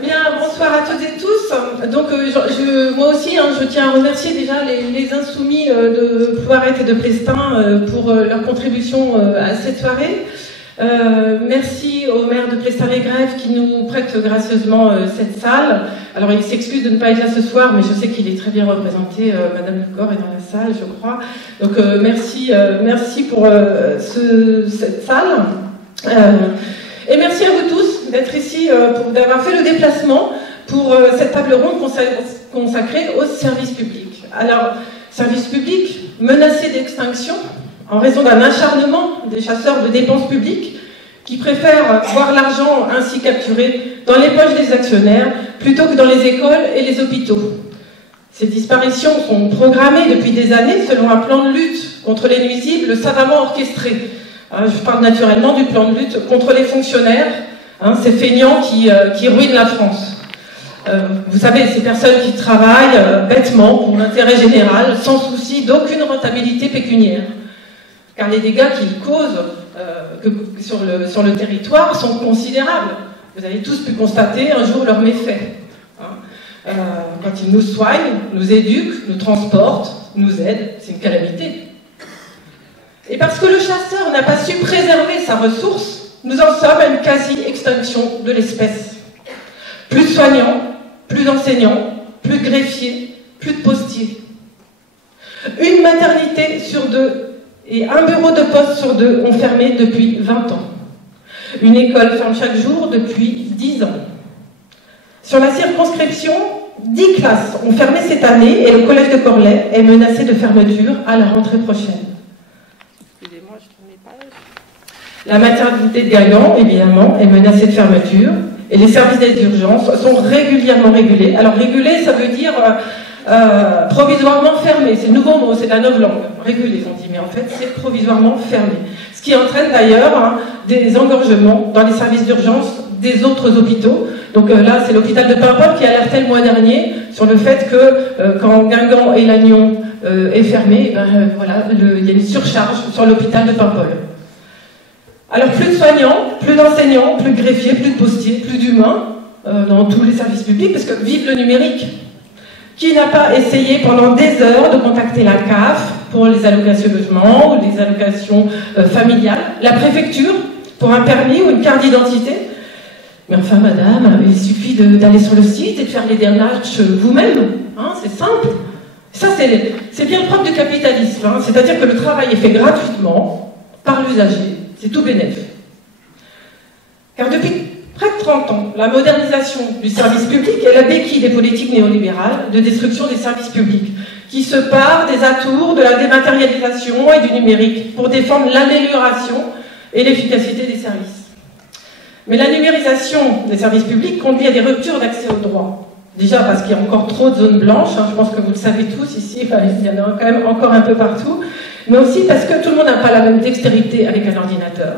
Eh bien, bonsoir à toutes et tous. Donc, moi aussi, je tiens à remercier déjà les insoumis de Plouarec et de Plestin pour leur contribution à cette soirée. Merci au maire de Plestin-les-Grèves qui nous prête gracieusement cette salle. Alors, il s'excuse de ne pas être là ce soir, mais je sais qu'il est très bien représenté. Madame Lecor est dans la salle, je crois. Donc, merci pour cette salle. Et merci à vous tous d'être ici, d'avoir fait le déplacement pour cette table ronde consacrée au service public. Alors, service public menacé d'extinction en raison d'un acharnement des chasseurs de dépenses publiques qui préfèrent voir l'argent ainsi capturé dans les poches des actionnaires plutôt que dans les écoles et les hôpitaux. Ces disparitions sont programmées depuis des années selon un plan de lutte contre les nuisibles savamment orchestré. Je parle naturellement du plan de lutte contre les fonctionnaires, ces feignants qui ruinent la France. Vous savez, ces personnes qui travaillent bêtement pour l'intérêt général, sans souci d'aucune rentabilité pécuniaire. Car les dégâts qu'ils causent sur le territoire sont considérables. Vous avez tous pu constater un jour leurs méfaits. Quand ils nous soignent, nous éduquent, nous transportent, nous aident, c'est une calamité. Et parce que le chasseur n'a pas su préserver sa ressource, nous en sommes à une quasi-extinction de l'espèce. Plus de soignants, plus d'enseignants, plus de greffiers, plus de postiers. Une maternité sur 2 et un bureau de poste sur 2 ont fermé depuis 20 ans. Une école ferme chaque jour depuis 10 ans. Sur la circonscription, 10 classes ont fermé cette année et le collège de Corlay est menacé de fermeture à la rentrée prochaine. La maternité de Guingamp, évidemment, est menacée de fermeture et les services d'aide d'urgence sont régulièrement régulés. Alors régulés, ça veut dire provisoirement fermé, c'est le nouveau mot, c'est la novlangue. Régulé, on dit, mais en fait c'est provisoirement fermé. Ce qui entraîne d'ailleurs des engorgements dans les services d'urgence des autres hôpitaux. Donc là, c'est l'hôpital de Paimpol qui alertait le mois dernier sur le fait que quand Guingamp et Lannion est fermé, voilà, il y a une surcharge sur l'hôpital de Paimpol. Alors plus de soignants, plus d'enseignants, plus de greffiers, plus de postiers, plus d'humains dans tous les services publics, parce que vive le numérique. Qui n'a pas essayé pendant des heures de contacter la CAF pour les allocations logement ou les allocations familiales, la préfecture pour un permis ou une carte d'identité? Mais enfin, madame, il suffit d'aller sur le site et de faire les démarches vous-même. C'est simple. Ça, c'est bien le propre du capitalisme. C'est-à-dire que le travail est fait gratuitement par l'usager. C'est tout bénef. Car depuis près de 30 ans, la modernisation du service public est la béquille des politiques néolibérales de destruction des services publics, qui se parent des atours de la dématérialisation et du numérique pour défendre l'amélioration et l'efficacité des services. Mais la numérisation des services publics conduit à des ruptures d'accès aux droits. Déjà parce qu'il y a encore trop de zones blanches, je pense que vous le savez tous ici, il y en a quand même encore un peu partout, mais aussi parce que tout le monde n'a pas la même dextérité avec un ordinateur,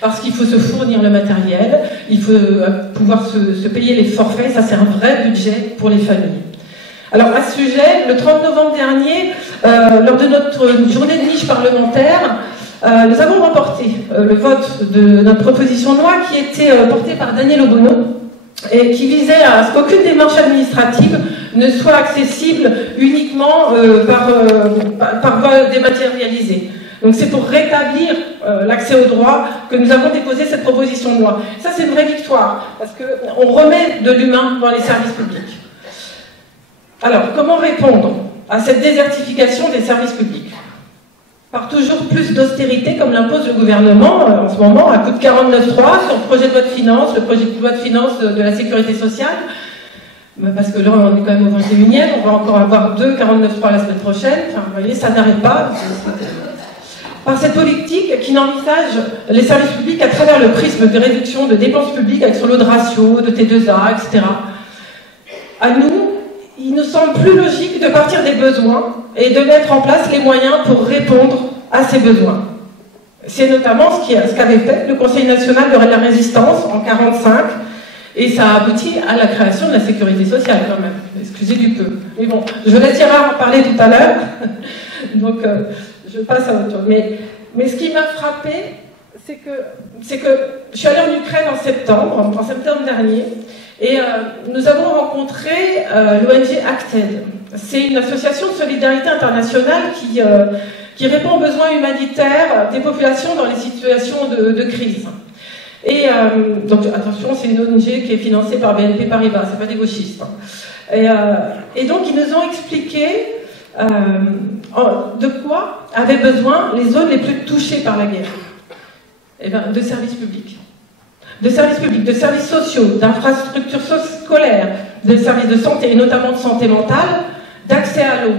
parce qu'il faut se fournir le matériel, il faut pouvoir se payer les forfaits, ça c'est un vrai budget pour les familles. Alors à ce sujet, le 30 novembre dernier, lors de notre journée de niche parlementaire, nous avons remporté le vote de notre proposition de loi qui était portée par Daniel Obono et qui visait à ce qu'aucune démarche administrative ne soit accessible uniquement par voie dématérialisée. Donc c'est pour rétablir l'accès aux droits que nous avons déposé cette proposition de loi. Ça c'est une vraie victoire, parce qu'on remet de l'humain dans les services publics. Alors, comment répondre à cette désertification des services publics? Par toujours plus d'austérité, comme l'impose le gouvernement en ce moment, à coup de 49.3 sur le projet de loi de finances, le projet de loi de finances de la sécurité sociale. Parce que là, on est quand même au 21e, on va encore avoir 2 49.3 la semaine prochaine. Enfin, vous voyez, ça n'arrête pas. Par cette politique qui n'envisage les services publics à travers le prisme de réduction de dépenses publiques avec son lot de ratio, de T2A, etc. À nous, il nous semble plus logique de partir des besoins et de mettre en place les moyens pour répondre à ces besoins. C'est notamment ce qu'avait fait le Conseil national de la résistance en 1945, et ça a abouti à la création de la sécurité sociale quand même. Excusez du peu. Mais bon, je laisse Gérard en parler tout à l'heure, donc je passe à autre chose. Mais ce qui m'a frappé, c'est que je suis allée en Ukraine en septembre dernier, Et nous avons rencontré l'ONG Acted. C'est une association de solidarité internationale qui répond aux besoins humanitaires des populations dans les situations de crise. Et donc attention, c'est une ONG qui est financée par BNP Paribas, c'est pas des gauchistes. Et donc ils nous ont expliqué de quoi avaient besoin les zones les plus touchées par la guerre. Eh bien, de services publics. De services sociaux, d'infrastructures scolaires, de services de santé, et notamment de santé mentale, d'accès à l'eau.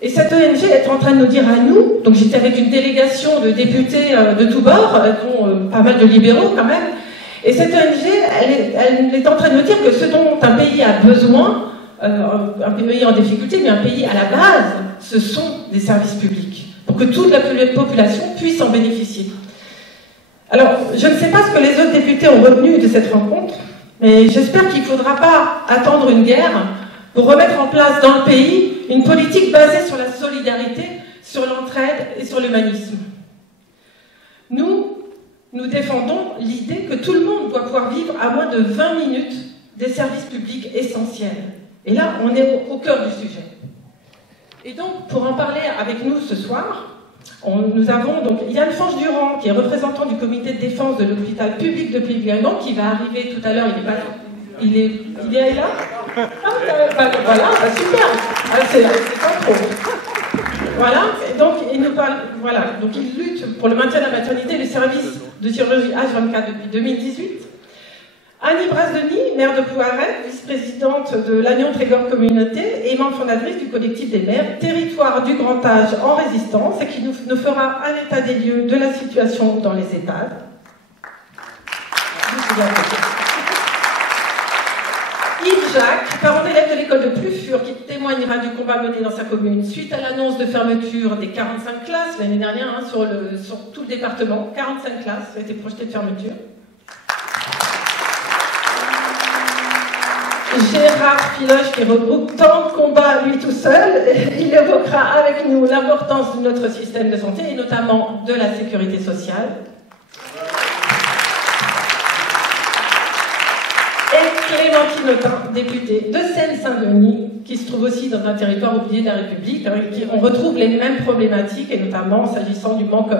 Et cette ONG est en train de nous dire à nous, donc j'étais avec une délégation de députés de tous bords, dont pas mal de libéraux quand même, et cette ONG, elle est en train de nous dire que ce dont un pays a besoin, un pays en difficulté, mais un pays à la base, ce sont des services publics, pour que toute la population puisse en bénéficier. Alors, je ne sais pas ce que les autres députés ont retenu de cette rencontre, mais j'espère qu'il ne faudra pas attendre une guerre pour remettre en place dans le pays une politique basée sur la solidarité, sur l'entraide et sur l'humanisme. Nous défendons l'idée que tout le monde doit pouvoir vivre à moins de 20 minutes des services publics essentiels. Et là, on est au cœur du sujet. Et donc, pour en parler avec nous ce soir, nous avons donc Yann Fanche-Durand, qui est représentant du comité de défense de l'hôpital public de Puyguingamp, qui va arriver tout à l'heure, il est pas là. Il est là. Voilà, super. C'est pas trop. Voilà, et donc il nous parle, voilà, donc il lutte pour le maintien de la maternité et le service de chirurgie H24 depuis 2018. Annie Brasdenis, maire de Plouaret, vice-présidente de l'Agnon Trégor Communauté et membre fondatrice du collectif des maires, territoire du grand âge en résistance, et qui nous fera un état des lieux de la situation dans les EHPAD. Yves Jacques, parent d'élève de l'école de Plufur, qui témoignera du combat mené dans sa commune suite à l'annonce de fermeture des 45 classes l'année dernière, sur tout le département. 45 classes ont été projetées de fermeture. Gérard Filoche, qui regroupe tant de combats lui tout seul, il évoquera avec nous l'importance de notre système de santé et notamment de la sécurité sociale. Clémentine Autain, députée de Seine-Saint-Denis, qui se trouve aussi dans un territoire oublié de la République, on retrouve les mêmes problématiques, et notamment s'agissant du manque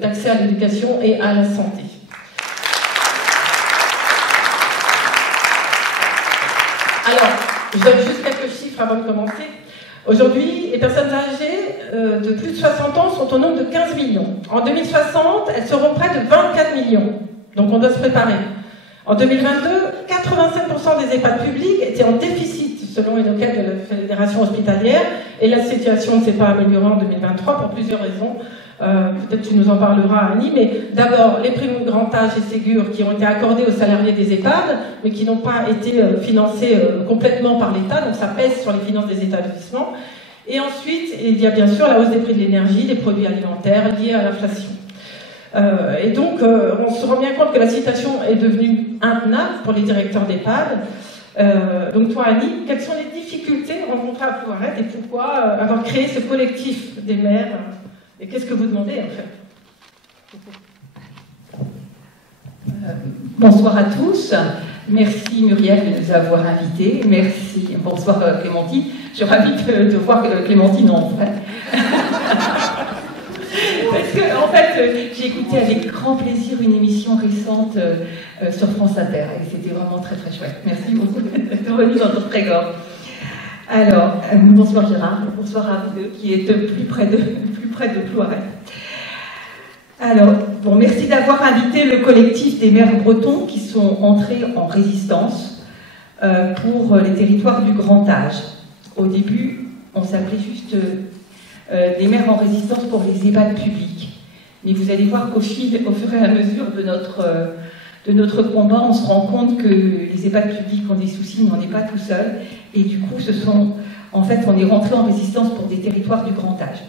d'accès à l'éducation et à la santé. Alors, je donne juste quelques chiffres avant de commencer. Aujourd'hui, les personnes âgées de plus de 60 ans sont au nombre de 15 millions. En 2060, elles seront près de 24 millions. Donc on doit se préparer. En 2022, 85% des EHPAD publics étaient en déficit, selon une enquête de la Fédération hospitalière, et la situation ne s'est pas améliorée en 2023 pour plusieurs raisons. Peut-être tu nous en parleras, Annie, mais d'abord, les primes de grand âge et Ségur qui ont été accordées aux salariés des EHPAD, mais qui n'ont pas été financés complètement par l'État, donc ça pèse sur les finances des établissements. Et ensuite, il y a bien sûr la hausse des prix de l'énergie, des produits alimentaires liés à l'inflation. Et donc, on se rend bien compte que la situation est devenue intenable pour les directeurs d'EHPAD. Donc toi, Annie, quelles sont les difficultés rencontrées à Plouaret et pourquoi avoir créé ce collectif des maires? Et qu'est-ce que vous demandez, en fait? Bonsoir à tous. Merci Muriel de nous avoir invités. Merci. Bonsoir Clémentine. Je suis ravie de voir Clémentine en vrai. Parce que, en fait, j'ai écouté avec grand plaisir une émission récente sur France Inter et c'était vraiment très très chouette. Merci beaucoup d'être venu dans notre Trégor. Alors, bonsoir Gérard, bonsoir à vous deux qui êtes plus près de Plouaret. Alors, bon, merci d'avoir invité le collectif des maires bretons qui sont entrés en résistance pour les territoires du grand âge. Au début, on s'appelait juste des maires en résistance pour les EHPAD publics. Mais vous allez voir qu'au fur et à mesure de notre combat, on se rend compte que les EHPAD publics ont des soucis, mais on n'est pas tout seul. Et du coup, on est rentré en résistance pour des territoires du grand âge.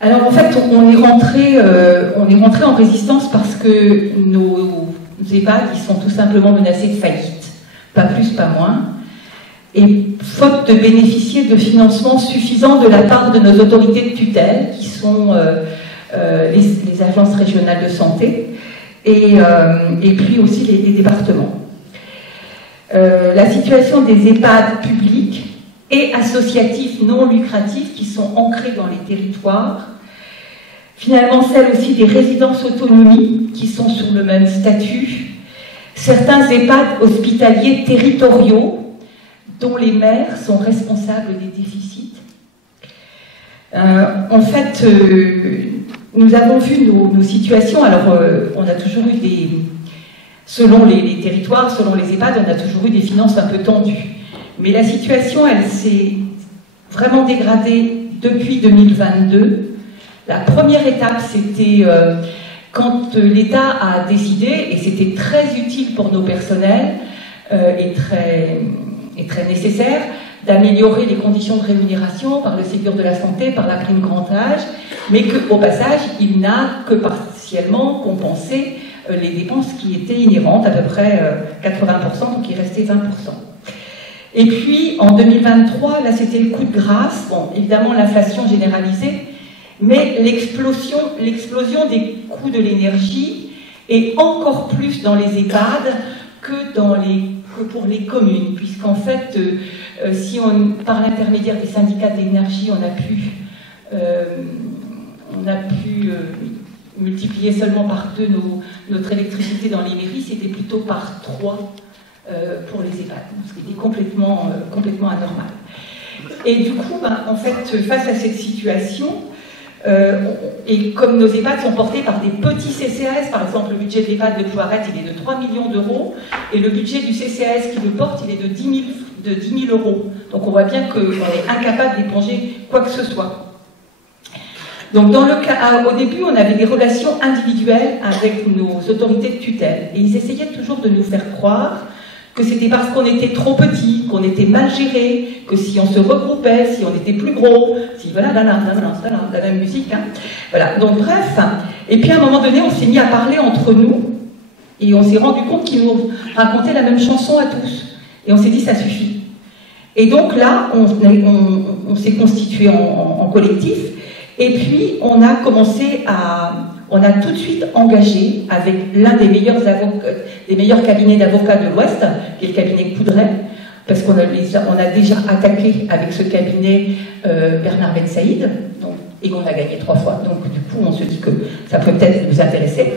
Alors en fait, on est rentré en résistance parce que nos EHPAD, ils sont tout simplement menacés de faillite, pas plus, pas moins. Et faute de bénéficier de financements suffisants de la part de nos autorités de tutelle, qui sont les agences régionales de santé, et puis aussi les départements. La situation des EHPAD publics et associatifs non lucratifs qui sont ancrés dans les territoires. Finalement, celle aussi des résidences autonomie qui sont sur le même statut. Certains EHPAD hospitaliers territoriaux dont les maires sont responsables des déficits. En fait, nous avons vu nos situations. Alors, on a toujours eu des... Selon les territoires, selon les EHPAD, on a toujours eu des finances un peu tendues. Mais la situation, elle s'est vraiment dégradée depuis 2022. La première étape, c'était quand l'État a décidé, et c'était très utile pour nos personnels et très nécessaire, d'améliorer les conditions de rémunération par le Ségur de la santé, par la prime grand âge, mais qu'au passage, il n'a que partiellement compensé les dépenses qui étaient inhérentes, à peu près 80%, donc il restait 20%. Et puis, en 2023, là, c'était le coup de grâce. Bon, évidemment, l'inflation généralisée, mais l'explosion des coûts de l'énergie, et encore plus dans les EHPAD que pour les communes, puisqu'en fait, si par l'intermédiaire des syndicats d'énergie, on a pu multiplier seulement par 2 notre électricité dans les mairies, c'était plutôt par 3 pour les EHPAD, ce qui était complètement anormal. Et du coup, en fait, face à cette situation, et comme nos EHPAD sont portés par des petits CCAS, par exemple, le budget de l'EHPAD de Cloirette, il est de 3 millions d'euros, et le budget du CCAS qui le porte, il est de 10 000 euros. Donc on voit bien qu'on est incapable d'éponger quoi que ce soit. Donc au début, on avait des relations individuelles avec nos autorités de tutelle, et ils essayaient toujours de nous faire croire que c'était parce qu'on était trop petits, qu'on était mal gérés, que si on se regroupait, si on était plus gros, si voilà, la même musique, hein. Voilà, donc bref. Et puis à un moment donné, on s'est mis à parler entre nous, et on s'est rendu compte qu'ils nous racontaient la même chanson à tous. Et on s'est dit, ça suffit. Et donc là, on s'est constitué en collectif, et puis on a tout de suite engagé avec l'un des meilleurs cabinets d'avocats de l'Ouest, qui est le cabinet Coudray, parce qu'on a déjà attaqué avec ce cabinet Bernard Ben Saïd, et qu'on a gagné 3 fois. Donc du coup, on se dit que ça peut peut-être nous intéresser.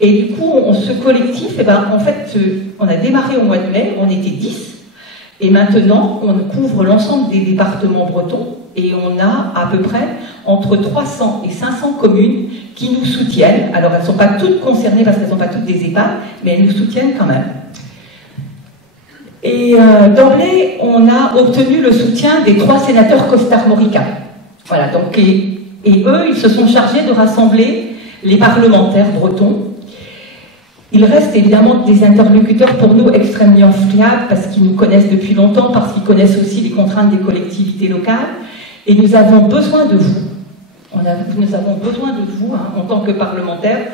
Et du coup, ce collectif, en fait, on a démarré au mois de mai, on était 10, et maintenant, on couvre l'ensemble des départements bretons, et on a à peu près entre 300 et 500 communes qui nous soutiennent. Alors, elles ne sont pas toutes concernées parce qu'elles ne sont pas toutes des EHPAD, mais elles nous soutiennent quand même. Et d'emblée, on a obtenu le soutien des 3 sénateurs costarmoricains. Voilà, donc, et eux, ils se sont chargés de rassembler les parlementaires bretons. Il reste évidemment des interlocuteurs pour nous extrêmement fiables parce qu'ils nous connaissent depuis longtemps, parce qu'ils connaissent aussi les contraintes des collectivités locales. Et nous avons besoin de vous. Nous avons besoin de vous, hein, en tant que parlementaires,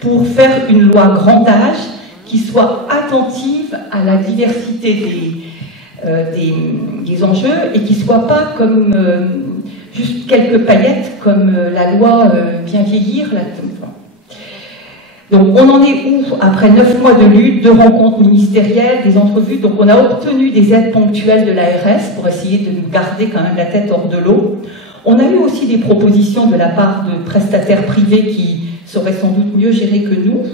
pour faire une loi grand âge qui soit attentive à la diversité des enjeux et qui ne soit pas comme juste quelques paillettes, comme la loi bien vieillir. Donc on en est où après 9 mois de lutte, de rencontres ministérielles, des entrevues. Donc on a obtenu des aides ponctuelles de l'ARS pour essayer de nous garder quand même la tête hors de l'eau. On a eu aussi des propositions de la part de prestataires privés qui seraient sans doute mieux gérés que nous.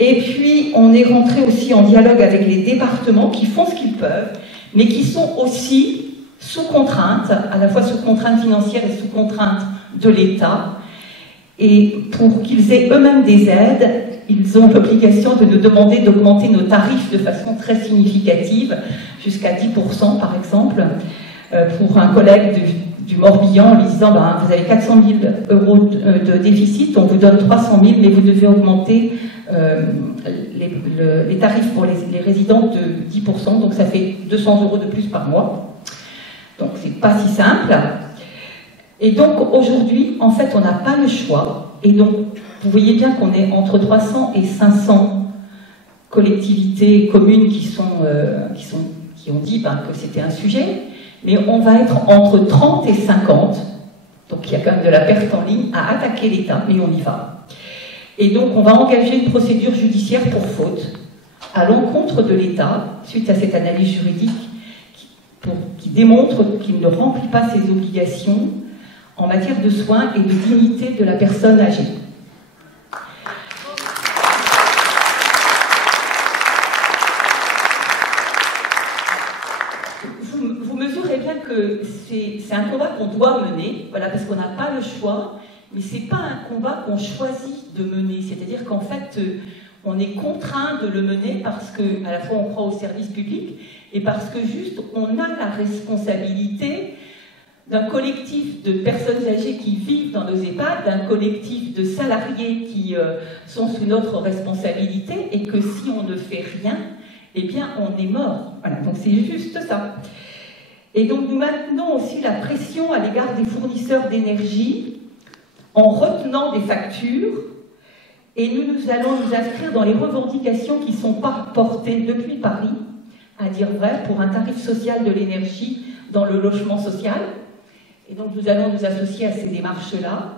Et puis on est rentré aussi en dialogue avec les départements qui font ce qu'ils peuvent, mais qui sont aussi sous contrainte, à la fois sous contrainte financière et sous contrainte de l'État. Et pour qu'ils aient eux-mêmes des aides, ils ont l'obligation de nous demander d'augmenter nos tarifs de façon très significative, jusqu'à 10% par exemple, pour un collègue du Morbihan, en lui disant vous avez 400 000 euros de déficit, on vous donne 300 000, mais vous devez augmenter les tarifs pour les résidents de 10%, donc ça fait 200 euros de plus par mois. Donc c'est pas si simple. Et donc aujourd'hui, en fait, on n'a pas le choix. Et donc, vous voyez bien qu'on est entre 300 et 500 collectivités, communes qui ont dit que c'était un sujet. Mais on va être entre 30 et 50. Donc il y a quand même de la perte en ligne à attaquer l'État, mais on y va. Et donc, on va engager une procédure judiciaire pour faute à l'encontre de l'État, suite à cette analyse juridique qui démontre qu'il ne remplit pas ses obligations en matière de soins et de dignité de la personne âgée. Vous mesurez bien que c'est un combat qu'on doit mener, voilà, parce qu'on n'a pas le choix, mais ce n'est pas un combat qu'on choisit de mener, c'est-à-dire qu'en fait, on est contraint de le mener parce qu'à la fois on croit au service public et parce que juste on a la responsabilité d'un collectif de personnes âgées qui vivent dans nos EHPAD, d'un collectif de salariés qui sont sous notre responsabilité et que si on ne fait rien, eh bien on est mort. Voilà, donc c'est juste ça. Et donc nous maintenons aussi la pression à l'égard des fournisseurs d'énergie en retenant des factures. Et nous allons nous inscrire dans les revendications qui sont portées depuis Paris, à dire vrai, pour un tarif social de l'énergie dans le logement social. Et donc nous allons nous associer à ces démarches-là.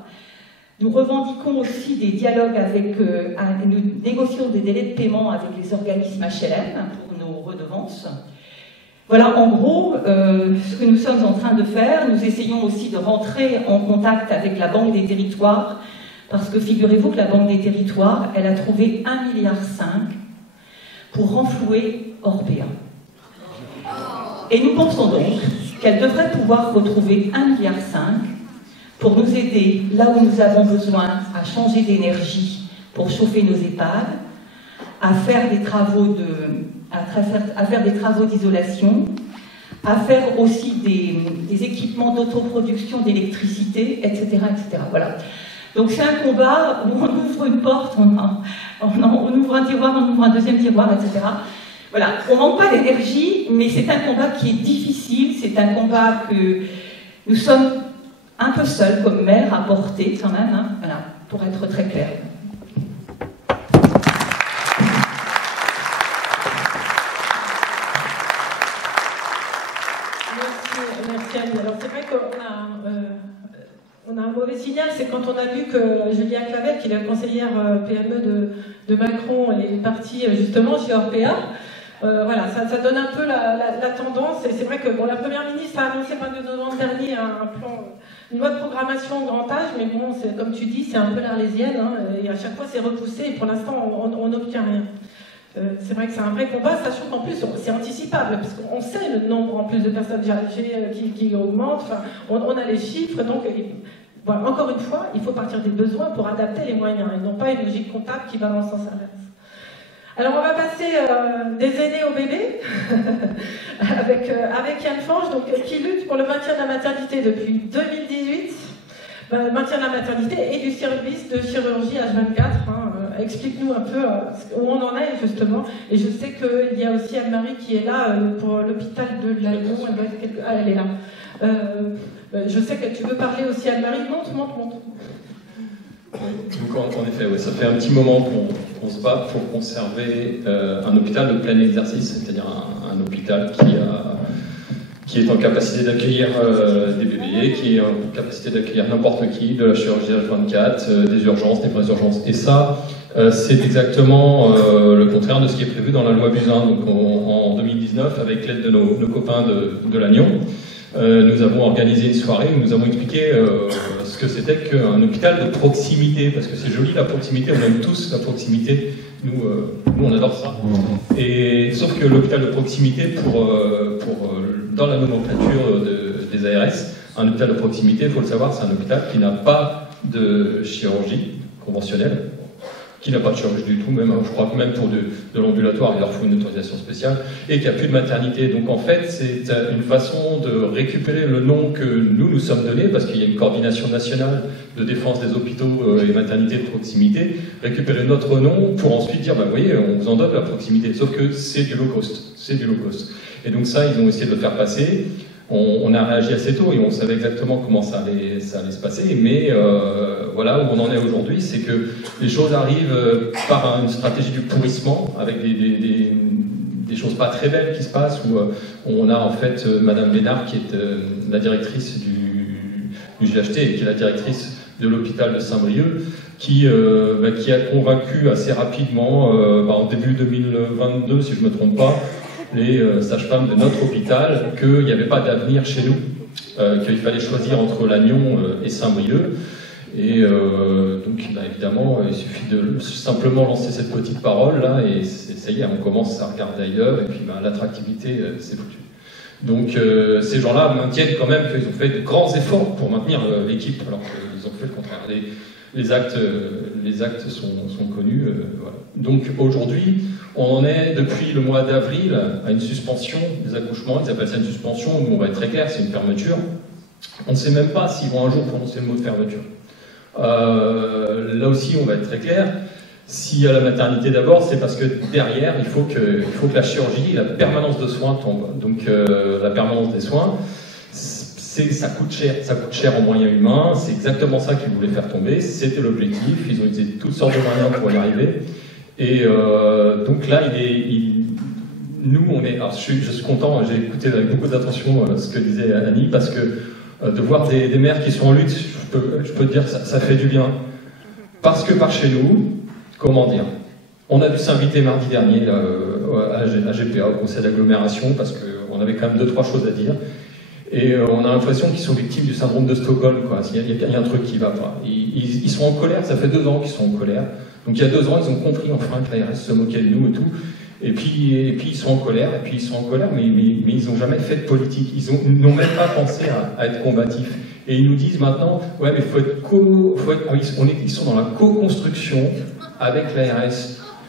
Nous revendiquons aussi des dialogues avec, nous négocions des délais de paiement avec les organismes HLM pour nos redevances. Voilà en gros ce que nous sommes en train de faire. Nous essayons aussi de rentrer en contact avec la Banque des Territoires, parce que figurez-vous que la Banque des Territoires, elle a trouvé 1,5 milliard pour renflouer Orpea. Et nous pensons donc qu'elle devrait pouvoir retrouver 1,5 milliard pour nous aider là où nous avons besoin à changer d'énergie pour chauffer nos EHPAD, à faire des travaux d'isolation, à faire aussi des équipements d'autoproduction d'électricité, etc., etc. Voilà. Donc c'est un combat où on ouvre une porte, on ouvre un tiroir, on ouvre un deuxième tiroir, etc. Voilà, on ne manque pas d'énergie, mais c'est un combat qui est difficile, c'est un combat que nous sommes un peu seuls comme maire à porter quand même, hein, voilà, pour être très clair. Merci Annie. Alors c'est vrai qu'on a un mauvais signal, c'est quand on a vu que Julia Clavel, qui est la conseillère PME de Macron, est partie justement chez Orpea. Voilà, ça donne un peu la tendance. Et c'est vrai que bon, la Première ministre a annoncé le 22 novembre dernier un plan, une loi de programmation grand âge, mais bon, comme tu dis, c'est un peu l'arlésienne, hein, et à chaque fois c'est repoussé, et pour l'instant on n'obtient rien. C'est vrai que c'est un vrai combat, sachant qu'en plus c'est anticipable, parce qu'on sait le nombre en plus de personnes âgées qui augmente, enfin, on a les chiffres, donc voilà, encore une fois, il faut partir des besoins pour adapter les moyens, et non pas une logique comptable qui va dans le sens inverse. Alors on va passer des aînés aux bébés, avec Yann Fange, donc, qui lutte pour le maintien de la maternité depuis 2018, maintien de la maternité et du service de chirurgie H24. Hein, explique-nous un peu où on en est justement. Et je sais qu'il y a aussi Anne-Marie qui est là pour l'hôpital de Lyon. Elle est là. Je sais que tu veux parler aussi, Anne-Marie. Monte. Donc en effet, ouais, ça fait un petit moment qu'on se bat pour conserver un hôpital de plein exercice, c'est-à-dire un hôpital qui est en capacité d'accueillir des bébés, qui est en capacité d'accueillir n'importe qui, de la chirurgie H24, des urgences, des vraies urgences. Et ça, c'est exactement le contraire de ce qui est prévu dans la loi Buzyn. Donc en 2019, avec l'aide de nos copains de l'Agnon, nous avons organisé une soirée où nous avons expliqué ce que c'était qu'un hôpital de proximité, parce que c'est joli la proximité, on aime tous la proximité, nous on adore ça. Et sauf que l'hôpital de proximité, dans la nomenclature des ARS, un hôpital de proximité, il faut le savoir, c'est un hôpital qui n'a pas de chirurgie conventionnelle, qui n'a pas de chirurgie du tout, même, je crois que même pour de l'ambulatoire, il leur faut une autorisation spéciale, et qui n'a plus de maternité. Donc en fait, c'est une façon de récupérer le nom que nous sommes donnés, parce qu'il y a une coordination nationale de défense des hôpitaux et maternités de proximité, récupérer notre nom pour ensuite dire, bah, vous voyez, on vous en donne la proximité, sauf que c'est du low cost, c'est du low cost. Et donc ça, ils ont essayé de le faire passer. On a réagi assez tôt et on savait exactement comment ça allait se passer, mais voilà où on en est aujourd'hui, c'est que les choses arrivent par une stratégie du pourrissement, avec des choses pas très belles qui se passent, où on a en fait Madame Bénard, qui est la directrice du GHT, et qui est la directrice de l'hôpital de Saint-Brieuc, qui a convaincu assez rapidement, en début 2022, si je ne me trompe pas, les sages-femmes de notre hôpital, qu'il n'y avait pas d'avenir chez nous, qu'il fallait choisir entre Lannion et Saint-Brieuc. Et donc, évidemment, il suffit de simplement lancer cette petite parole là, et ça y est, on commence à regarder ailleurs, et puis l'attractivité, c'est foutu. Donc, ces gens-là maintiennent quand même qu'ils ont fait de grands efforts pour maintenir l'équipe, alors qu'ils ont fait le contraire. Les actes sont connus. Voilà. Donc, aujourd'hui, on en est, depuis le mois d'avril, à une suspension des accouchements. Ils appellent ça une suspension, nous, on va être très clair, c'est une fermeture. On ne sait même pas s'ils vont un jour prononcer le mot de fermeture. Là aussi, on va être très clair. S'il y a la maternité d'abord, c'est parce que derrière, il faut que la chirurgie, la permanence de soins tombe. Donc, la permanence des soins, ça coûte cher en moyens humains. C'est exactement ça qu'ils voulaient faire tomber. C'était l'objectif. Ils ont utilisé toutes sortes de moyens pour y arriver. Et donc là, nous, on est. Alors, je suis content. J'ai écouté avec beaucoup d'attention ce que disait Annie, parce que de voir des mères qui sont en lutte, je peux te dire que ça fait du bien. Parce que par chez nous, comment dire, on a dû s'inviter mardi dernier à GPA, au conseil d'agglomération, parce qu'on avait quand même 2-3 choses à dire. Et on a l'impression qu'ils sont victimes du syndrome de Stockholm, quoi. Il y a un truc qui ne va pas. Ils sont en colère, ça fait 2 ans qu'ils sont en colère. Donc il y a 2 ans, ils ont compris enfin que l'ARS se moquait de nous et tout. Et puis ils sont en colère, mais ils n'ont jamais fait de politique. Ils n'ont même pas pensé à être combatifs. Et ils nous disent maintenant, ouais, mais ils sont dans la co-construction avec l'ARS.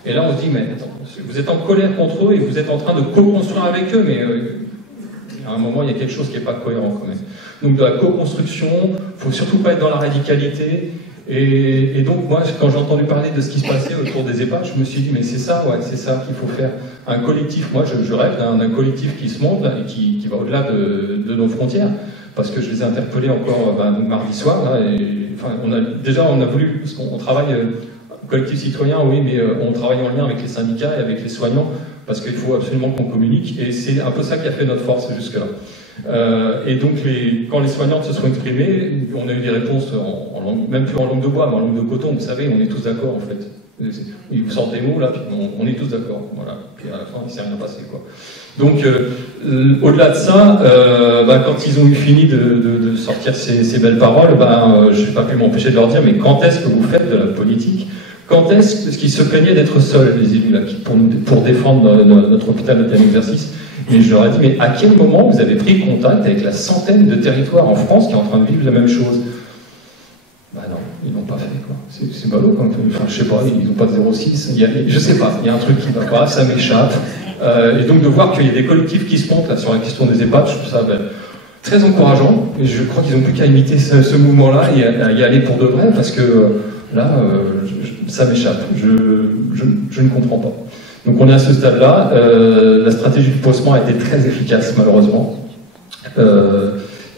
Et là, on se dit, mais attends, vous êtes en colère contre eux et vous êtes en train de co-construire avec eux, mais à un moment, il y a quelque chose qui n'est pas cohérent quand même. Donc, de la co-construction, il ne faut surtout pas être dans la radicalité. Et donc, moi, quand j'ai entendu parler de ce qui se passait autour des EHPAD, je me suis dit, mais c'est ça qu'il faut faire. Un collectif, moi, je rêve d'un collectif qui se monte et qui va au-delà de nos frontières. Parce que je les ai interpellés encore mardi soir. Là, et, enfin, on a voulu, parce qu'on travaille, collectif citoyen, oui, mais on travaille en lien avec les syndicats et avec les soignants, parce qu'il faut absolument qu'on communique. Et c'est un peu ça qui a fait notre force jusque-là. Et donc, quand les soignantes se sont exprimées, on a eu des réponses, même plus en langue de bois, mais en langue de coton. Vous savez, on est tous d'accord, en fait. Ils vous sortent des mots, là, puis on est tous d'accord. Voilà. Puis à la fin, il ne s'est rien passé, quoi. Donc, au-delà de ça, quand ils ont eu fini de sortir ces belles paroles, je n'ai pas pu m'empêcher de leur dire, mais quand est-ce que vous faites de la politique? Quand est-ce qu'ils se plaignaient d'être seuls, les élus, là, pour défendre notre hôpital de plein exercice? Et je leur ai dit, mais à quel moment vous avez pris contact avec la centaine de territoires en France qui est en train de vivre la même chose? Non, ils l'ont pas fait, quoi. C'est ballot, quand même. Enfin, je sais pas, ils n'ont pas de 06. Je sais pas, il y a un truc qui va pas, ça m'échappe. Et donc de voir qu'il y a des collectifs qui se montent là, sur la question des EHPAD, je trouve ça très encourageant. Et je crois qu'ils n'ont plus qu'à imiter ce mouvement-là et à y aller pour de vrai, parce que là, ça m'échappe. Je ne comprends pas. Donc on est à ce stade-là. La stratégie du pansement a été très efficace, malheureusement.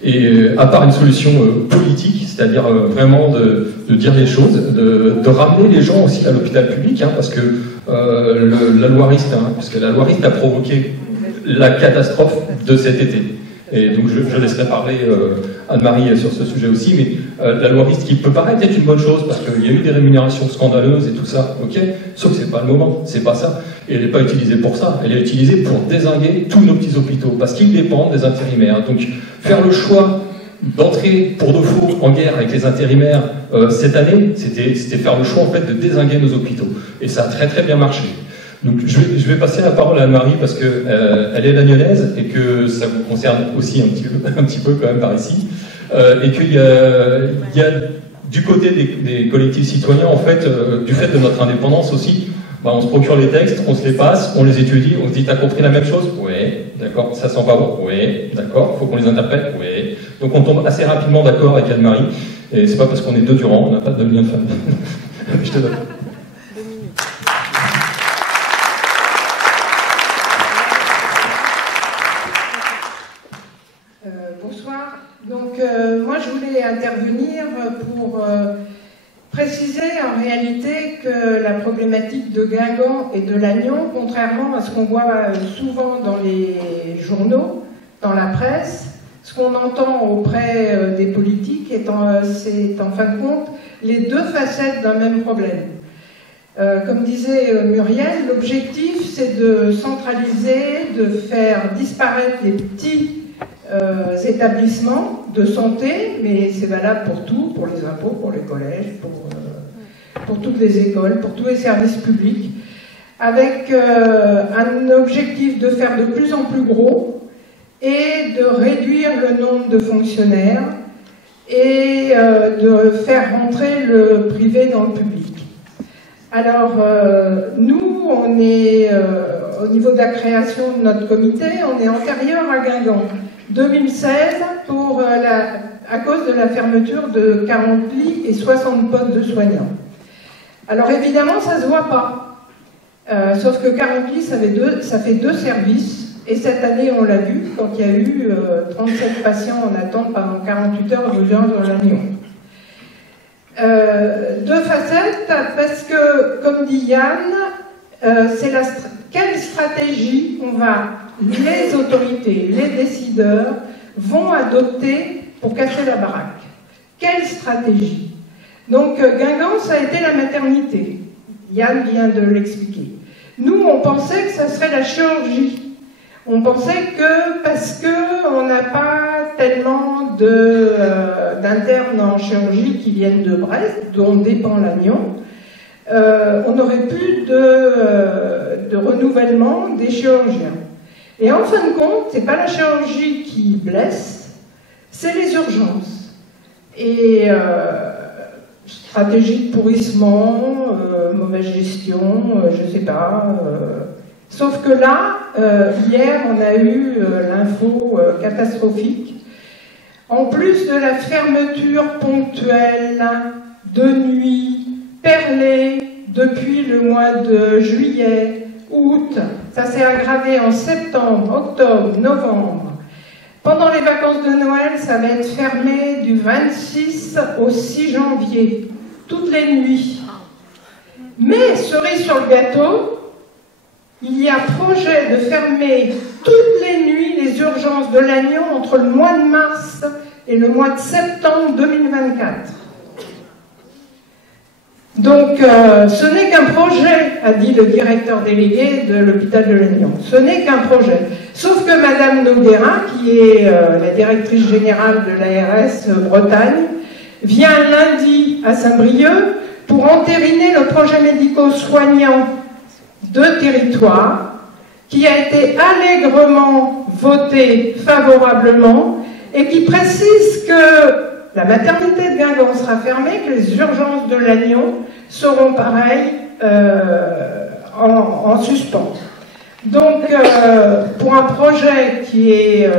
Et à part une solution politique, c'est-à-dire vraiment de dire les choses, de ramener les gens aussi à l'hôpital public, parce que la loi Rist, puisque la loi Rist a provoqué la catastrophe de cet été. Et donc je laisserai parler Anne-Marie sur ce sujet aussi, mais la loi Rist qui peut paraître être une bonne chose, parce qu'il y a eu des rémunérations scandaleuses et tout ça, ok, sauf que c'est pas le moment, c'est pas ça. Et elle n'est pas utilisée pour ça, elle est utilisée pour dézinguer tous nos petits hôpitaux, parce qu'ils dépendent des intérimaires. Donc faire le choix d'entrer pour de faux en guerre avec les intérimaires cette année, c'était faire le choix en fait de dézinguer nos hôpitaux. Et ça a très très bien marché. Donc je vais passer la parole à Anne-Marie parce qu'elle est lagnonnaise et que ça vous concerne aussi un petit peu quand même par ici. Et qu'il y a du côté des collectifs citoyens, en fait, du fait de notre indépendance aussi, on se procure les textes, on se les passe, on les étudie, on se dit, t'as compris la même chose? Oui, d'accord, ça sent pas bon? Oui, d'accord, faut qu'on les interprète? Oui. Donc on tombe assez rapidement d'accord avec Anne-Marie, et c'est pas parce qu'on est deux Durand, on n'a pas de lien de famille. Je te donne. Bonsoir. Donc moi je voulais intervenir pour préciser en réalité que la problématique de Guingamp et de Lannion, contrairement à ce qu'on voit souvent dans les journaux, dans la presse, ce qu'on entend auprès des politiques, c'est en fin de compte les deux facettes d'un même problème. Comme disait Muriel, l'objectif c'est de centraliser, de faire disparaître les petits établissements de santé, mais c'est valable pour tout, pour les impôts, pour les collèges, pour toutes les écoles, pour tous les services publics, avec un objectif de faire de plus en plus gros et de réduire le nombre de fonctionnaires et de faire rentrer le privé dans le public. Alors, nous, on est, au niveau de la création de notre comité, on est antérieur à Guingamp. 2016, à cause de la fermeture de 40 lits et 60 postes de soignants. Alors évidemment, ça ne se voit pas. Sauf que 40 lits, ça fait deux services. Et cette année, on l'a vu, quand il y a eu 37 patients en attente pendant 48 heures d'urgence dans l'Agnon. Deux facettes, parce que, comme dit Yann, c'est quelle stratégie les autorités, les décideurs vont adopter pour casser la baraque. Quelle stratégie? Donc, Guingamp, ça a été la maternité. Yann vient de l'expliquer. Nous, on pensait que ça serait la chirurgie. On pensait que, parce qu'on n'a pas tellement d'internes en chirurgie qui viennent de Brest, dont dépend l'Agnon, on n'aurait plus de renouvellement des chirurgiens. Et en fin de compte, c'est pas la chirurgie qui blesse, c'est les urgences. Et stratégie de pourrissement, mauvaise gestion, je sais pas. Sauf que là, hier, on a eu l'info catastrophique. En plus de la fermeture ponctuelle de nuit, perlée, depuis le mois de juillet, août, ça s'est aggravé en septembre, octobre, novembre. Pendant les vacances de Noël, ça va être fermé du 26 au 6 janvier, toutes les nuits. Mais, cerise sur le gâteau, il y a projet de fermer toutes les nuits les urgences de l'Agnon entre le mois de mars et le mois de septembre 2024. Donc, ce n'est qu'un projet, a dit le directeur délégué de l'hôpital de l'Agnon. Ce n'est qu'un projet. Sauf que Madame Noguera, qui est la directrice générale de l'ARS Bretagne, vient lundi à Saint-Brieuc pour entériner le projet médico-soignant de territoire qui a été allègrement voté favorablement et qui précise que la maternité de Guingamp sera fermée, que les urgences de l'Agnon seront pareilles en suspens. Donc, pour un projet qui est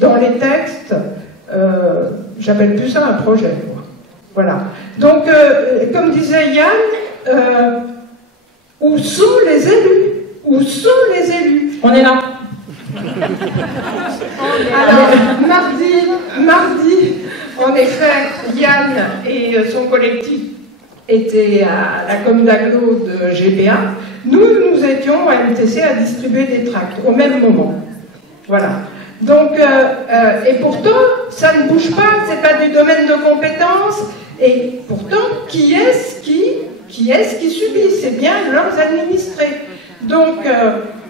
dans les textes, j'appelle plus ça un projet, moi. Voilà. Donc, comme disait Yann, où sont les élus? Où sont les élus? On est là. Alors, mardi, en effet, Yann et son collectif étaient à la com d'agglo de GPA. Nous étions à MTC à distribuer des tracts au même moment. Voilà. Donc, et pourtant, ça ne bouge pas, c'est pas du domaine de compétence. Et pourtant, qui est-ce qui subit? C'est bien leurs administrés. Donc,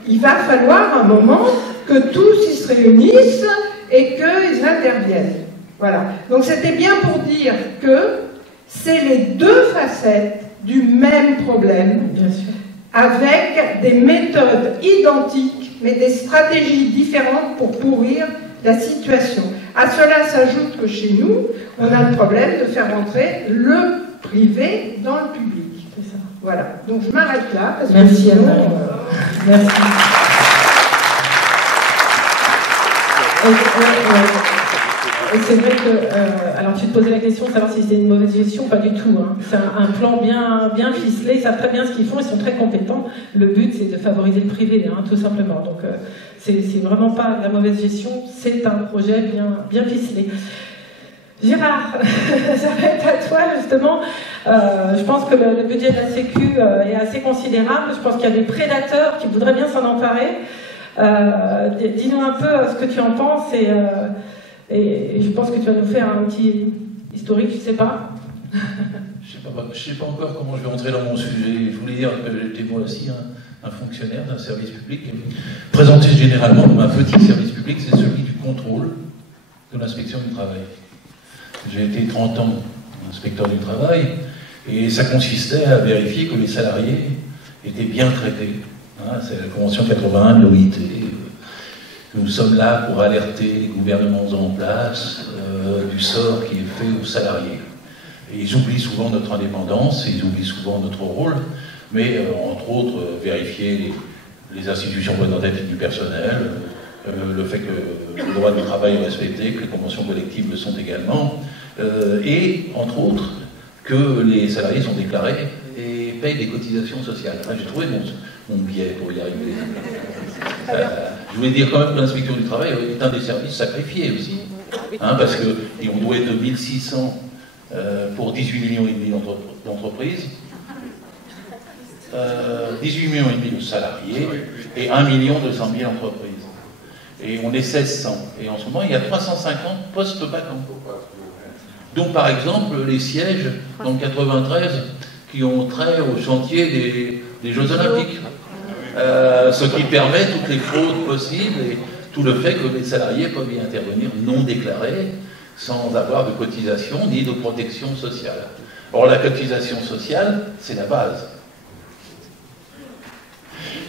il va falloir un moment que tous ils se réunissent et qu'ils interviennent. Voilà. Donc, c'était bien pour dire que c'est les deux facettes du même problème, Bien sûr, avec des méthodes identiques, mais des stratégies différentes pour pourrir la situation. À cela s'ajoute que chez nous, on a le problème de faire rentrer le privé dans le public. c'est ça. Voilà. Donc je m'arrête là. Parce Merci, que sinon, Anne. Merci. Et c'est vrai que, alors tu te posais la question de savoir si c'était une mauvaise gestion, pas du tout. Hein. C'est un plan bien ficelé, ils savent très bien ce qu'ils font, ils sont très compétents. Le but c'est de favoriser le privé, hein, tout simplement. Donc c'est vraiment pas de la mauvaise gestion, c'est un projet bien ficelé. Gérard, ça va être à toi justement. Je pense que le budget de la Sécu est assez considérable. Je pense qu'il y a des prédateurs qui voudraient bien s'en emparer. Dis-nous un peu ce que tu en penses Et je pense que tu vas nous faire un petit historique, je ne sais pas. Je sais pas encore comment je vais entrer dans mon sujet. Je voulais dire que j'étais moi aussi un fonctionnaire d'un service public. Présenté généralement comme un petit service public, c'est celui du contrôle de l'inspection du travail. J'ai été 30 ans inspecteur du travail, et ça consistait à vérifier que les salariés étaient bien traités. Hein, c'est la Convention 81 de l'OIT. Nous sommes là pour alerter les gouvernements en place du sort qui est fait aux salariés. Et ils oublient souvent notre indépendance, ils oublient souvent notre rôle, mais entre autres vérifier les institutions représentatives du personnel, le fait que le droit du travail est respecté, que les conventions collectives le sont également, et entre autres que les salariés sont déclarés et payent des cotisations sociales. Enfin, j'ai trouvé mon biais pour y arriver. Je voulais dire quand même que l'inspection du travail est un des services sacrifiés aussi, hein, parce qu'on doit être 1600 pour 18 millions et demi d'entreprises, 18 millions et demi de salariés et 1 200 000 entreprises. Et on est 1600. Et en ce moment, il y a 350 postes vacants. Donc, par exemple, les sièges dans le 93 qui ont trait au chantier des Jeux Olympiques. Ce qui permet toutes les fraudes possibles et tout le fait que les salariés peuvent y intervenir non déclarés, sans avoir de cotisation ni de protection sociale. Or, la cotisation sociale, c'est la base.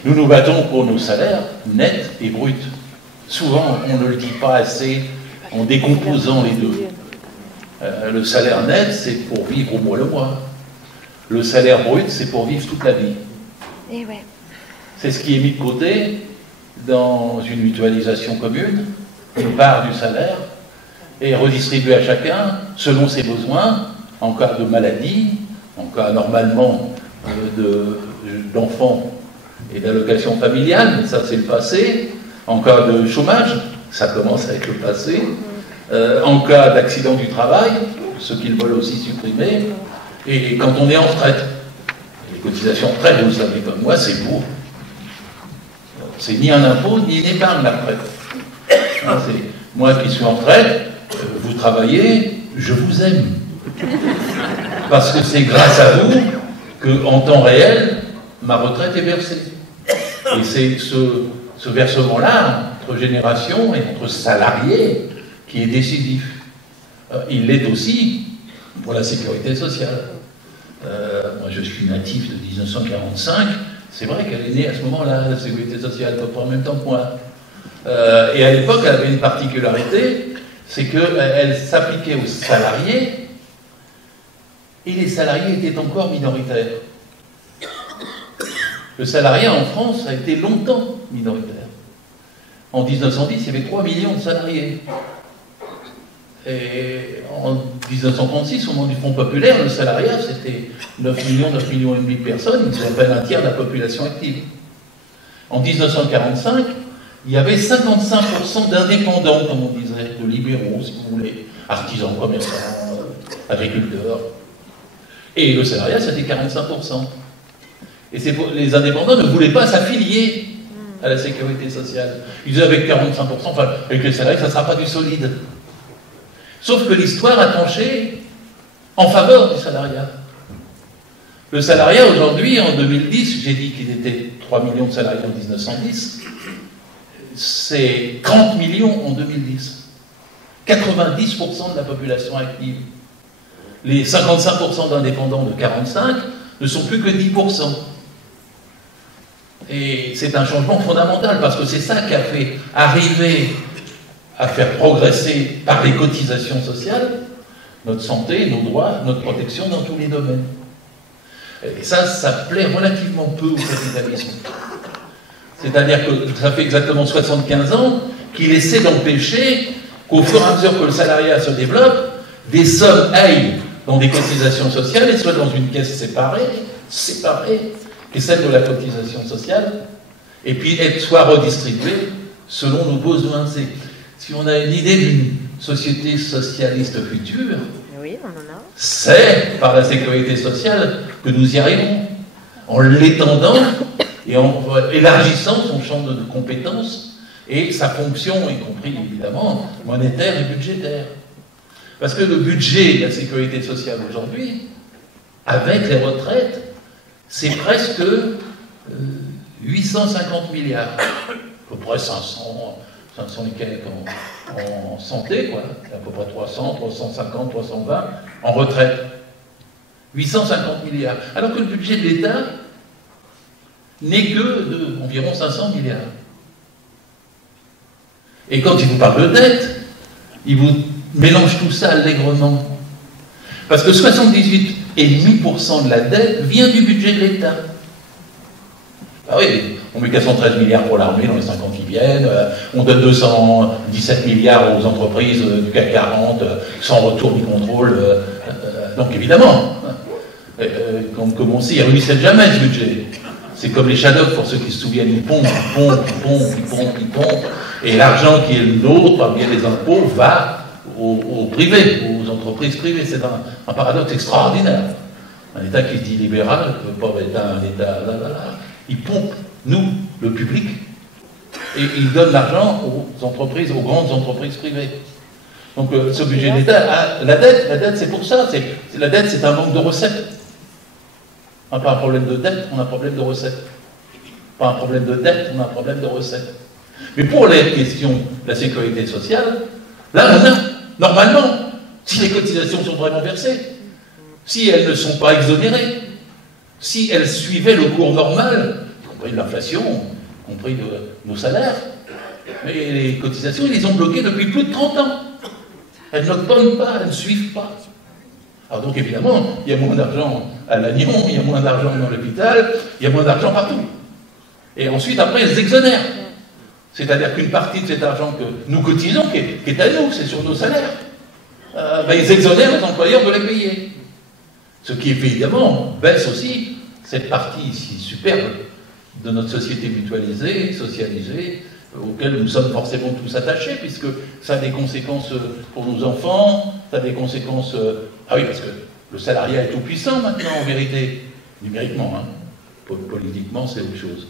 Nous nous battons pour nos salaires nets et bruts. Souvent, on ne le dit pas assez en décomposant les deux. Le salaire net, c'est pour vivre au mois le mois. Le salaire brut, c'est pour vivre toute la vie. Et ouais. C'est ce qui est mis de côté dans une mutualisation commune, une part du salaire, est redistribuée à chacun selon ses besoins, en cas de maladie, en cas normalement d'enfants et d'allocation familiale, ça c'est le passé, en cas de chômage, ça commence à être le passé, en cas d'accident du travail, ce qu'ils veulent aussi supprimer, et quand on est en retraite. Les cotisations retraite, vous le savez comme moi, c'est lourd. C'est ni un impôt, ni une épargne, la retraite. Moi qui suis en retraite, vous travaillez, je vous aime. Parce que c'est grâce à vous qu'en temps réel, ma retraite est versée. Et c'est ce versement-là, entre générations et entre salariés, qui est décisif. Il l'est aussi pour la sécurité sociale. Moi, je suis natif de 1945. C'est vrai qu'elle est née à ce moment-là, la sécurité sociale, à peu près en même temps que moi. Et à l'époque, elle avait une particularité, c'est qu'elle s'appliquait aux salariés, et les salariés étaient encore minoritaires. Le salariat en France a été longtemps minoritaire. En 1910, il y avait 3 millions de salariés. Et en 1936, au moment du Front populaire, le salariat, c'était 9 millions et demi de personnes, ils appellent un tiers de la population active. En 1945, il y avait 55% d'indépendants, comme on disait, de libéraux, si vous voulez, artisans, commerçants, agriculteurs. Et le salariat, c'était 45%. Et les indépendants ne voulaient pas s'affilier à la sécurité sociale. Ils disaient avec 45%, enfin, avec les salariés, ça ne sera pas du solide. Sauf que l'histoire a penché en faveur du salariat. Le salariat, aujourd'hui, en 2010, j'ai dit qu'il était 3 millions de salariés en 1910, c'est 30 millions en 2010. 90% de la population active. Les 55% d'indépendants de 45 ne sont plus que 10%. Et c'est un changement fondamental, parce que c'est ça qui a fait arriver à faire progresser par les cotisations sociales notre santé, nos droits, notre protection dans tous les domaines. Et ça plaît relativement peu au capitalisme. C'est-à-dire que ça fait exactement 75 ans qu'il essaie d'empêcher qu'au fur et à mesure que le salariat se développe, des sommes aillent dans des cotisations sociales et soient dans une caisse séparée, qui est celle de la cotisation sociale, et puis soit redistribuée selon nos besoins. Si on a une idée d'une société socialiste future, Oui, on en a. c'est par la sécurité sociale que nous y arrivons, en l'étendant et en élargissant son champ de compétences et sa fonction, y compris évidemment monétaire et budgétaire. Parce que le budget de la sécurité sociale aujourd'hui, avec les retraites, c'est presque 850 milliards, à peu près 500 et quelques en santé, quoi, à peu près 300, 350, 320 en retraite. 850 milliards. Alors que le budget de l'État n'est que d'environ 500 milliards. Et quand il vous parle de dette, il vous mélange tout ça allègrement. Parce que 78,5% de la dette vient du budget de l'État. Ah oui, on met 413 milliards pour l'armée dans les 5 ans qui viennent, on donne 217 milliards aux entreprises du CAC 40, sans retour ni contrôle. Donc évidemment, comme on sait, il ne ruisselle jamais ce budget. C'est comme les Shadows, pour ceux qui se souviennent, ils pompent, et l'argent qui est le nôtre, par bien des impôts, va aux privés, aux entreprises privées. C'est un paradoxe extraordinaire. Un État qui se dit libéral ne peut pas être un État... Il pompe, nous, le public, et il donne l'argent aux entreprises, aux grandes entreprises privées. Donc ce budget d'État, la dette c'est pour ça. La dette, c'est un manque de recettes. On n'a pas un problème de dette, on a un problème de recettes. Pas un problème de dette, on a un problème de recettes. Mais pour les questions de la sécurité sociale, là, on a, normalement, si les cotisations sont vraiment versées, si elles ne sont pas exonérées, si elles suivaient le cours normal, y compris de l'inflation, y compris de nos salaires, mais les cotisations, ils les ont bloquées depuis plus de 30 ans. Elles n'augmentent pas, elles ne suivent pas. Alors donc évidemment, il y a moins d'argent à l'Agnon, il y a moins d'argent dans l'hôpital, il y a moins d'argent partout. Et ensuite, après, elles exonèrent. C'est-à-dire qu'une partie de cet argent que nous cotisons, qui est à nous, c'est sur nos salaires, ils exonèrent les employeurs de les payer. Ce qui, évidemment, baisse aussi cette partie ici superbe de notre société mutualisée, socialisée, auquel nous sommes forcément tous attachés, puisque ça a des conséquences pour nos enfants, ça a des conséquences... Ah oui, parce que le salariat est tout puissant maintenant, en vérité, numériquement, hein. Politiquement, c'est autre chose.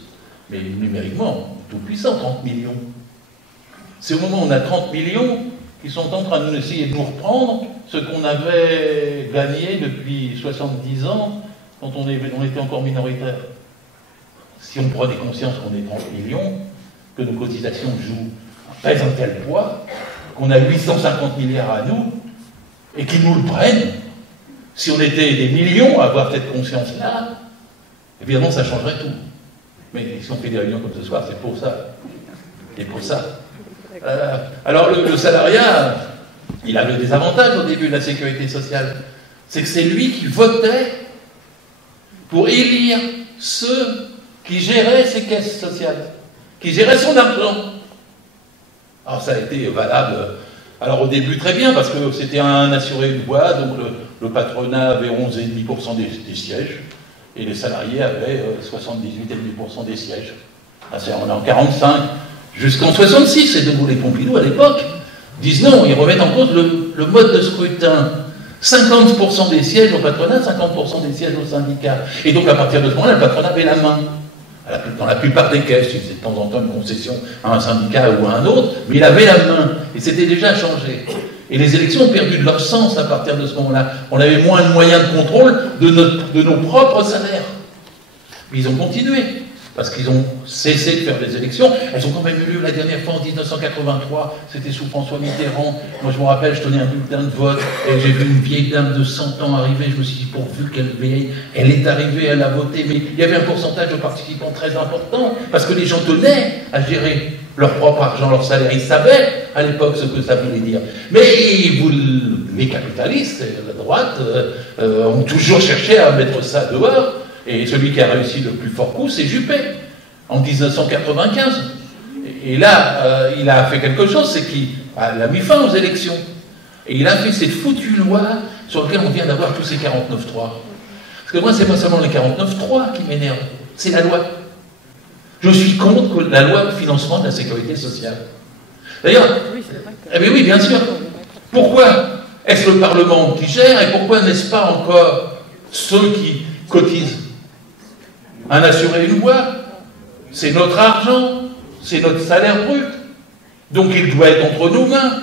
Mais numériquement, tout puissant, 30 millions. C'est au moment où on a 30 millions qui sont en train d'essayer de nous reprendre ce qu'on avait gagné depuis 70 ans quand on était encore minoritaire. Si on prenait conscience qu'on est 30 millions, que nos cotisations pèsent un tel poids, qu'on a 850 milliards à nous, et qu'ils nous le prennent, si on était des millions à avoir cette conscience-là, évidemment ça changerait tout. Mais si on fait des réunions comme ce soir, c'est pour ça. C'est pour ça. Alors le salariat, il avait des avantages au début de la sécurité sociale. C'est que c'est lui qui votait pour élire ceux qui géraient ses caisses sociales, qui géraient son argent. Alors ça a été valable, alors au début très bien, parce que c'était un assuré de bois, donc le patronat avait 11,5% des sièges, et les salariés avaient 78,5% des sièges. On est en 45, jusqu'en 66, et debout les Pompidou à l'époque disent non, ils remettent en cause le mode de scrutin. 50% des sièges au patronat, 50% des sièges au syndicat. Et donc à partir de ce moment-là, le patronat avait la main. Dans la plupart des caisses, il faisait de temps en temps une concession à un syndicat ou à un autre, mais il avait la main, et c'était déjà changé. Et les élections ont perdu de leur sens à partir de ce moment-là. On avait moins de moyens de contrôle de nos propres salaires. Mais ils ont continué, parce qu'ils ont cessé de faire des élections. Elles ont quand même eu lieu la dernière fois en 1983, c'était sous François Mitterrand. Moi je me rappelle, je tenais un bulletin de vote, et j'ai vu une vieille dame de 100 ans arriver, je me suis dit, pourvu qu'elle vieille, elle est arrivée, elle a voté, mais il y avait un pourcentage de participants très important, parce que les gens tenaient à gérer leur propre argent, leur salaire. Ils savaient à l'époque ce que ça voulait dire. Mais les capitalistes, la droite, ont toujours cherché à mettre ça dehors. Et celui qui a réussi le plus fort coup, c'est Juppé, en 1995. Et là, il a fait quelque chose, c'est qu'il a mis fin aux élections. Et il a fait cette foutue loi sur laquelle on vient d'avoir tous ces 49.3. Parce que moi, c'est pas seulement les 49.3 qui m'énervent, c'est la loi. Je suis contre la loi de financement de la sécurité sociale. D'ailleurs, eh bien oui, bien sûr. Pourquoi est-ce le Parlement qui gère et pourquoi n'est-ce pas encore ceux qui cotisent? Un assuré une boîte, c'est notre argent, c'est notre salaire brut. Donc il doit être entre nos mains.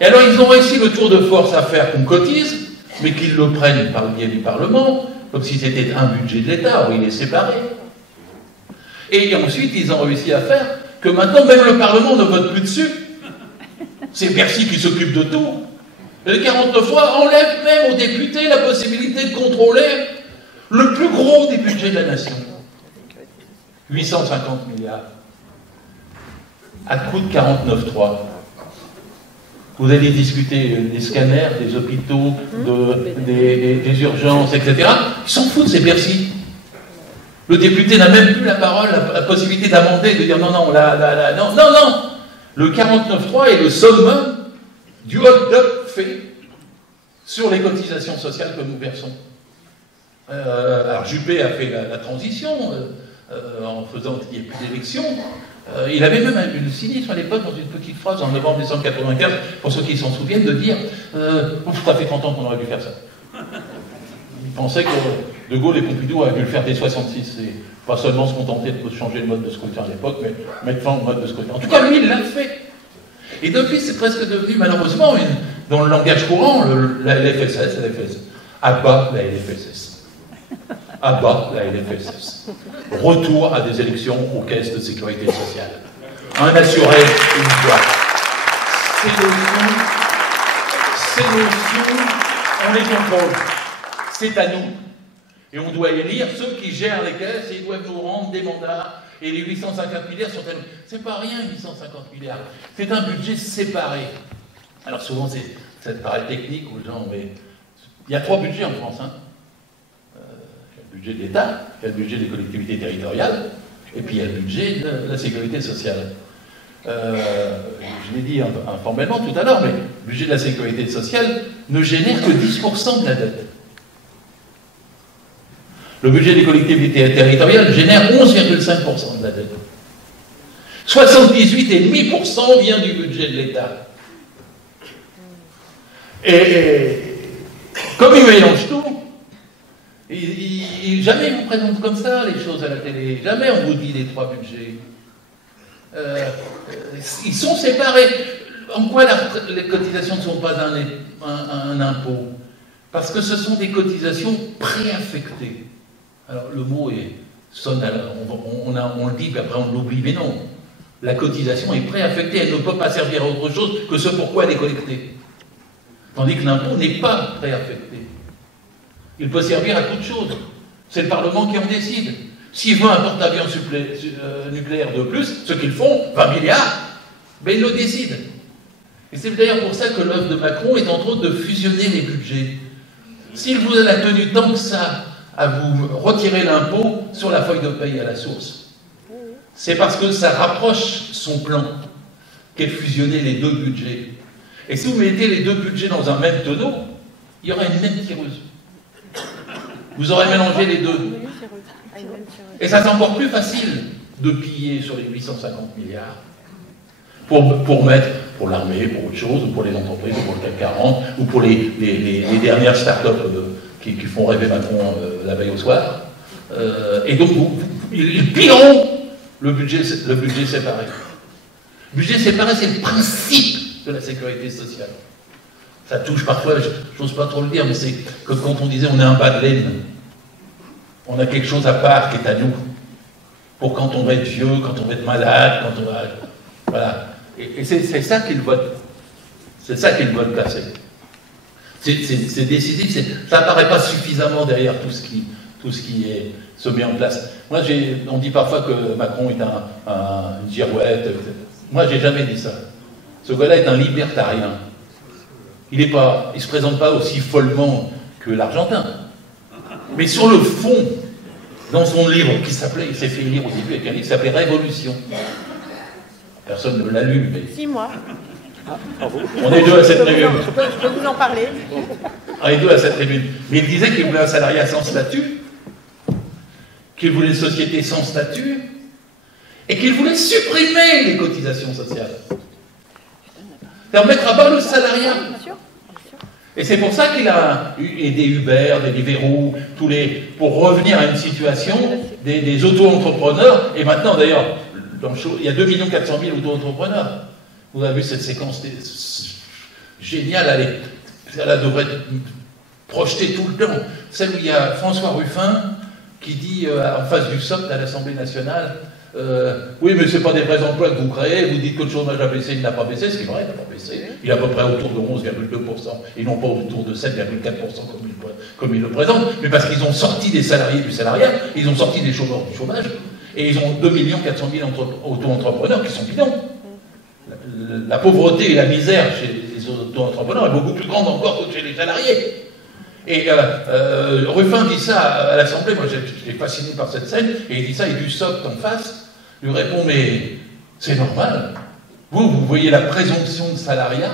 Et alors ils ont réussi le tour de force à faire qu'on cotise, mais qu'ils le prennent par le biais du Parlement, comme si c'était un budget de l'État, où il est séparé. Et ensuite, ils ont réussi à faire que maintenant, même le Parlement ne vote plus dessus. C'est Bercy qui s'occupe de tout. Et le 49.3 enlève même aux députés la possibilité de contrôler le plus gros des budgets de la nation. 850 milliards. À coût de 49.3. Vous allez discuter des scanners, des hôpitaux, des urgences, etc. Ils s'en foutent, c'est Bercy. Le député n'a même plus la parole, la possibilité d'amender, de dire non, non, non. Le 49.3 est le summum du hold-up fait sur les cotisations sociales que nous versons. Alors Juppé a fait la transition en faisant qu'il n'y ait plus d'élections. Il avait même une cynisme à l'époque dans une petite phrase en novembre 1995, pour ceux qui s'en souviennent, de dire ça fait 30 ans qu'on aurait dû faire ça. Il pensait que De Gaulle et Pompidou auraient dû le faire dès 66, et pas seulement se contenter de changer le mode de scrutin à l'époque, mais mettre fin au mode de scrutin. En tout cas, lui, il l'a fait. Et depuis, c'est presque devenu, malheureusement, dans le langage courant, la LFSS, abat la LFSS. Abat la LFSS. Retour à des élections aux caisses de sécurité sociale. Un assuré, une voix. Ces notions, on les contrôle. C'est à nous. Et on doit élire ceux qui gèrent les caisses et ils doivent nous rendre des mandats. Et les 850 milliards sont tellement... C'est pas rien, 850 milliards. C'est un budget séparé. Alors souvent, ça paraît technique aux gens, mais il y a 3 budgets en France. Hein. Il y a le budget de l'État, il y a le budget des collectivités territoriales, et puis il y a le budget de la sécurité sociale. Je l'ai dit informellement tout à l'heure, mais le budget de la sécurité sociale ne génère que 10% de la dette. Le budget des collectivités territoriales génère 11,5% de la dette. 78,5% vient du budget de l'État. Et comme ils mélangent tout, jamais ils vous présentent comme ça les choses à la télé. Jamais on vous dit les 3 budgets. Ils sont séparés. En quoi les cotisations ne sont pas un impôt? Parce que ce sont des cotisations préaffectées. Alors le mot sonne, on le dit, puis après on l'oublie, mais non. La cotisation est préaffectée, elle ne peut pas servir à autre chose que ce pourquoi elle est collectée. Tandis que l'impôt n'est pas préaffecté. Il peut servir à toute chose. C'est le Parlement qui en décide. S'il veut un porte-avions nucléaire de plus, ce qu'ils font, 20 milliards, ben ils le décident. Et c'est d'ailleurs pour ça que l'œuvre de Macron est entre autres de fusionner les budgets. S'il vous a tenu tant que ça à vous retirer l'impôt sur la feuille de paye à la source, c'est parce que ça rapproche son plan qu'est fusionner les 2 budgets. Et si vous mettez les 2 budgets dans un même tonneau, il y aura une même tireuse. Vous aurez mélangé les 2. Et ça, c'est encore plus facile de piller sur les 850 milliards pour mettre pour l'armée, pour autre chose, ou pour les entreprises, ou pour le CAC 40, ou pour les dernières start-up qui font rêver Macron la veille au soir. Et donc, ils pilleront le budget séparé. Le budget séparé, c'est le principe de la sécurité sociale. Ça touche parfois, je n'ose pas trop le dire, mais c'est comme quand on disait on est un bas de laine. On a quelque chose à part qui est à nous. Pour quand on va être vieux, quand on va être malade, quand on va... Voilà. Et c'est ça qu'ils veulent. C'est ça qu'ils veulent placer. C'est décisif. Ça n'apparaît pas suffisamment derrière tout ce qui se met en place. Moi, on dit parfois que Macron est une girouette. Moi, j'ai jamais dit ça. Ce gars-là est un libertarien. Il ne se présente pas aussi follement que l'Argentin. Mais sur le fond, dans son livre il s'est fait lire au début avec un livre qui s'appelait Révolution. Personne ne l'a lu, mais... Si, moi. On est 2 à cette tribune. Je peux vous en parler. On est 2 à cette tribune. Mais il disait qu'il voulait un salariat sans statut, qu'il voulait une société sans statut, et qu'il voulait supprimer les cotisations sociales. Mettre à bas le salariat. Et c'est pour ça qu'il a aidé Uber, des Deliveroo, pour revenir à une situation des auto-entrepreneurs. Et maintenant, d'ailleurs, il y a 2 400 000 auto-entrepreneurs. Vous avez vu cette séquence géniale, elle devrait être projetée tout le temps. Celle où il y a François Ruffin qui dit en face du SOCT à l'Assemblée nationale, oui, mais ce n'est pas des vrais emplois que vous créez, vous dites que le chômage a baissé, il n'a pas baissé, ce qui est vrai, il n'a pas baissé. Il est à peu près autour de 11,2%, et non pas autour de 7,4% comme il le présente, mais parce qu'ils ont sorti des salariés du salariat, ils ont sorti des chômeurs du chômage, et ils ont 2 400 000 auto-entrepreneurs qui sont bidons. La pauvreté et la misère chez les auto-entrepreneurs est beaucoup plus grande encore que chez les salariés. Et Ruffin dit ça à l'Assemblée, moi j'étais fasciné par cette scène, et il dit ça, et du SOCT en face lui répond, mais c'est normal, vous voyez la présomption de salariat,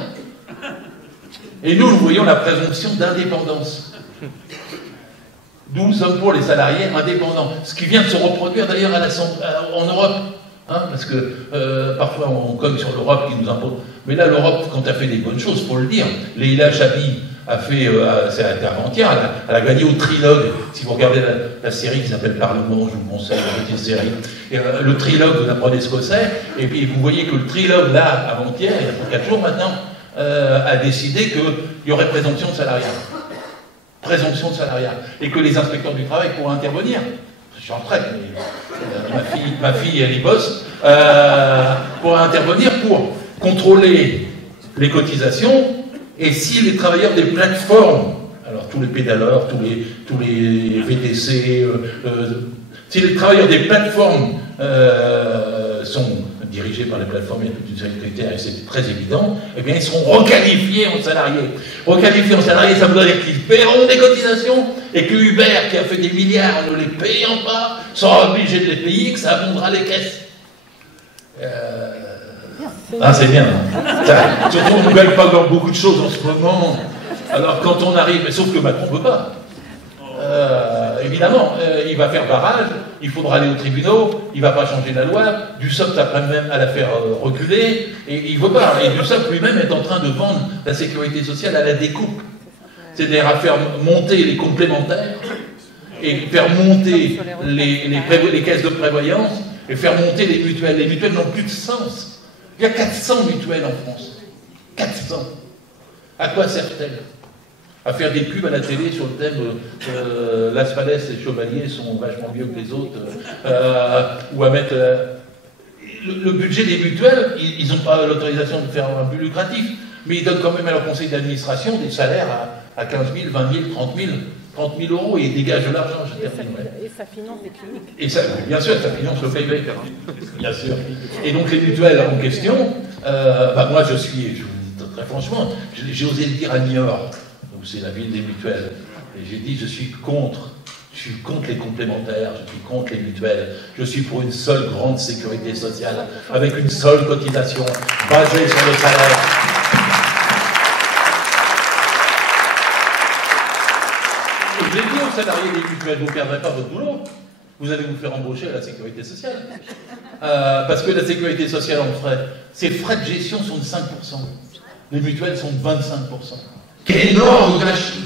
et nous voyons la présomption d'indépendance. Nous sommes pour les salariés indépendants, ce qui vient de se reproduire d'ailleurs en Europe, hein, parce que parfois on cogne sur l'Europe qui nous impose, mais là l'Europe, quand elle fait des bonnes choses, il faut le dire, Leïla Chabi a fait, c'est avant-hier, elle a gagné au trilogue. Si vous regardez la série qui s'appelle Parlement, je vous conseille la petite série. Et, le trilogue, vous apprenez ce que c'est, et puis vous voyez que le trilogue, là, avant-hier, il y a 4 jours maintenant, a décidé qu'il y aurait présomption de salariat. Présomption de salariat. Et que les inspecteurs du travail pourraient intervenir. Je suis en retraite, mais ma fille, elle y bosse, pourraient intervenir pour contrôler les cotisations. Et si les travailleurs des plateformes, alors tous les pédaleurs, tous les VTC, si les travailleurs des plateformes sont dirigés par les plateformes, il y a toute une série de critères, et c'est très évident, eh bien ils seront requalifiés en salariés. Requalifiés en salariés, ça voudrait dire qu'ils paieront des cotisations, et que Uber, qui a fait des milliards en ne les payant pas, sera obligé de les payer, que ça abondera les caisses. Ah, c'est bien. Surtout, on ne gagne pas encore beaucoup de choses en ce moment. Alors, quand on arrive, sauf que Macron ne peut pas. Évidemment, il va faire barrage, il faudra aller aux tribunaux, il ne va pas changer la loi, du SOCT après même à la faire reculer, et il ne veut pas. Et du SOCT lui-même est en train de vendre la sécurité sociale à la découpe. C'est-à-dire à faire monter les complémentaires, et faire monter les caisses de prévoyance, et faire monter les mutuelles. Les mutuelles n'ont plus de sens. Il y a 400 mutuelles en France. 400. À quoi servent-elles? À faire des pubs à la télé sur le thème Las Palais et Chevalier sont vachement mieux que les autres, ou à mettre... le budget des mutuelles, ils n'ont pas l'autorisation de faire un but lucratif, mais ils donnent quand même à leur conseil d'administration des salaires à 15 000, 20 000, 30 000 euros, et ils dégagent de l'argent. Et ça finance des cliniques. Et ça, bien sûr, ça finance le PIB, bien sûr. Et donc les mutuelles en question, moi je vous dis très franchement, j'ai osé le dire à Niort, où c'est la ville des mutuelles, et j'ai dit je suis contre les complémentaires, je suis contre les mutuelles, je suis pour une seule grande sécurité sociale, avec une seule cotisation, basée sur le salaire. Je l'ai dit aux salariés des mutuelles, vous ne perdrez pas votre boulot, vous allez vous faire embaucher à la sécurité sociale. Parce que la sécurité sociale en frais, ces frais de gestion sont de 5%. Les mutuelles sont de 25%. Quel énorme gâchis!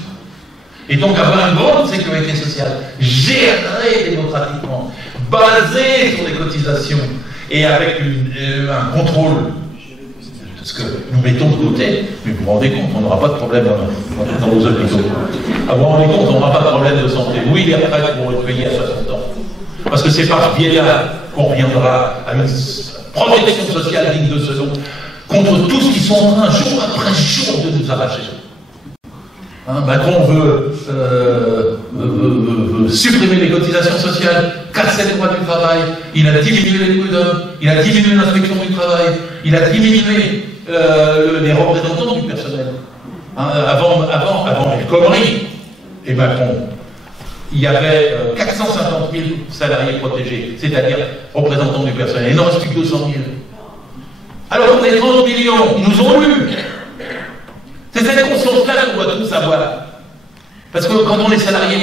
Et donc avoir une grande sécurité sociale, gérée démocratiquement, basée sur les cotisations, et avec un contrôle, ce que nous mettons de côté, mais vous vous rendez compte, on n'aura pas de problème dans nos hôpitaux. Vous vous rendez compte, on n'aura pas de problème de santé. Oui, les retraites vont être payées à 60 ans. Parce que c'est par ce biais-là qu'on reviendra à une protection sociale digne de ce nom, contre tous qui sont en train, jour après jour, de nous arracher. Macron veut supprimer les cotisations sociales, casser les droits du travail, il a diminué les prud'hommes, il a diminué l'inspection du travail, il a diminué les représentants du personnel. Avant El Khomri et Macron, il y avait 450 000 salariés protégés, c'est-à-dire représentants du personnel. Il n'en reste plus que 200 000. Alors on est 30 millions, ils nous ont eu. C'est cette conscience-là qu'on doit tous avoir. Parce que quand on est salarié,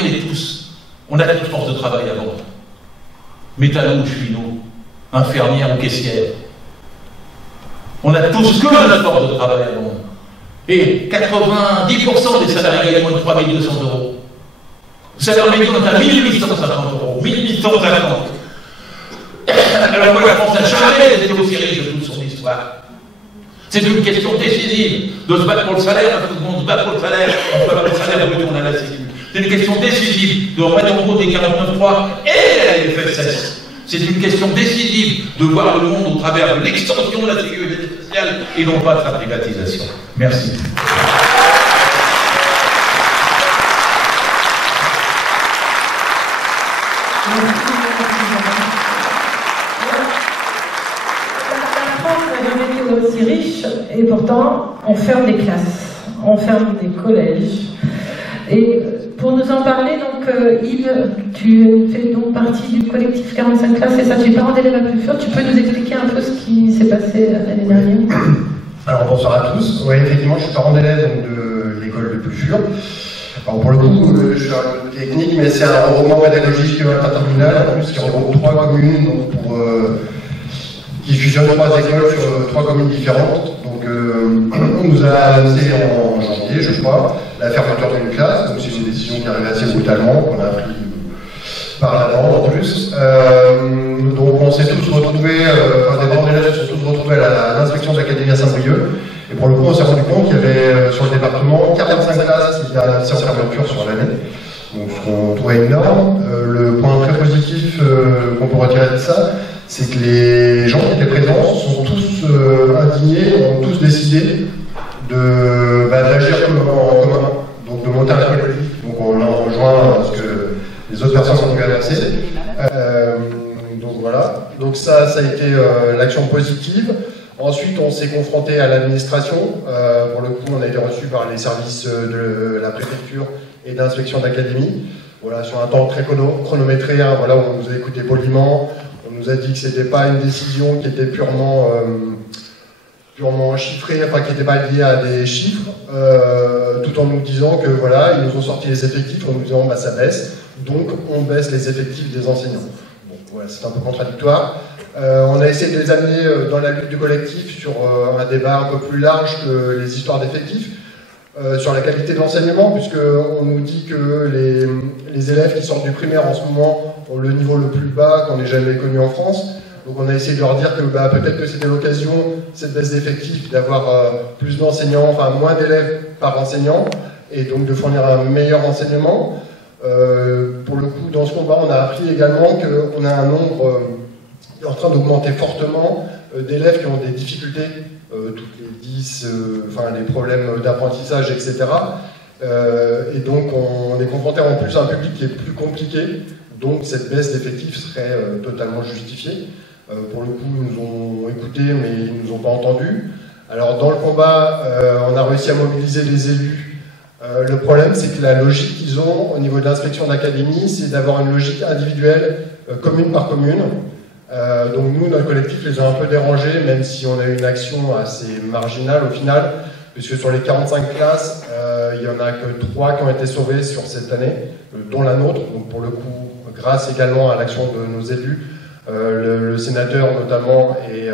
on a toute force de travail à vendre. Métallos ou cheminots, infirmières ou caissières. On a tous que la force de travail à vendre. Et 90% des salariés gagnent moins de 3 200 euros. Le salaire médian est à 1 850 euros. 1 850. Alors que la France n'a jamais été aussi riche de toute son histoire. C'est une question décisive de se battre pour le salaire, parce qu'on se bat pour le salaire, on se bat pour le salaire, on a la sécu. C'est une question décisive de remettre en cause des 49.3 et la FSS. C'est une question décisive de voir le monde au travers de l'extension de la sécurité sociale et non pas de sa privatisation. Merci. Aussi riche, et pourtant on ferme des classes, on ferme des collèges. Et pour nous en parler, donc Yves, tu fais donc partie du collectif 45 classes, et ça, tu es parent d'élèves à Pulfure. Tu peux nous expliquer un peu ce qui s'est passé l'année dernière? Alors bonsoir à tous. Oui, effectivement, je suis parent d'élèves de l'école de Pulfure. Alors pour le coup, je suis un peu technique, mais c'est un regroupement pédagogique intercommunal, en plus qui regroupe 3 communes, donc qui fusionne 3 écoles sur 3 communes différentes. Donc on nous a annoncé en janvier, je crois, la fermeture d'une classe. Donc c'est une décision qui est arrivée assez brutalement, qu'on a pris par la bande en plus. Donc on s'est tous retrouvés, des parents d'élèves se sont tous retrouvés à l'inspection de l'Académie à Saint-Brieuc. Et pour le coup, on s'est rendu compte qu'il y avait sur le département 45 classes qui étaient annoncées en fermeture sur l'année. Donc ce qu'on trouvait énorme. Le point très positif qu'on peut retirer de ça, c'est que les gens qui étaient présents sont tous indignés, ont tous décidé d'agir en commun, donc de monter un collectif. Donc on a rejoint ce que les autres personnes ont pu annoncer. Donc voilà, donc ça a été l'action positive. Ensuite, on s'est confronté à l'administration. Pour le coup, on a été reçu par les services de la préfecture et d'inspection d'académie. Voilà, sur un temps très chronométré, hein, voilà, on nous a écouté poliment. On nous a dit que ce n'était pas une décision qui était purement chiffrée, enfin qui n'était pas liée à des chiffres, tout en nous disant que voilà, ils nous ont sorti les effectifs en nous disant bah, ça baisse, donc on baisse les effectifs des enseignants. Bon, voilà, c'est un peu contradictoire. On a essayé de les amener dans la lutte du collectif sur un débat un peu plus large que les histoires d'effectifs, sur la qualité de l'enseignement, puisqu'on nous dit que les élèves qui sortent du primaire en ce moment ont le niveau le plus bas qu'on ait jamais connu en France. Donc on a essayé de leur dire que bah, peut-être que c'était l'occasion, cette baisse d'effectifs, d'avoir plus d'enseignants, enfin moins d'élèves par enseignant, et donc de fournir un meilleur enseignement. Pour le coup, dans ce combat, on a appris également qu'on a un nombre en train d'augmenter fortement d'élèves qui ont des difficultés, toutes les 10, les problèmes d'apprentissage, etc. Et donc on est confronté en plus à un public qui est plus compliqué, donc cette baisse d'effectifs serait totalement justifiée. Pour le coup, ils nous ont écoutés, mais ils ne nous ont pas entendus. Alors dans le combat, on a réussi à mobiliser les élus. Le problème, c'est que la logique qu'ils ont au niveau de l'inspection d'académie, c'est d'avoir une logique individuelle, commune par commune. Donc nous, notre collectif les a un peu dérangés, même si on a eu une action assez marginale au final, puisque sur les 45 classes, il n'y en a que 3 qui ont été sauvées sur cette année, dont la nôtre. Donc pour le coup, grâce également à l'action de nos élus, le sénateur notamment et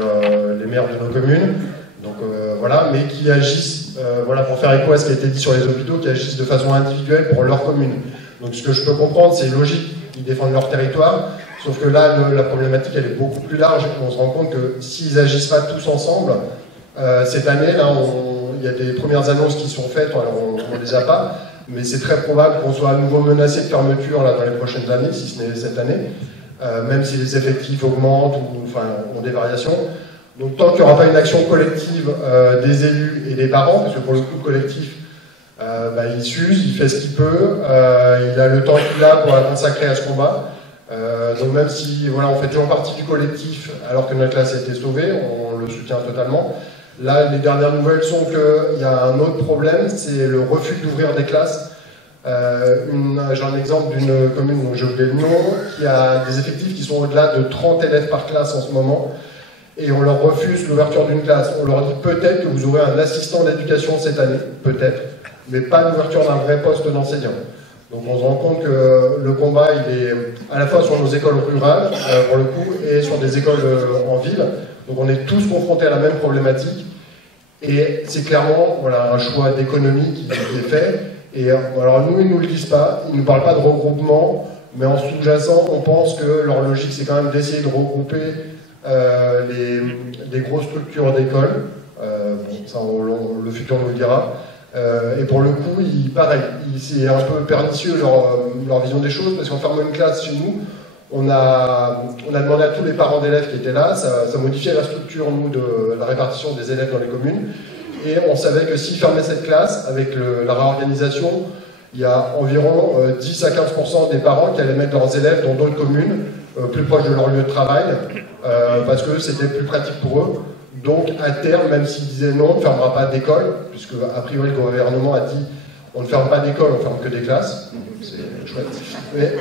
les maires de nos communes. Donc voilà, mais qui agissent, voilà, pour faire écho à ce qui a été dit sur les hôpitaux, qui agissent de façon individuelle pour leur commune. Donc ce que je peux comprendre, c'est logique, ils défendent leur territoire. Sauf que là, la problématique, elle est beaucoup plus large. On se rend compte que s'ils n'agissent pas tous ensemble, cette année, là, il y a des premières annonces qui sont faites, alors on ne les a pas, mais c'est très probable qu'on soit à nouveau menacé de fermeture là, dans les prochaines années, si ce n'est cette année, même si les effectifs augmentent ou ont des variations. Donc tant qu'il n'y aura pas une action collective des élus et des parents, parce que pour le coup, le collectif, il s'use, il fait ce qu'il peut, il a le temps qu'il a pour la consacrer à ce combat. Donc même si voilà, on fait toujours partie du collectif alors que notre classe a été sauvée, on le soutient totalement. Là, les dernières nouvelles sont qu'il y a un autre problème, c'est le refus d'ouvrir des classes. J'ai un exemple d'une commune dont j'ai oublié le nom, qui a des effectifs qui sont au-delà de 30 élèves par classe en ce moment, et on leur refuse l'ouverture d'une classe. On leur dit peut-être que vous aurez un assistant d'éducation cette année, peut-être, mais pas l'ouverture d'un vrai poste d'enseignant. Donc on se rend compte que le combat, il est à la fois sur nos écoles rurales, pour le coup, et sur des écoles en ville. Donc on est tous confrontés à la même problématique. Et c'est clairement voilà, un choix d'économie qui est fait. Et alors nous, ils ne nous le disent pas, ils ne nous parlent pas de regroupement, mais en sous-jacent, on pense que leur logique, c'est quand même d'essayer de regrouper des grosses structures d'écoles. ça le futur nous le dira. Et pour le coup, pareil, c'est un peu pernicieux leur vision des choses, parce qu'en fermant une classe chez nous, on a demandé à tous les parents d'élèves qui étaient là, ça modifiait la structure, nous, de la répartition des élèves dans les communes, et on savait que s'ils fermaient cette classe, avec la réorganisation, il y a environ 10 à 15% des parents qui allaient mettre leurs élèves dans d'autres communes, plus proches de leur lieu de travail, parce que c'était plus pratique pour eux. Donc, à terme, même s'ils disaient non, on ne fermera pas d'école, puisque a priori le gouvernement a dit on ne ferme pas d'école, on ferme que des classes. C'est chouette. Mais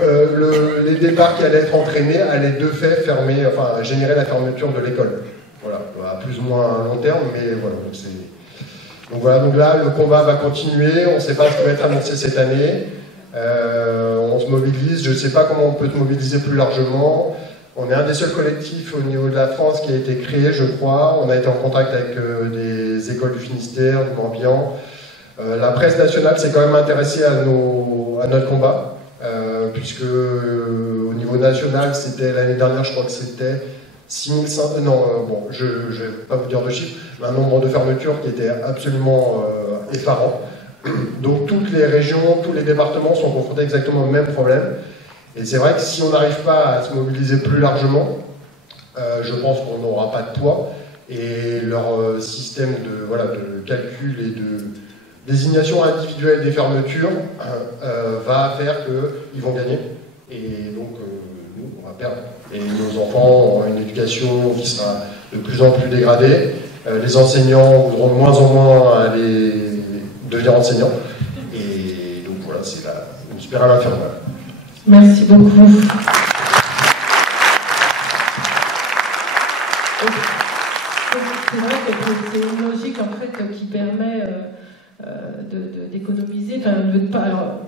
les départs qui allaient être entraînés allaient de fait générer la fermeture de l'école. Voilà, à plus ou moins à long terme, mais voilà. Donc là, le combat va continuer, on ne sait pas ce qui va être annoncé cette année. On se mobilise, je ne sais pas comment on peut se mobiliser plus largement. On est un des seuls collectifs au niveau de la France qui a été créé, je crois. On a été en contact avec des écoles du Finistère, du Morbihan. La presse nationale s'est quand même intéressée à notre combat, puisque au niveau national, c'était l'année dernière, je crois que c'était 6500, je ne vais pas vous dire de chiffres, mais un nombre de fermetures qui était absolument effarant. Donc toutes les régions, tous les départements sont confrontés exactement au même problème. Et c'est vrai que si on n'arrive pas à se mobiliser plus largement, je pense qu'on n'aura pas de poids, et leur système de calcul et de désignation individuelle des fermetures va faire qu'ils vont gagner. Et donc, nous, on va perdre. Et nos enfants auront une éducation qui sera de plus en plus dégradée. Les enseignants voudront de moins en moins aller devenir enseignants. Et donc, voilà, c'est une spirale infernale. Merci beaucoup. C'est vrai que c'est une logique en fait qui permet d'économiser,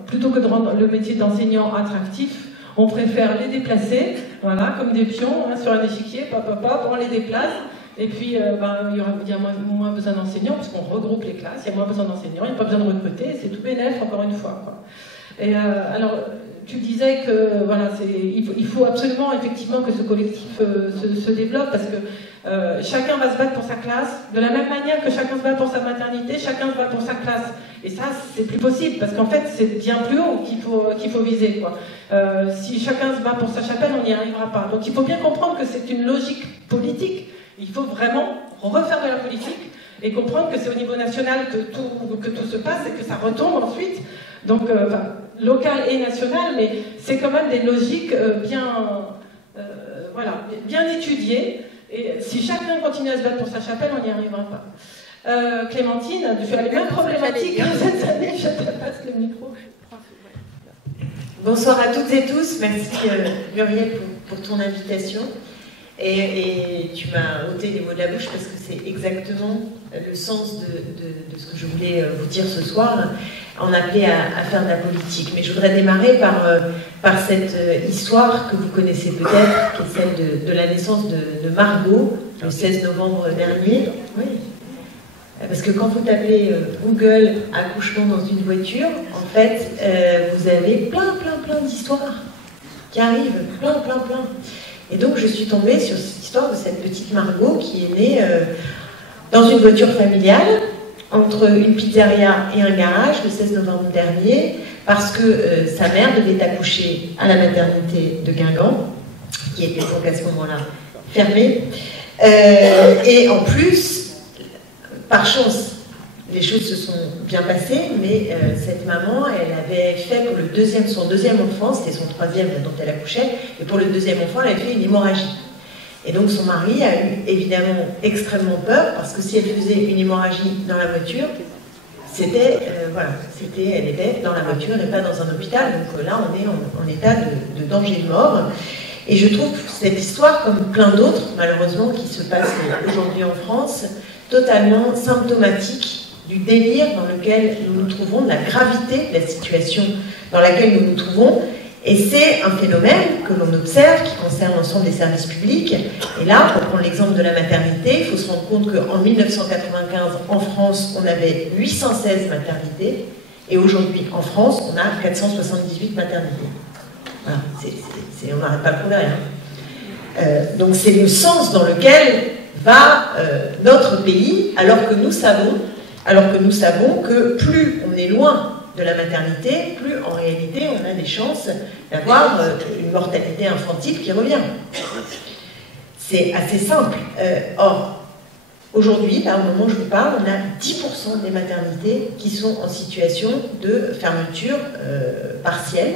plutôt que de rendre le métier d'enseignant attractif, on préfère les déplacer, voilà, comme des pions sur un échiquier, on les déplace, et puis il y a moins besoin d'enseignants, parce qu'on regroupe les classes, il y a moins besoin d'enseignants, il n'y a pas besoin de recruter, c'est tout bénef, encore une fois, quoi. Et alors, tu disais que voilà, il faut absolument effectivement que ce collectif se développe, parce que chacun va se battre pour sa classe, de la même manière que chacun se bat pour sa maternité, chacun se bat pour sa classe. Et ça, c'est plus possible, parce qu'en fait, c'est bien plus haut qu'il faut viser, quoi. Si chacun se bat pour sa chapelle, on n'y arrivera pas. Donc il faut bien comprendre que c'est une logique politique. Il faut vraiment refaire de la politique et comprendre que c'est au niveau national que tout se passe et que ça retombe ensuite. Donc, local et national, mais c'est quand même des logiques bien étudiées. Et si chacun continue à se battre pour sa chapelle, on n'y arrivera pas. Clémentine, tu as les mêmes problématiques cette année, je te passe le micro. Bonsoir à toutes et tous, merci Muriel pour ton invitation. Et tu m'as ôté les mots de la bouche parce que c'est exactement le sens de ce que je voulais vous dire ce soir, en appeler à faire de la politique. Mais je voudrais démarrer par cette histoire que vous connaissez peut-être, qui est celle de la naissance de Margot, le 16 novembre dernier. Oui. Parce que quand vous tapez Google accouchement dans une voiture, en fait, vous avez plein d'histoires qui arrivent, plein. Et donc je suis tombée sur cette histoire de cette petite Margot qui est née dans une voiture familiale, entre une pizzeria et un garage, le 16 novembre dernier, parce que sa mère devait accoucher à la maternité de Guingamp, qui était donc à ce moment-là fermée. Et en plus, par chance, les choses se sont bien passées, mais cette maman, elle avait fait pour son deuxième enfant, c'était son troisième dont elle accouchait, et pour le deuxième enfant, elle avait fait une hémorragie. Et donc son mari a eu évidemment extrêmement peur, parce que si elle faisait une hémorragie dans la voiture, elle était dans la voiture et pas dans un hôpital, donc là on est en état de danger de mort. Et je trouve cette histoire, comme plein d'autres, malheureusement, qui se passent aujourd'hui en France, totalement symptomatique du délire dans lequel nous nous trouvons, de la gravité de la situation dans laquelle nous nous trouvons. Et c'est un phénomène que l'on observe, qui concerne l'ensemble des services publics. Et là, pour prendre l'exemple de la maternité, il faut se rendre compte qu'en 1995, en France, on avait 816 maternités, et aujourd'hui, en France, on a 478 maternités. Voilà, on n'arrête pas le progrès. Donc c'est le sens dans lequel va notre pays, alors que nous savons que plus on est loin de la maternité, plus en réalité on a des chances d'avoir une mortalité infantile qui revient. C'est assez simple. Or, aujourd'hui, là, au moment où je vous parle, on a 10% des maternités qui sont en situation de fermeture partielle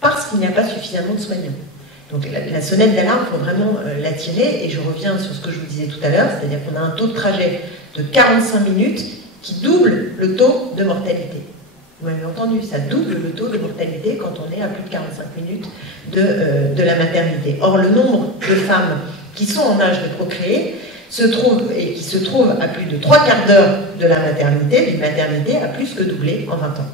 parce qu'il n'y a pas suffisamment de soignants. Donc la sonnette d'alarme, il faut vraiment la tirer, et je reviens sur ce que je vous disais tout à l'heure, c'est-à-dire qu'on a un taux de trajet de 45 minutes qui double le taux de mortalité. Vous m'avez entendu, ça double le taux de mortalité quand on est à plus de 45 minutes de la maternité. Or, le nombre de femmes qui sont en âge de procréer se trouve à plus de 3/4 d'heure de la maternité, d'une maternité a plus que doublé en 20 ans.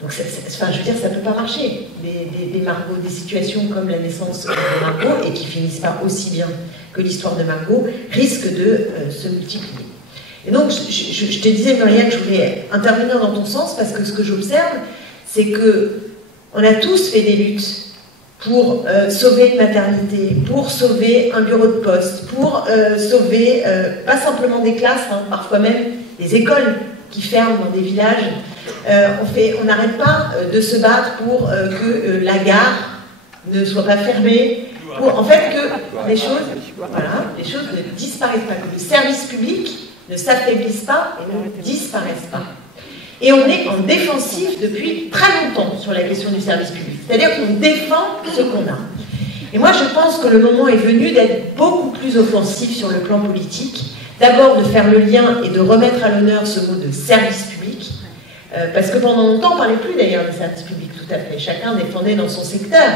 Donc, enfin, je veux dire, ça ne peut pas marcher. Des situations comme la naissance de Margot, et qui finissent pas aussi bien que l'histoire de Margot, risquent de se multiplier. Et donc, je te disais, Muriel, je voulais intervenir dans ton sens, parce que ce que j'observe, c'est qu'on a tous fait des luttes pour sauver une maternité, pour sauver un bureau de poste, pour sauver, pas simplement des classes, hein, parfois même des écoles qui ferment dans des villages. On n'arrête pas de se battre pour que la gare ne soit pas fermée, pour en fait que les choses ne disparaissent pas, que le service public ne s'affaiblisse pas et ne disparaisse pas. Et on est en défensif depuis très longtemps sur la question du service public. C'est-à-dire qu'on défend ce qu'on a. Et moi, je pense que le moment est venu d'être beaucoup plus offensif sur le plan politique. D'abord, de faire le lien et de remettre à l'honneur ce mot de service public. Parce que pendant longtemps, on ne parlait plus d'ailleurs de service public, tout à fait. Chacun défendait dans son secteur,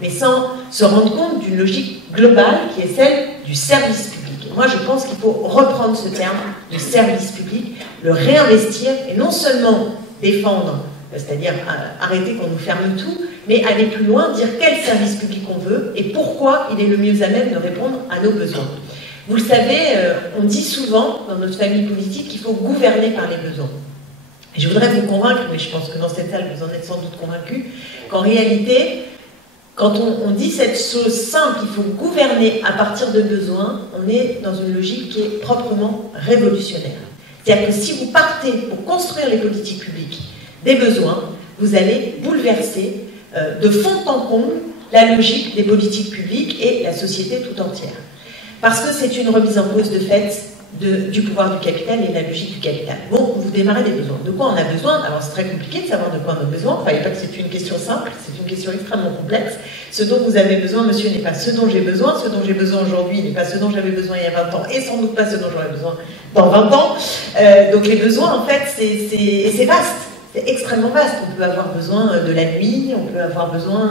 mais sans se rendre compte d'une logique globale qui est celle du service public. Moi, je pense qu'il faut reprendre ce terme de service public, le réinvestir, et non seulement défendre, c'est-à-dire arrêter qu'on nous ferme tout, mais aller plus loin, dire quel service public on veut et pourquoi il est le mieux à même de répondre à nos besoins. Vous le savez, on dit souvent dans notre famille politique qu'il faut gouverner par les besoins. Et je voudrais vous convaincre, mais je pense que dans cette salle vous en êtes sans doute convaincus, qu'en réalité, quand on dit cette chose simple, il faut gouverner à partir de besoins, on est dans une logique qui est proprement révolutionnaire. C'est-à-dire que si vous partez pour construire les politiques publiques des besoins, vous allez bouleverser de fond en comble la logique des politiques publiques et la société tout entière. Parce que c'est une remise en cause de fait du pouvoir du capital et de la logique du capital. Bon, vous démarrez des besoins. De quoi on a besoin? Alors c'est très compliqué de savoir de quoi on a besoin. Enfin, il n'y a pas que c'est une question simple, c'est une question extrêmement complexe. Ce dont vous avez besoin, monsieur, n'est pas ce dont j'ai besoin. Ce dont j'ai besoin aujourd'hui n'est pas ce dont j'avais besoin il y a 20 ans, et sans doute pas ce dont j'aurais besoin dans 20 ans. Donc les besoins, en fait, c'est vaste. C'est extrêmement vaste. On peut avoir besoin de la nuit, on peut avoir besoin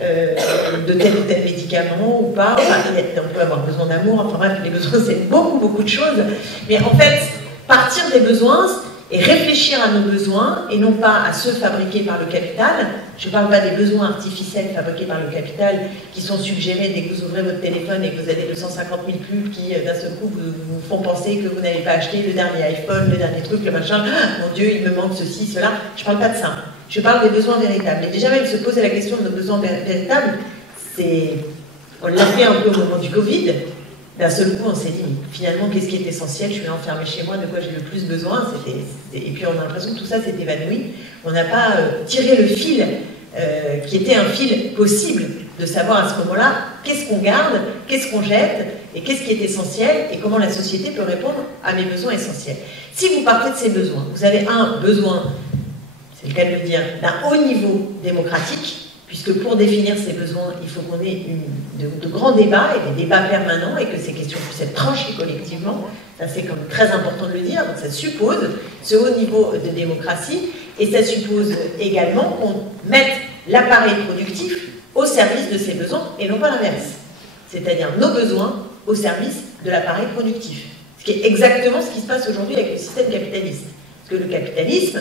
de tel ou tel médicament ou pas, enfin, on peut avoir besoin d'amour, enfin bref, les besoins c'est beaucoup de choses, mais en fait, partir des besoins et réfléchir à nos besoins et non pas à ceux fabriqués par le capital. Je ne parle pas des besoins artificiels fabriqués par le capital qui sont suggérés dès que vous ouvrez votre téléphone et que vous avez 250 000 pubs qui d'un seul coup vous font penser que vous n'avez pas acheté le dernier iPhone, le dernier truc, le machin, oh, mon Dieu, il me manque ceci, cela. Je ne parle pas de ça. Je parle des besoins véritables. Et déjà même se poser la question de nos besoins véritables, on l'a fait un peu au moment du Covid. D'un seul coup, on s'est dit, finalement, qu'est-ce qui est essentiel? Je suis enfermée chez moi, de quoi j'ai le plus besoin? Et puis on a l'impression que tout ça s'est évanoui. On n'a pas tiré le fil, qui était un fil possible, de savoir à ce moment-là, qu'est-ce qu'on garde, qu'est-ce qu'on jette, et qu'est-ce qui est essentiel, et comment la société peut répondre à mes besoins essentiels. Si vous partez de ces besoins, vous avez un besoin, c'est le cas de le dire, d'un haut niveau démocratique, puisque pour définir ces besoins, il faut qu'on ait de grands débats et des débats permanents et que ces questions puissent être tranchées collectivement. Ça, c'est comme très important de le dire. Donc, ça suppose ce haut niveau de démocratie et ça suppose également qu'on mette l'appareil productif au service de ces besoins et non pas l'inverse. C'est-à-dire nos besoins au service de l'appareil productif. Ce qui est exactement ce qui se passe aujourd'hui avec le système capitaliste. Parce que le capitalisme,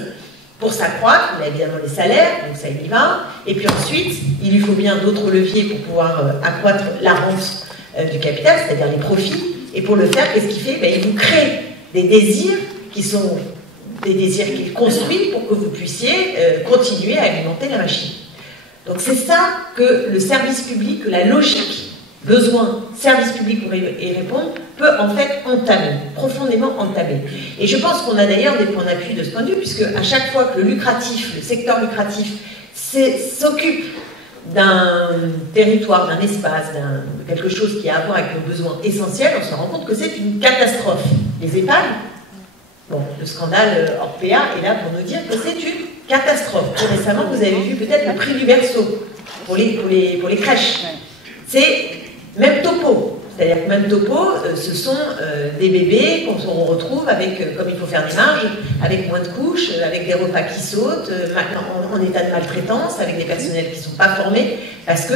pour s'accroître, il a évidemment les salaires, donc ça y va, et puis ensuite, il lui faut bien d'autres leviers pour pouvoir accroître la rente du capital, c'est-à-dire les profits, et pour le faire, qu'est-ce qu'il fait? Il vous crée des désirs qui sont des désirs qu'il construit pour que vous puissiez continuer à alimenter la machine. Donc c'est ça que le service public, que la logique, besoin, service public pour y répondre, peut en fait entamer, profondément entamer. Et je pense qu'on a d'ailleurs des points d'appui de ce point de vue, puisque à chaque fois que le secteur lucratif s'occupe d'un territoire, d'un espace, de quelque chose qui a à voir avec nos besoins essentiels, on se rend compte que c'est une catastrophe. Les EHPAD, bon, le scandale Orpea est là pour nous dire que c'est une catastrophe. Tout récemment, vous avez vu peut-être le prix du berceau pour les crèches. C'est même topo. C'est-à-dire que même topo, ce sont des bébés qu'on retrouve avec, comme il faut faire des marges, avec moins de couches, avec des repas qui sautent, en état de maltraitance, avec des personnels qui ne sont pas formés, parce que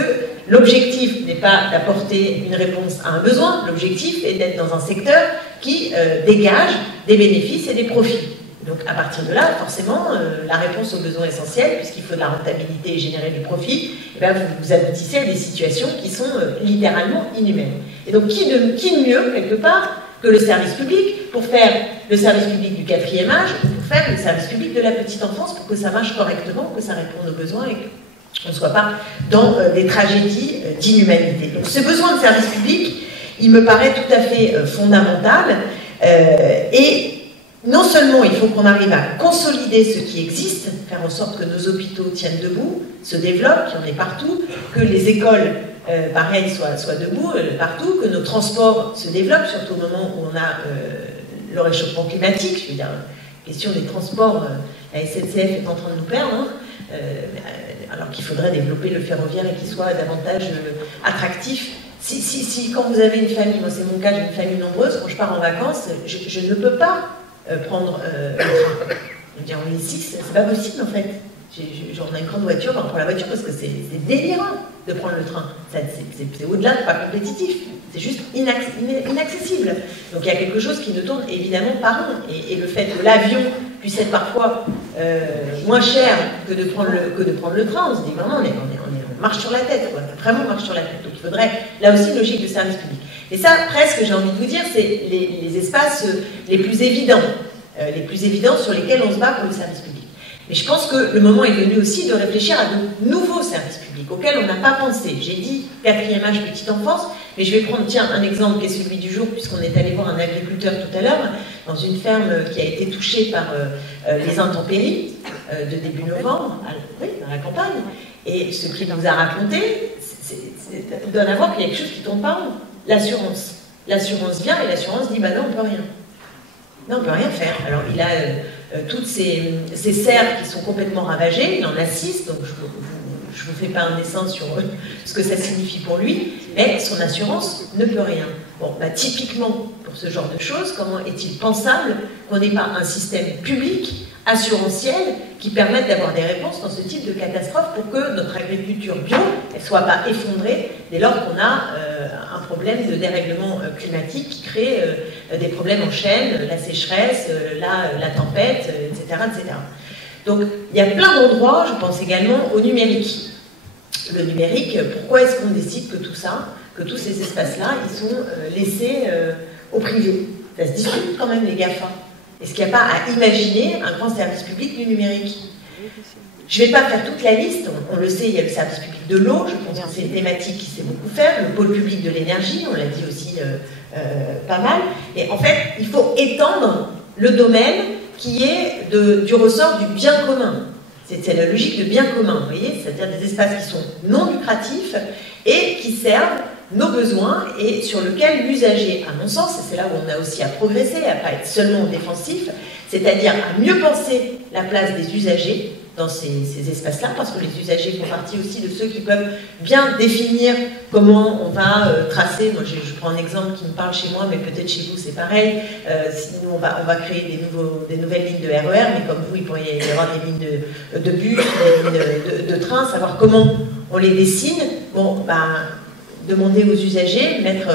l'objectif n'est pas d'apporter une réponse à un besoin, l'objectif est d'être dans un secteur qui dégage des bénéfices et des profits. Donc à partir de là, forcément, la réponse aux besoins essentiels, puisqu'il faut de la rentabilité et générer du profit, eh bien, vous aboutissez à des situations qui sont littéralement inhumaines. Et donc qui de mieux, quelque part, que le service public pour faire le service public du 4e âge, ou pour faire le service public de la petite enfance, pour que ça marche correctement, que ça réponde aux besoins et qu'on ne soit pas dans des tragédies d'inhumanité. Donc ce besoin de service public, il me paraît tout à fait fondamental, et non seulement il faut qu'on arrive à consolider ce qui existe, faire en sorte que nos hôpitaux tiennent debout, se développent, qu'il y en ait partout, que les écoles, pareil, soient debout partout, que nos transports se développent, surtout au moment où on a le réchauffement climatique. Je veux dire, la question des transports, la SNCF est en train de nous perdre, hein, alors qu'il faudrait développer le ferroviaire et qu'il soit davantage attractif. Si quand vous avez une famille, moi c'est mon cas, j'ai une famille nombreuse, quand je pars en vacances, je ne peux pas prendre le train. Je veux dire, on est 6, c'est pas possible en fait. On a une grande voiture, on prend la voiture parce que c'est délirant de prendre le train. C'est au-delà de pas compétitif. C'est juste inaccessible. Donc il y a quelque chose qui ne tourne évidemment pas rond. Et le fait que l'avion puisse être parfois moins cher que de prendre le train, on se dit vraiment, on marche sur la tête, quoi. Vraiment marche sur la tête. Donc il faudrait là aussi une logique de service public. Et ça, presque, j'ai envie de vous dire, c'est les espaces les plus évidents sur lesquels on se bat pour le service public. Mais je pense que le moment est venu aussi de réfléchir à de nouveaux services publics auxquels on n'a pas pensé. J'ai dit 4e âge, petite enfance, mais je vais prendre un exemple qui est celui du jour, puisqu'on est allé voir un agriculteur tout à l'heure, dans une ferme qui a été touchée par les intempéries de début novembre, dans la campagne. Et ce qu'il nous a raconté, donne à voir qu'il y a quelque chose qui ne tombe pas rond. L'assurance. L'assurance vient et l'assurance dit bah non, on ne peut rien. Non, on ne peut rien faire. Alors il a toutes ces serres qui sont complètement ravagées, il en a 6, donc je ne vous fais pas un dessin sur ce que ça signifie pour lui, mais son assurance ne peut rien. Bon, bah, typiquement, pour ce genre de choses, comment est-il pensable qu'on n'ait pas un système public assurantiel qui permette d'avoir des réponses dans ce type de catastrophe pour que notre agriculture bio ne soit pas effondrée dès lors qu'on a un problème de dérèglement climatique qui crée des problèmes en chaîne, la sécheresse, la tempête, etc., etc. Donc il y a plein d'endroits, je pense également au numérique. Le numérique, pourquoi est-ce qu'on décide que tout ça, que tous ces espaces-là, ils sont laissés au privé? Ça se discute quand même les GAFA. Est-ce qu'il n'y a pas à imaginer un grand service public du numérique? Je ne vais pas faire toute la liste, on le sait, il y a le service public de l'eau, je pense que c'est une thématique qui sait beaucoup faire, le pôle public de l'énergie, on l'a dit aussi pas mal. Et en fait, il faut étendre le domaine qui est du ressort du bien commun. C'est la logique de bien commun, vous voyez, c'est-à-dire des espaces qui sont non lucratifs et qui servent nos besoins et sur lequel l'usager, à mon sens, et c'est là où on a aussi à progresser, à ne pas être seulement défensif, c'est-à-dire à mieux penser la place des usagers dans ces espaces-là, parce que les usagers font partie aussi de ceux qui peuvent bien définir comment on va tracer. Moi, je prends un exemple qui me parle chez moi, mais peut-être chez vous c'est pareil. Nous, on va créer des nouvelles lignes de RER, mais comme vous, il pourrait y avoir des lignes de bus, des lignes de train, savoir comment on les dessine. Bon, demander aux usagers, mettre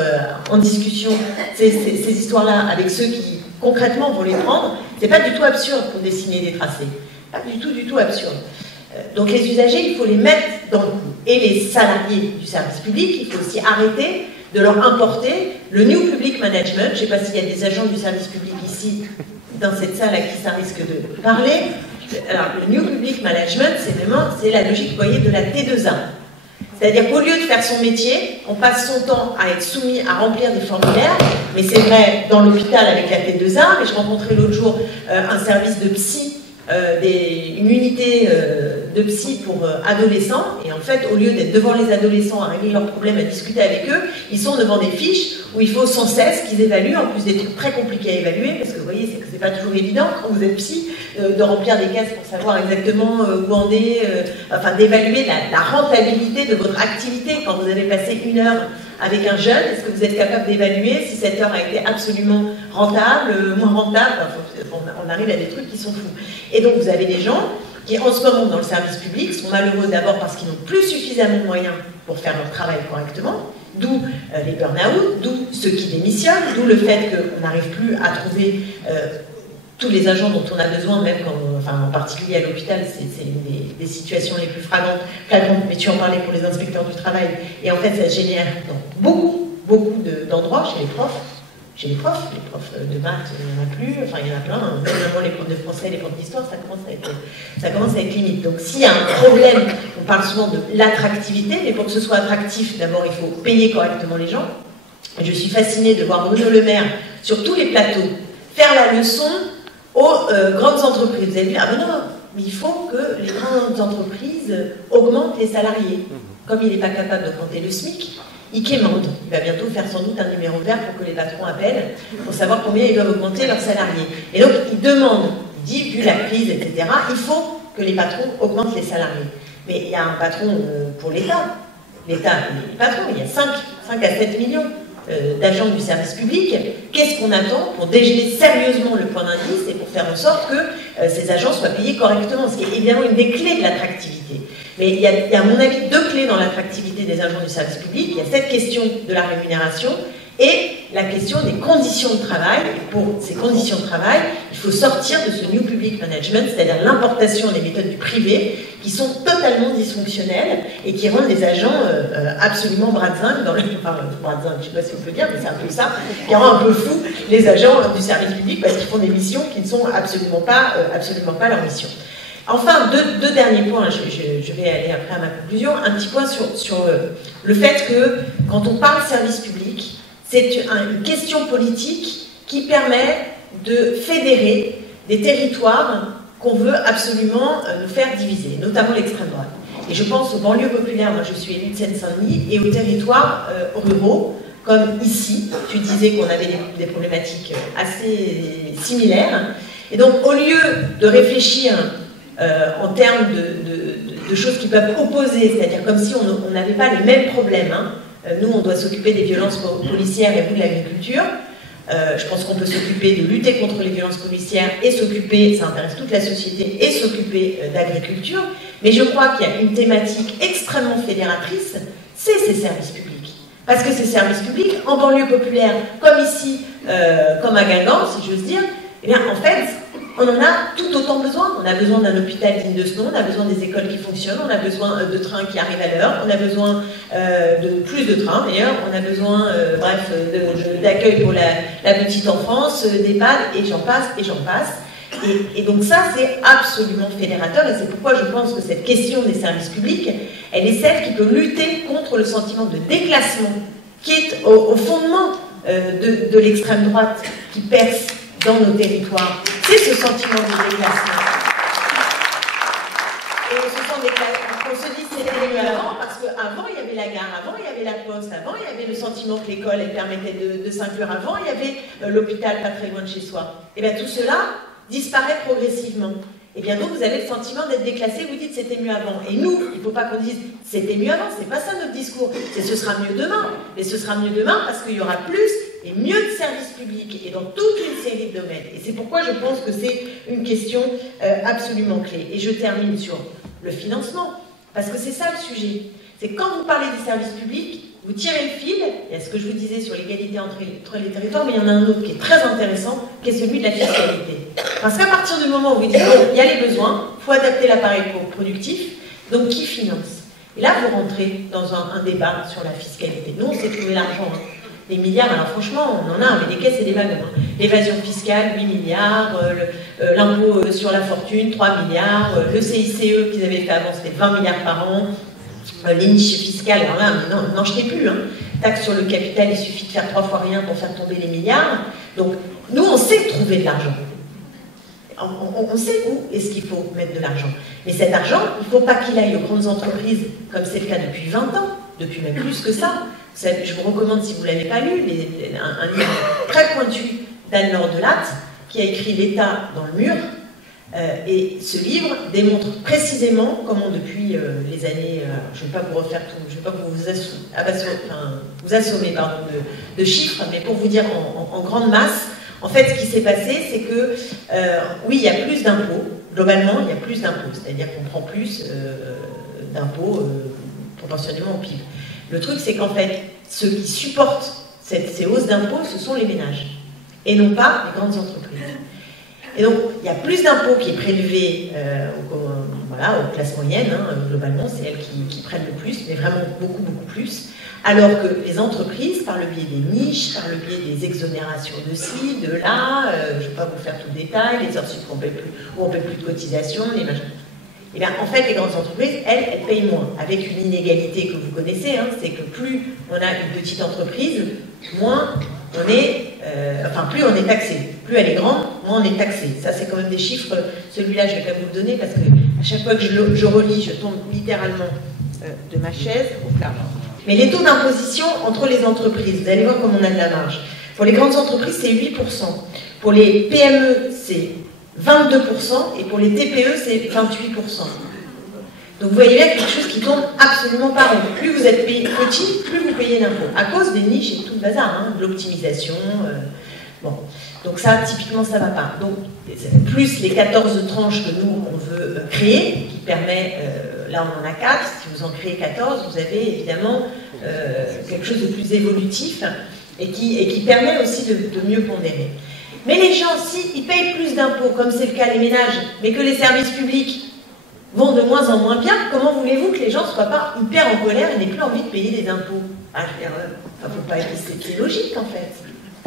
en discussion ces histoires-là avec ceux qui, concrètement, vont les prendre, c'est pas du tout absurde pour dessiner des tracés. Pas du tout absurde. Donc les usagers, il faut les mettre dans le coup. Et les salariés du service public, il faut aussi arrêter de leur importer le New Public Management. Je ne sais pas s'il y a des agents du service public ici, dans cette salle à qui ça risque de parler. Alors, le New Public Management, c'est la logique, vous voyez, de la T2A. C'est-à-dire qu'au lieu de faire son métier, on passe son temps à être soumis à remplir des formulaires, mais c'est vrai dans l'hôpital avec la T2A, mais je rencontrais l'autre jour un service de psy, une unité de psy pour adolescents, et en fait, au lieu d'être devant les adolescents à régler leurs problèmes, à discuter avec eux, ils sont devant des fiches où il faut sans cesse qu'ils évaluent, en plus des trucs très compliqués à évaluer, parce que vous voyez, c'est pas toujours évident quand vous êtes psy, de remplir des cases pour savoir exactement où en est, enfin d'évaluer la rentabilité de votre activité quand vous avez passé 1 heure avec un jeune. Est-ce que vous êtes capable d'évaluer si cette heure a été absolument rentable, moins rentable? On arrive à des trucs qui sont fous. Et donc vous avez des gens qui en ce moment dans le service public sont malheureux d'abord parce qu'ils n'ont plus suffisamment de moyens pour faire leur travail correctement, d'où les burn-out, d'où ceux qui démissionnent, d'où le fait qu'on n'arrive plus à trouver tous les agents dont on a besoin, même quand, enfin, en particulier à l'hôpital, c'est une des situations les plus flagrantes, mais tu en parlais pour les inspecteurs du travail, et en fait ça génère dans beaucoup d'endroits chez les profs, les profs de maths, il n'y en a plus, enfin il y en a plein, hein, notamment les profs de français, les profs d'histoire, ça commence à être limite. Donc s'il y a un problème, on parle souvent de l'attractivité, mais pour que ce soit attractif, d'abord il faut payer correctement les gens. Et je suis fascinée de voir Bruno Le Maire sur tous les plateaux faire la leçon aux grandes entreprises. Vous avez vu, ah ben non, mais il faut que les grandes entreprises augmentent les salariés. Comme il n'est pas capable d'augmenter le SMIC, il quémande. Il va bientôt faire sans doute un numéro vert pour que les patrons appellent pour savoir combien ils doivent augmenter leurs salariés. Et donc, il demande, il dit, vu la crise, etc., il faut que les patrons augmentent les salariés. Mais il y a un patron pour l'État. L'État, les patrons, il y a 5 à 7 millions d'agents du service public. Qu'est-ce qu'on attend pour dégeler sérieusement le point d'indice et pour faire en sorte que ces agents soient payés correctement, ce qui est évidemment une des clés de l'attractivité. Mais il y a à mon avis 2 clés dans l'attractivité des agents du service public. Il y a cette question de la rémunération et la question des conditions de travail. Et pour ces conditions de travail, il faut sortir de ce New Public Management, c'est-à-dire l'importation des méthodes du privé qui sont totalement dysfonctionnelles et qui rendent les agents absolument bras de zinc, enfin bras de zinc, je ne sais pas si on peut dire, mais c'est un peu ça, qui rend un peu fou les agents du service public parce qu'ils font des missions qui ne sont absolument pas leur mission. Enfin, deux derniers points, je vais aller après à ma conclusion, un petit point sur le fait que quand on parle service public, c'est une question politique qui permet de fédérer des territoires qu'on veut absolument nous faire diviser, notamment l'extrême droite. Et je pense aux banlieues populaires, moi je suis élue de Seine-Saint-Denis, et aux territoires ruraux, comme ici, tu disais qu'on avait des problématiques assez similaires. Et donc au lieu de réfléchir en termes de choses qui peuvent opposer, c'est-à-dire comme si on n'avait pas les mêmes problèmes, hein. Nous, on doit s'occuper des violences policières et vous de l'agriculture. Je pense qu'on peut s'occuper de lutter contre les violences policières et s'occuper, ça intéresse toute la société, et s'occuper d'agriculture. Mais je crois qu'il y a une thématique extrêmement fédératrice, c'est ces services publics. Parce que ces services publics, en banlieue populaire, comme ici, comme à Guingamp, si j'ose dire, eh bien, en fait, on en a tout autant besoin. On a besoin d'un hôpital digne de ce nom, on a besoin des écoles qui fonctionnent, on a besoin de trains qui arrivent à l'heure, on a besoin de plus de trains d'ailleurs, on a besoin, d'accueil pour la petite enfance, d'EHPAD, et j'en passe, et j'en passe. Et donc ça, c'est absolument fédérateur, et c'est pourquoi je pense que cette question des services publics, elle est celle qui peut lutter contre le sentiment de déclassement, qui est au fondement de l'extrême droite qui perce dans nos territoires. C'est ce sentiment de déclassement. Et on se dit c'était mieux avant, parce qu'avant il y avait la gare, avant il y avait la poste, avant il y avait le sentiment que l'école elle permettait de s'inclure, avant il y avait l'hôpital pas très loin de chez soi. Et bien tout cela disparaît progressivement. Et bien donc vous avez le sentiment d'être déclassé, vous dites c'était mieux avant. Et nous, il ne faut pas qu'on dise c'était mieux avant, c'est pas ça notre discours, c'est ce sera mieux demain. Mais ce sera mieux demain parce qu'il y aura plus et mieux de services publics et dans toute une série de domaines. Et c'est pourquoi je pense que c'est une question absolument clé. Et je termine sur le financement, parce que c'est ça le sujet. C'est quand vous parlez des services publics, vous tirez le fil, il y a ce que je vous disais sur l'égalité entre les territoires, mais il y en a un autre qui est très intéressant, qui est celui de la fiscalité. Parce qu'à partir du moment où vous dites, bon, il y a les besoins, il faut adapter l'appareil productif, donc qui finance? Et là, vous rentrez dans un débat sur la fiscalité. Nous, on s'est trouvé l'argent, hein. Les milliards, alors franchement, on en a, mais des caisses et des wagons. Hein. L'évasion fiscale, 8 milliards, l'impôt sur la fortune, 3 milliards, le CICE qu'ils avaient fait avant, c'était 20 milliards par an. les niches fiscales, alors là, n'en jetez plus. Hein. Taxe sur le capital, il suffit de faire 3 fois rien pour faire tomber les milliards. Donc, nous, on sait trouver de l'argent. On sait où est-ce qu'il faut mettre de l'argent. Mais cet argent, il ne faut pas qu'il aille aux grandes entreprises, comme c'est le cas depuis 20 ans, depuis même plus que ça. Je vous recommande, si vous ne l'avez pas lu, un livre très pointu d'Anne-Laure Delatte, qui a écrit l'État dans le mur. Et ce livre démontre précisément comment, depuis les années, je ne vais pas vous refaire tout, je ne vais pas vous assommer de chiffres, mais pour vous dire en grande masse, en fait, ce qui s'est passé, c'est que, oui, il y a plus d'impôts, globalement, il y a plus d'impôts, c'est-à-dire qu'on prend plus d'impôts proportionnellement au PIB. Le truc, c'est qu'en fait, ceux qui supportent ces hausses d'impôts, ce sont les ménages, et non pas les grandes entreprises. Et donc, il y a plus d'impôts qui est prélevé aux classes moyennes, hein, globalement, c'est elles qui prennent le plus, mais vraiment beaucoup, beaucoup plus, alors que les entreprises, par le biais des niches, par le biais des exonérations de ci, de là, je ne vais pas vous faire tout le détail, les heures sup où on ne paie plus de cotisations, les machins. Et bien, en fait, les grandes entreprises, elles payent moins, avec une inégalité que vous connaissez, hein, c'est que plus on a une petite entreprise, moins on est, plus on est taxé. Plus elle est grande, moins on est taxé. Ça, c'est quand même des chiffres. Celui-là, je ne vais pas vous le donner parce que à chaque fois que je relis, je tombe littéralement de ma chaise. Mais les taux d'imposition entre les entreprises, vous allez voir comme on a de la marge. Pour les grandes entreprises, c'est 8%. Pour les PME, c'est 22%. Et pour les TPE, c'est 28%. Donc vous voyez là quelque chose qui tombe absolument pas rond. Plus vous êtes petit, plus vous payez d'impôts. À cause des niches et tout le bazar, hein, de l'optimisation. Bon. Donc ça, typiquement, ça ne va pas. Donc, plus les 14 tranches que nous, on veut créer, qui permet, là on en a 4, si vous en créez 14, vous avez évidemment quelque chose de plus évolutif et qui permet aussi de mieux pondérer. Mais les gens, si ils payent plus d'impôts, comme c'est le cas les ménages, mais que les services publics vont de moins en moins bien, comment voulez-vous que les gens ne soient pas hyper en colère et n'aient plus envie de payer des impôts? Faut pas être, c'est logique en fait.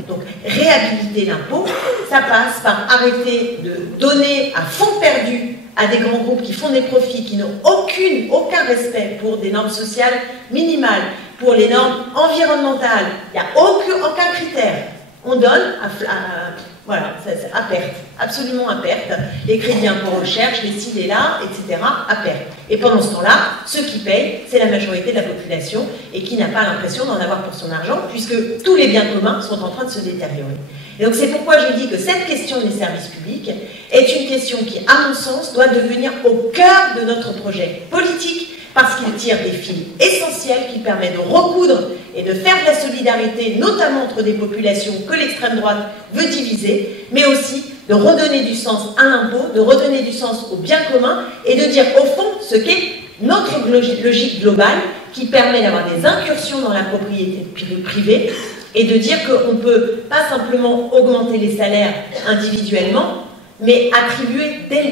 Donc, réhabiliter l'impôt, ça passe par arrêter de donner à fond perdu à des grands groupes qui font des profits, qui n'ont aucun respect pour des normes sociales minimales, pour les normes environnementales. Il n'y a aucun critère. On donne à perte, absolument à perte, les crédits impôt recherche, les ci, les là, etc., à perte. Et pendant ce temps-là, ceux qui payent, c'est la majorité de la population et qui n'a pas l'impression d'en avoir pour son argent, puisque tous les biens communs sont en train de se détériorer. Et donc c'est pourquoi je dis que cette question des services publics est une question qui, à mon sens, doit devenir au cœur de notre projet politique, parce qu'il tire des fils essentiels qui permettent de recoudre et de faire de la solidarité, notamment entre des populations que l'extrême droite veut diviser, mais aussi de redonner du sens à l'impôt, de redonner du sens au bien commun, et de dire au fond ce qu'est notre logique globale, qui permet d'avoir des incursions dans la propriété privée, et de dire qu'on ne peut pas simplement augmenter les salaires individuellement, mais attribuer dès le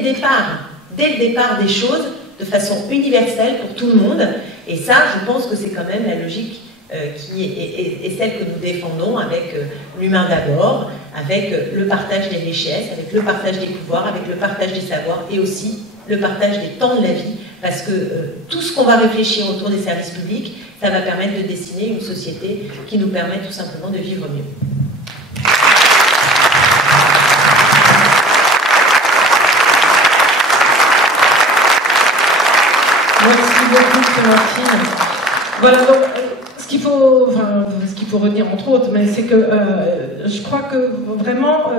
départ des choses, de façon universelle pour tout le monde. Et ça, je pense que c'est quand même la logique qui est celle que nous défendons avec l'humain d'abord, avec le partage des richesses, avec le partage des pouvoirs, avec le partage des savoirs et aussi le partage des temps de la vie, parce que tout ce qu'on va réfléchir autour des services publics, ça va permettre de dessiner une société qui nous permet tout simplement de vivre mieux. Merci beaucoup, Clémentine. Voilà, donc, ce qu'il faut redire, entre autres, mais c'est que je crois que vraiment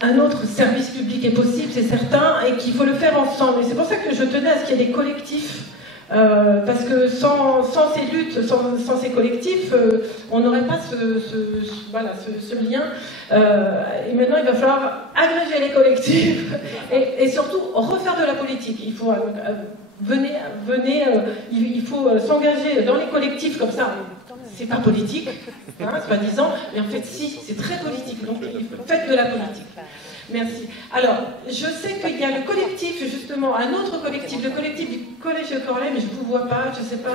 un autre service public est possible, c'est certain, et qu'il faut le faire ensemble. Et c'est pour ça que je tenais à ce qu'il y ait des collectifs, parce que sans ces luttes, sans ces collectifs, on n'aurait pas ce lien. Et maintenant, il va falloir agréger les collectifs et surtout refaire de la politique. Il faut il faut s'engager dans les collectifs comme ça. C'est pas politique, hein, soi-disant, mais en fait, si, c'est très politique. Donc, faites de la politique. Merci. Alors, je sais qu'il y a le collectif, justement, un autre collectif, le collectif du Collège de Corlay, mais je ne vous vois pas, je ne sais pas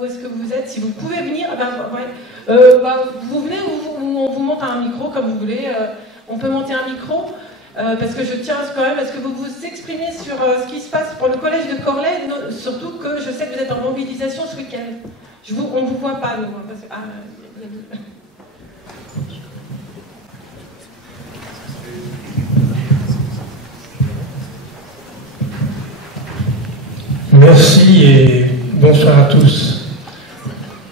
où est-ce que vous êtes. Si vous pouvez venir, vous venez ou on vous monte un micro comme vous voulez. On peut monter un micro. parce que je tiens quand même à ce que vous vous exprimiez sur ce qui se passe pour le collège de Corlay, surtout que je sais que vous êtes en mobilisation ce week-end. On ne vous voit pas, nous. Parce que, Merci et bonsoir à tous.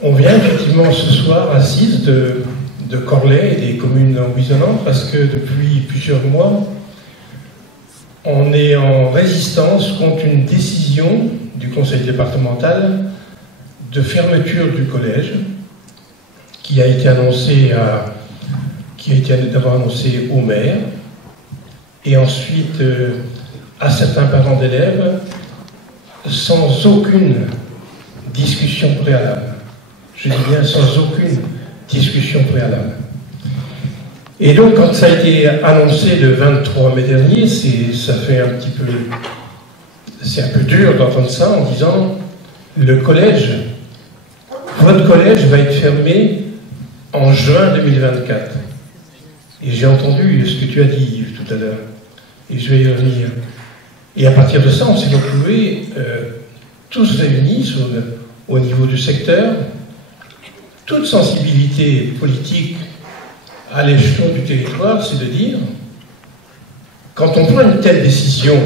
On vient effectivement ce soir assise de Corlay et des communes environnantes parce que depuis plusieurs mois, on est en résistance contre une décision du conseil départemental de fermeture du collège qui a été annoncée d'abord annoncé au maire et ensuite à certains parents d'élèves sans aucune discussion préalable. Je dis bien sans aucune discussion préalable. Et donc, quand ça a été annoncé le 23 mai dernier, c'est un peu dur d'entendre ça en disant votre collège va être fermé en juin 2024. Et j'ai entendu ce que tu as dit, Yves, tout à l'heure, et je vais y revenir. Et à partir de ça, on s'est retrouvés tous réunis au niveau du secteur, toute sensibilité politique à l'échelon du territoire, c'est de dire, quand on prend une telle décision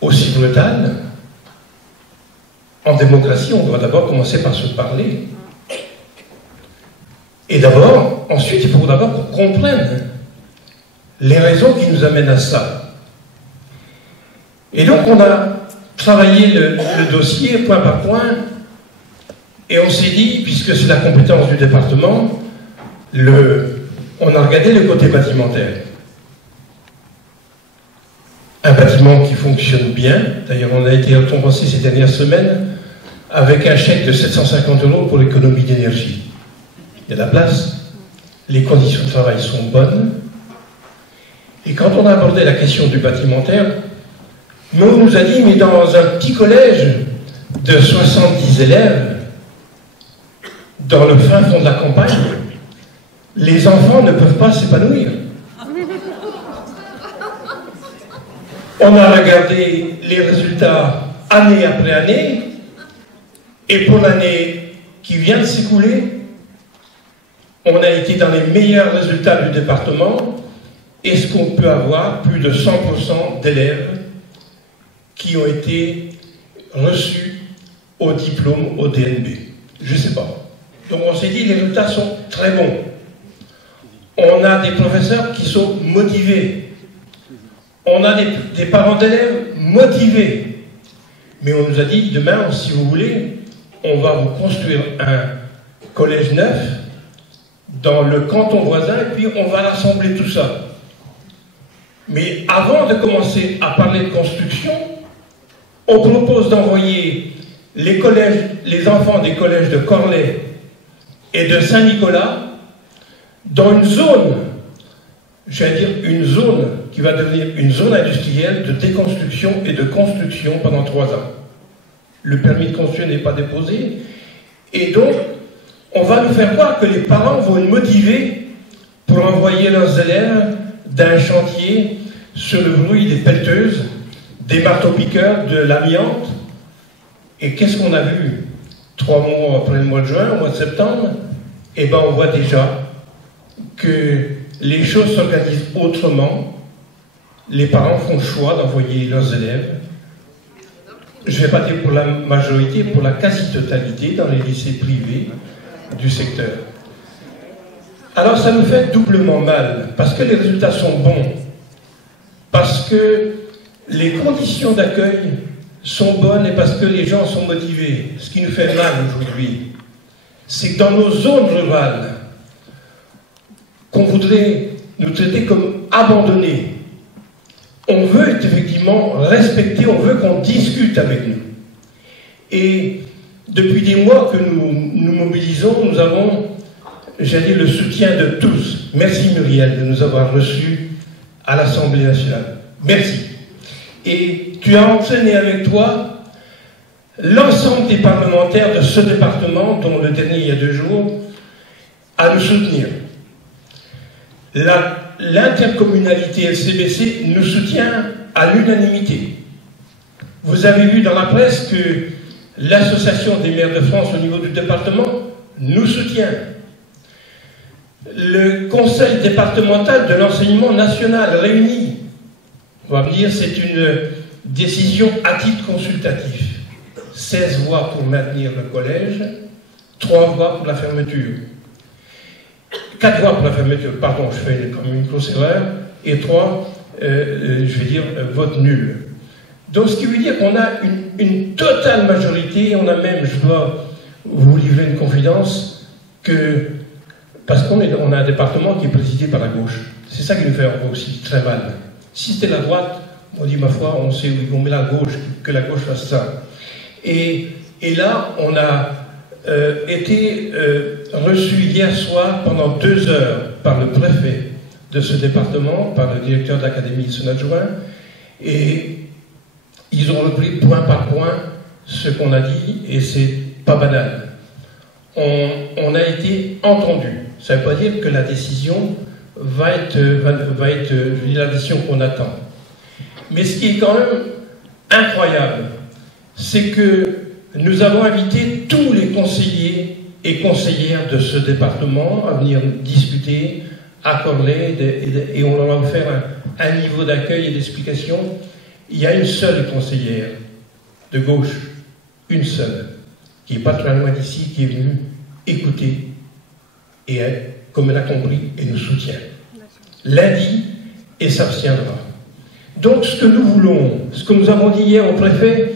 aussi brutale, en démocratie, on doit d'abord commencer par se parler. Et ensuite, il faut d'abord qu'on comprenne les raisons qui nous amènent à ça. Et donc, on a travaillé le dossier point par point, et on s'est dit, puisque c'est la compétence du département, on a regardé le côté bâtimentaire. Un bâtiment qui fonctionne bien, d'ailleurs on a été récompensé ces dernières semaines avec un chèque de 750 € pour l'économie d'énergie. Il y a de la place, les conditions de travail sont bonnes, et quand on a abordé la question du bâtimentaire, on nous a dit, mais dans un petit collège de 70 élèves, dans le fin fond de la campagne, les enfants ne peuvent pas s'épanouir. On a regardé les résultats année après année, et pour l'année qui vient de s'écouler, on a été dans les meilleurs résultats du département. Est-ce qu'on peut avoir plus de 100% d'élèves qui ont été reçus au diplôme au DNB? Je ne sais pas. Donc on s'est dit, les résultats sont très bons. On a des professeurs qui sont motivés. On a des parents d'élèves motivés. Mais on nous a dit, demain, si vous voulez, on va vous construire un collège neuf dans le canton voisin, et puis on va rassembler tout ça. Mais avant de commencer à parler de construction, on propose d'envoyer les enfants des collèges de Corlay et de Saint-Nicolas dans une zone, j'allais dire une zone qui va devenir une zone industrielle de déconstruction et de construction pendant 3 ans. Le permis de construire n'est pas déposé, et donc on va nous faire croire que les parents vont être motivés pour envoyer leurs élèves d'un chantier sur le bruit des pelleteuses, des marteaux-piqueurs, de l'amiante. Et qu'est-ce qu'on a vu 3 mois après le mois de juin, au mois de septembre? Eh bien, on voit déjà que les choses s'organisent autrement. Les parents font le choix d'envoyer leurs élèves, je ne vais pas dire pour la majorité, pour la quasi-totalité, dans les lycées privés du secteur. Alors ça nous fait doublement mal, parce que les résultats sont bons, parce que les conditions d'accueil sont bonnes et parce que les gens sont motivés. Ce qui nous fait mal aujourd'hui, c'est que dans nos zones rurales, qu'on voudrait nous traiter comme abandonnés, on veut effectivement respecter, on veut qu'on discute avec nous. Et depuis des mois que nous nous mobilisons, nous avons, j'allais dire, le soutien de tous. Merci Muriel de nous avoir reçus à l'Assemblée nationale. Merci. Et tu as entraîné avec toi l'ensemble des parlementaires de ce département, dont le dernier il y a 2 jours, à nous soutenir. l'intercommunalité LCBC nous soutient à l'unanimité. Vous avez vu dans la presse que l'Association des maires de France au niveau du département nous soutient. Le Conseil départemental de l'enseignement national réuni, on va me dire, c'est une décision à titre consultatif. 16 voix pour maintenir le collège, 3 voix pour la fermeture. 4 voix pour la fermeture, pardon, je fais comme une grosse erreur, et 3, je vais dire, vote nul. Donc, ce qui veut dire qu'on a une totale majorité, on a même, je dois vous livrer une confidence, parce qu'on a un département qui est présidé par la gauche. C'est ça qui nous fait aussi très mal. Si c'était la droite, on dit, ma foi, on sait où on met la gauche, que la gauche fasse ça. Et là, on a été reçu hier soir pendant 2 heures par le préfet de ce département, par le directeur de l'académie et son adjoint, et ils ont repris point par point ce qu'on a dit, et c'est pas banal. On a été entendu. Ça ne veut pas dire que la décision va être la décision qu'on attend. Mais ce qui est quand même incroyable, c'est que nous avons invité tous les conseillers et conseillères de ce département à venir discuter, accorder, et on leur a offert un niveau d'accueil et d'explication. Il y a une seule conseillère de gauche, une seule, qui n'est pas très loin d'ici, qui est venue écouter, et elle, comme elle a compris, elle nous soutient. Lundi, et s'abstiendra. Donc ce que nous voulons, ce que nous avons dit hier au préfet,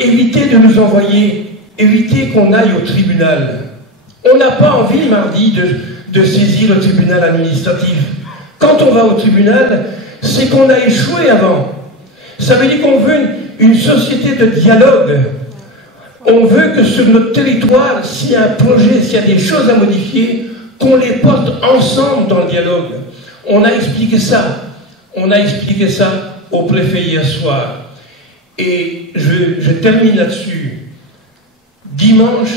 évitez de nous envoyer, évitez qu'on aille au tribunal. On n'a pas envie mardi de saisir le tribunal administratif. Quand on va au tribunal, c'est qu'on a échoué avant. Ça veut dire qu'on veut une société de dialogue. On veut que sur notre territoire, s'il y a un projet, s'il y a des choses à modifier, qu'on les porte ensemble dans le dialogue. On a expliqué ça. On a expliqué ça au préfet hier soir. Et je termine là-dessus. Dimanche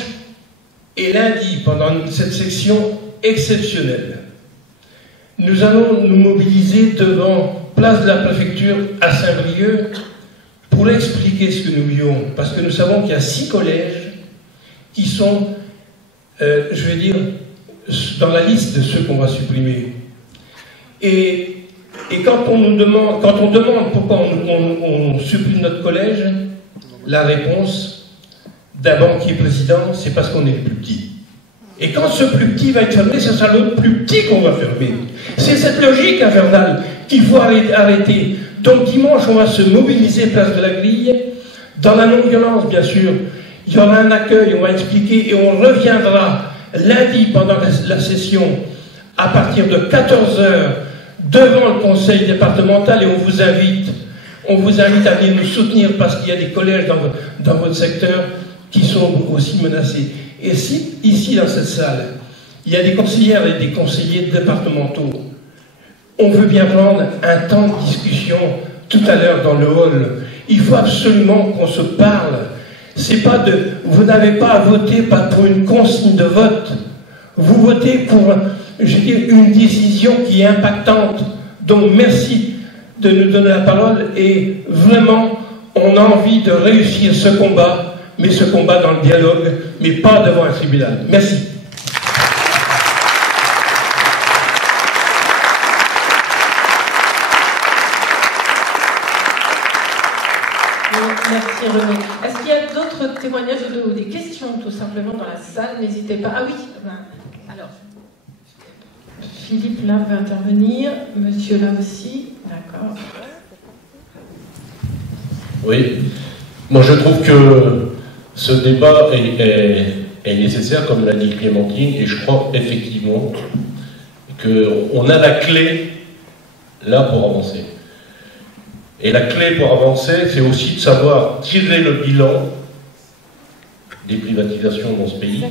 et lundi, pendant cette section exceptionnelle, nous allons nous mobiliser devant place de la préfecture à Saint-Brieuc pour expliquer ce que nous vivons. Parce que nous savons qu'il y a 6 collèges qui sont, je vais dire, dans la liste de ceux qu'on va supprimer. Et quand on demande pourquoi on supprime notre collège, la réponse d'un banquier président, c'est parce qu'on est le plus petit. Et quand ce plus petit va être fermé, ce sera l'autre plus petit qu'on va fermer. C'est cette logique infernale qu'il faut arrêter. Donc dimanche, on va se mobiliser place de la Grille, dans la non-violence bien sûr. Il y aura un accueil, on va expliquer, et on reviendra lundi pendant la session, à partir de 14h, devant le conseil départemental, et on vous invite à venir nous soutenir parce qu'il y a des collèges dans votre secteur qui sont aussi menacés. Et si, ici dans cette salle, il y a des conseillères et des conseillers départementaux, on veut bien prendre un temps de discussion tout à l'heure dans le hall. Il faut absolument qu'on se parle. C'est pas vous n'avez pas à voter pour une consigne de vote. Vous votez pour, je dis, une décision qui est impactante. Donc merci de nous donner la parole, et vraiment, on a envie de réussir ce combat, mais ce combat dans le dialogue, mais pas devant un tribunal. Merci. Merci René. Est-ce qu'il y a d'autres témoignages ou des questions tout simplement dans la salle? N'hésitez pas. Ah oui, alors, Philippe là veut intervenir, monsieur là aussi, d'accord. Oui, moi je trouve que ce débat est nécessaire, comme l'a dit Clémentine, et je crois effectivement qu'on a la clé là pour avancer. Et la clé pour avancer, c'est aussi de savoir tirer le bilan des privatisations dans ce pays,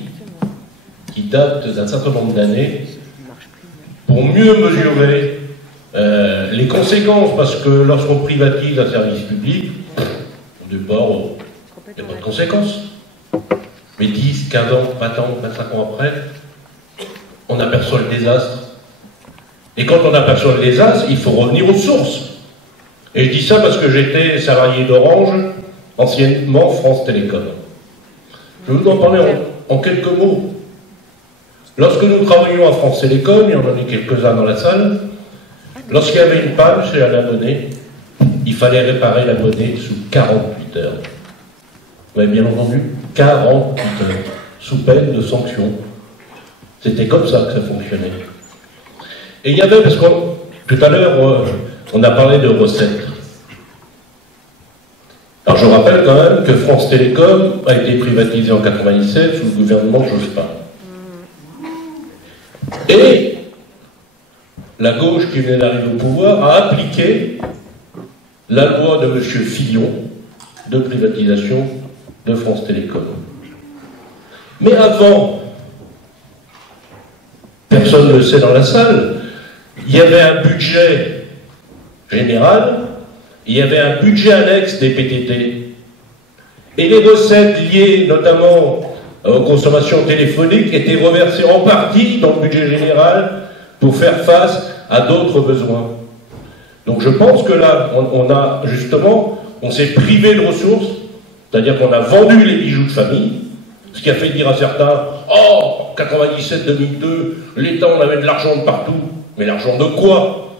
qui date d'un certain nombre d'années, pour mieux mesurer les conséquences, parce que lorsqu'on privatise un service public, au départ, il n'y a pas de conséquences. Mais 10, 15 ans, 20 ans, 25 ans après, on aperçoit le désastre Et quand on aperçoit les as, il faut revenir aux sources. Et je dis ça parce que j'étais salarié d'Orange, anciennement France Télécom. Je vais vous en parler en quelques mots. Lorsque nous travaillions à France Télécom, il y en avait quelques-uns dans la salle, lorsqu'il y avait une panne chez un abonné, il fallait réparer l'abonné sous 48 heures. Vous avez bien entendu, 48 heures, sous peine de sanction. C'était comme ça que ça fonctionnait. Et il y avait, parce que tout à l'heure, on a parlé de recettes. Alors je rappelle quand même que France Télécom a été privatisée en 1997 sous le gouvernement Jospin. Et la gauche qui venait d'arriver au pouvoir a appliqué la loi de M. Fillon de privatisation de France Télécom. Mais avant, personne ne le sait dans la salle, il y avait un budget général, il y avait un budget annexe des PTT. Et les recettes liées notamment aux consommations téléphoniques étaient reversées en partie dans le budget général pour faire face à d'autres besoins. Donc je pense que là, on s'est privé de ressources, c'est-à-dire qu'on a vendu les bijoux de famille, ce qui a fait dire à certains, oh, 97-2002, l'État, on avait de l'argent de partout. Mais l'argent de quoi?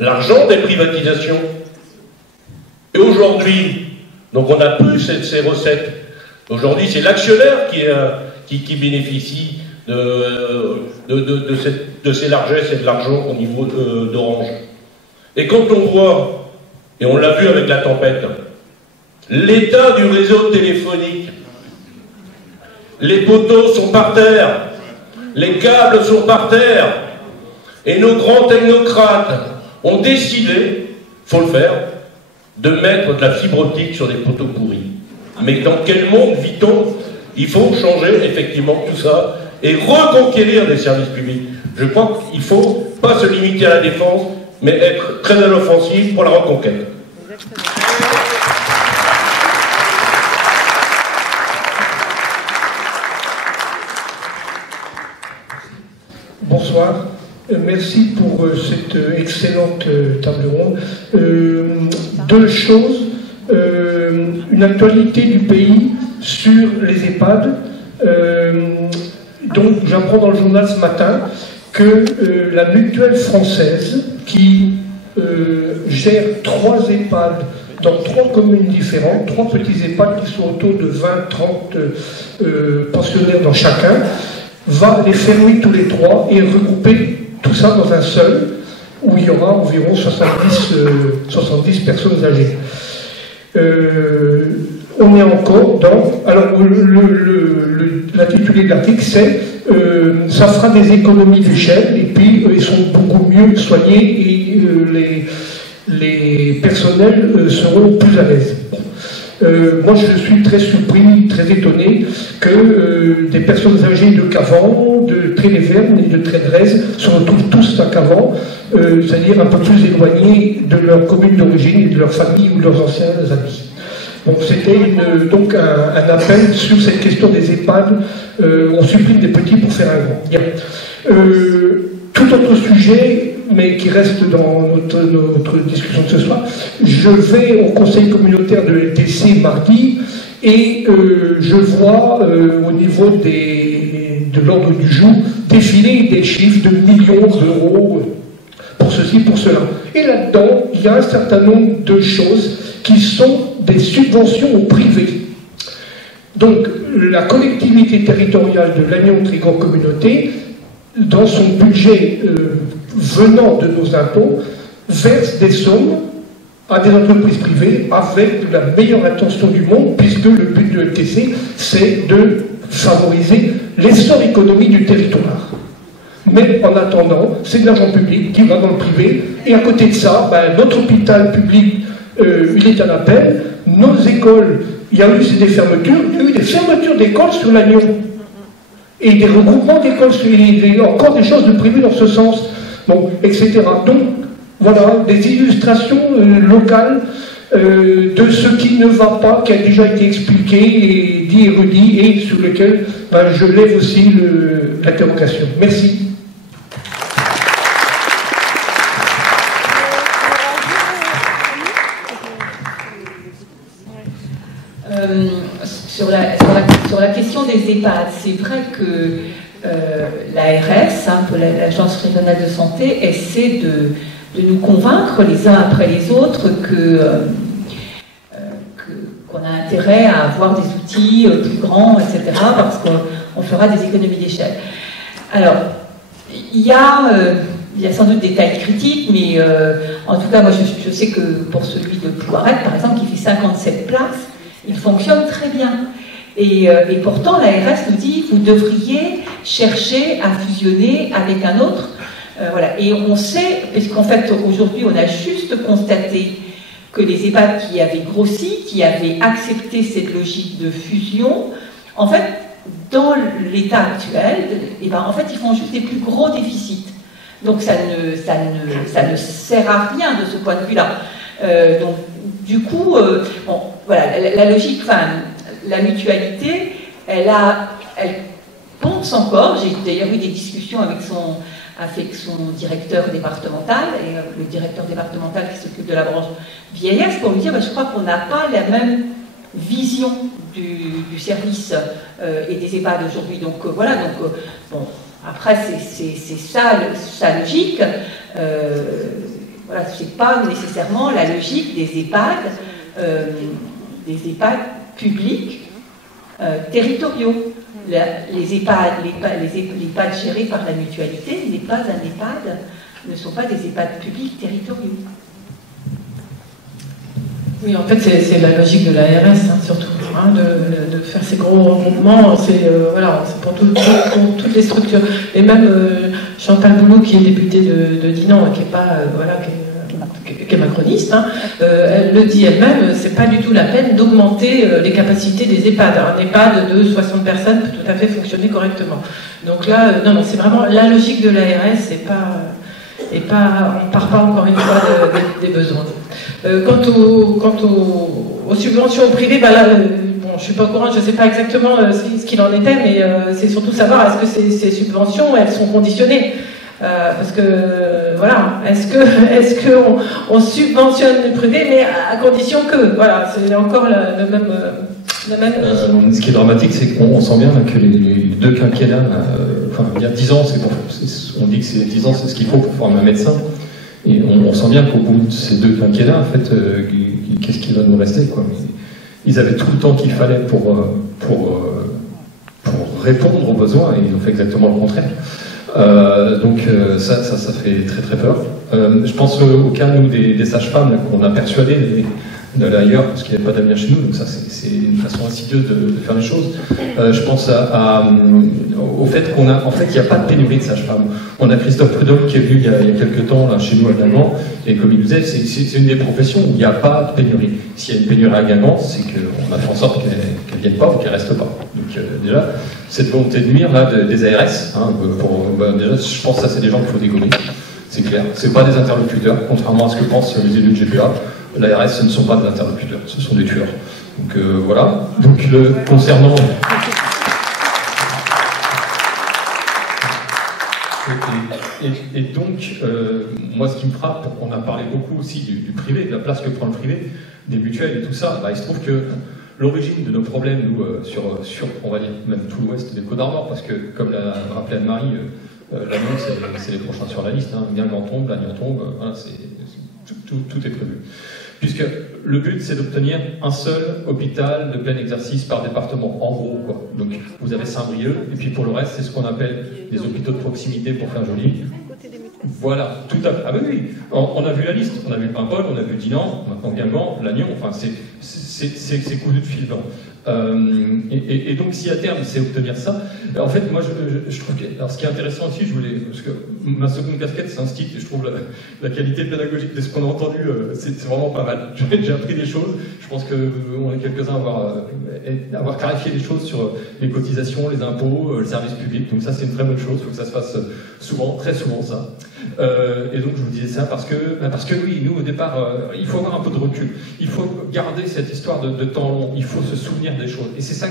L'argent des privatisations. Et aujourd'hui, donc on n'a plus ces recettes. Aujourd'hui, c'est l'actionnaire qui bénéficie de ces largesses et de l'argent au niveau d'Orange. Et quand on voit, et on l'a vu avec la tempête, l'état du réseau téléphonique, les poteaux sont par terre, les câbles sont par terre, et nos grands technocrates ont décidé, faut le faire, de mettre de la fibre optique sur des poteaux pourris. Mais dans quel monde vit-on? Il faut changer effectivement tout ça et reconquérir des services publics. Je crois qu'il ne faut pas se limiter à la défense, mais être très à l'offensive pour la reconquête. Bonsoir. Merci pour cette excellente table ronde. Deux choses. Une actualité du pays sur les EHPAD. Donc, j'apprends dans le journal ce matin que la mutuelle française, qui gère 3 EHPAD dans 3 communes différentes, 3 petits EHPAD qui sont autour de 20-30 pensionnaires dans chacun, va les fermer tous les 3 et regrouper tout ça dans un seul, où il y aura environ 70 personnes âgées. On est encore dans... Alors, l'intitulé de l'article, c'est ça fera des économies d'échelle, et puis ils sont beaucoup mieux soignés, et les personnels seront plus à l'aise. Moi, je suis très surpris, très étonné que des personnes âgées de Cavan, de Tréléverne et de Trédrez se retrouvent tous à Cavan, c'est-à-dire un peu plus éloignés de leur commune d'origine et de leur famille ou de leurs anciens amis. Donc c'était donc un appel sur cette question des EHPAD. On supprime des petits pour faire un grand. Bien. Tout autre sujet, mais qui reste dans notre discussion de ce soir, je vais au conseil communautaire de l'LTC mardi et je vois au niveau de l'ordre du jour défiler des chiffres de millions d'euros pour ceci, pour cela. Et là-dedans, il y a un certain nombre de choses qui sont des subventions au privé. Donc, la collectivité territoriale de Lannion-Trigord Communauté, dans son budget venant de nos impôts, verse des sommes à des entreprises privées avec la meilleure intention du monde, puisque le but de l'LTC, c'est de favoriser l'essor économique du territoire. Mais en attendant, c'est de l'argent public qui va dans le privé, et à côté de ça, notre hôpital public, il est à l'appel, nos écoles, il y a eu des fermetures, il y a eu des fermetures d'écoles sur Lannion, et des regroupements d'écoles, encore des choses de prévues dans ce sens, bon, etc. Donc, voilà, des illustrations locales de ce qui ne va pas, qui a déjà été expliqué et dit et redit, et sur lequel je lève aussi l'interrogation. Merci. Sur la question des EHPAD, c'est vrai que l'ARS, l'Agence régionale de santé, essaie de nous convaincre les uns après les autres qu'on a intérêt à avoir des outils plus grands, etc., parce qu'on fera des économies d'échelle. Alors, il y a sans doute des tailles critiques, mais en tout cas, moi je sais que pour celui de Plouarec, par exemple, qui fait 57 places, il fonctionne très bien. Et pourtant, l'ARS nous dit, vous devriez chercher à fusionner avec un autre. Voilà. Et on sait, puisqu'en fait, aujourd'hui, on a juste constaté que les EHPAD qui avaient grossi, qui avaient accepté cette logique de fusion, en fait, dans l'état actuel, en fait, ils font juste des plus gros déficits. Donc ça ne sert à rien de ce point de vue-là. Donc du coup, bon, voilà, la logique, la mutualité, elle pense encore. J'ai d'ailleurs eu des discussions avec son directeur départemental et le directeur départemental qui s'occupe de la branche vieillesse pour lui dire, je crois qu'on n'a pas la même vision du service et des EHPAD aujourd'hui. Donc voilà, bon, après c'est ça sa logique. Voilà, c'est pas nécessairement la logique des EHPAD publics territoriaux. Les EHPAD gérés par la mutualité ne sont pas des EHPAD publics territoriaux. Oui, en fait, c'est la logique de l'ARS, surtout, de faire ces gros regroupements, voilà, c'est pour toutes les structures. Et même Chantal Boulou, qui est députée de Dinan, qui est pas, qui est macroniste, elle le dit elle-même, c'est pas du tout la peine d'augmenter les capacités des EHPAD. Un EHPAD de 60 personnes peut tout à fait fonctionner correctement. Donc là, non, c'est vraiment la logique de l'ARS, on ne part pas encore une fois des besoins. Quant aux subventions privées, là, bon, je ne suis pas au courant, je ne sais pas exactement ce qu'il en était, mais c'est surtout savoir est-ce que ces subventions, elles sont conditionnées. Parce que, voilà, est-ce qu'on subventionne le privé, mais à condition que, voilà, c'est encore le même ce qui est dramatique, c'est qu'on sent bien que les deux quinquennats, il y a 10 ans, on dit que c'est 10 ans, c'est ce qu'il faut pour former un médecin, et on sent bien qu'au bout de ces deux quinquennats, en fait, qu'est-ce qui va nous rester, quoi. Ils avaient tout le temps qu'il fallait pour répondre aux besoins, et ils ont fait exactement le contraire. Donc ça fait très très peur. Je pense au cas, nous, des sages-femmes qu'on a persuadées d'aller ailleurs parce qu'il n'y avait pas d'avenir chez nous, donc ça c'est une façon insidieuse de faire les choses. Je pense au fait qu'il n'y a pas de pénurie de sages-femmes. On a Christophe Prudhomme qui est venu il y a quelques temps là, chez nous à Guingamp, et comme il disait, c'est une des professions où il n'y a pas de pénurie. S'il y a une pénurie à Guingamp, c'est qu'on a fait en sorte qu'elle ne vienne pas ou qu'elle ne reste pas. Donc déjà, cette volonté de nuire là, des ARS, déjà, je pense que ça c'est des gens qu'il faut dégommer, c'est clair. C'est pas des interlocuteurs, contrairement à ce que pensent les élus de GPA. L'ARS, ce ne sont pas des interlocuteurs, ce sont des tueurs. Donc voilà. Donc concernant... Et donc, moi ce qui me frappe, on a parlé beaucoup aussi du privé, de la place que prend le privé, des mutuelles et tout ça, il se trouve que l'origine de nos problèmes, nous, sur, on va dire, même tout l'ouest des Côtes-d'Armor, parce que, comme l'a rappelé Anne-Marie, l'annonce, c'est les prochains sur la liste, Guingamp tombe, Lannion tombe, voilà, tout est prévu. Puisque le but, c'est d'obtenir un seul hôpital de plein exercice par département, en gros, quoi. Donc, vous avez Saint-Brieuc, et puis pour le reste, c'est ce qu'on appelle des hôpitaux de proximité pour faire joli. Voilà, tout à fait. Ah ben oui, on a vu la liste, on a vu Paimpol, on a vu Dinan, maintenant Guingamp, Lannion, enfin, c'est cousu de fil blanc. Et donc, si à terme, c'est obtenir ça, en fait, moi, je trouve que... Alors, ce qui est intéressant aussi, parce que ma seconde casquette, c'est un stick, et je trouve la qualité pédagogique de ce qu'on a entendu, c'est vraiment pas mal. J'ai appris des choses, je pense qu'on est quelques-uns à avoir clarifié des choses sur les cotisations, les impôts, le service public, donc ça, c'est une très bonne chose, il faut que ça se fasse souvent, très souvent, ça. Et donc je vous disais ça parce que oui, nous au départ, il faut avoir un peu de recul. Il faut garder cette histoire de temps long. Il faut se souvenir des choses. Et c'est ça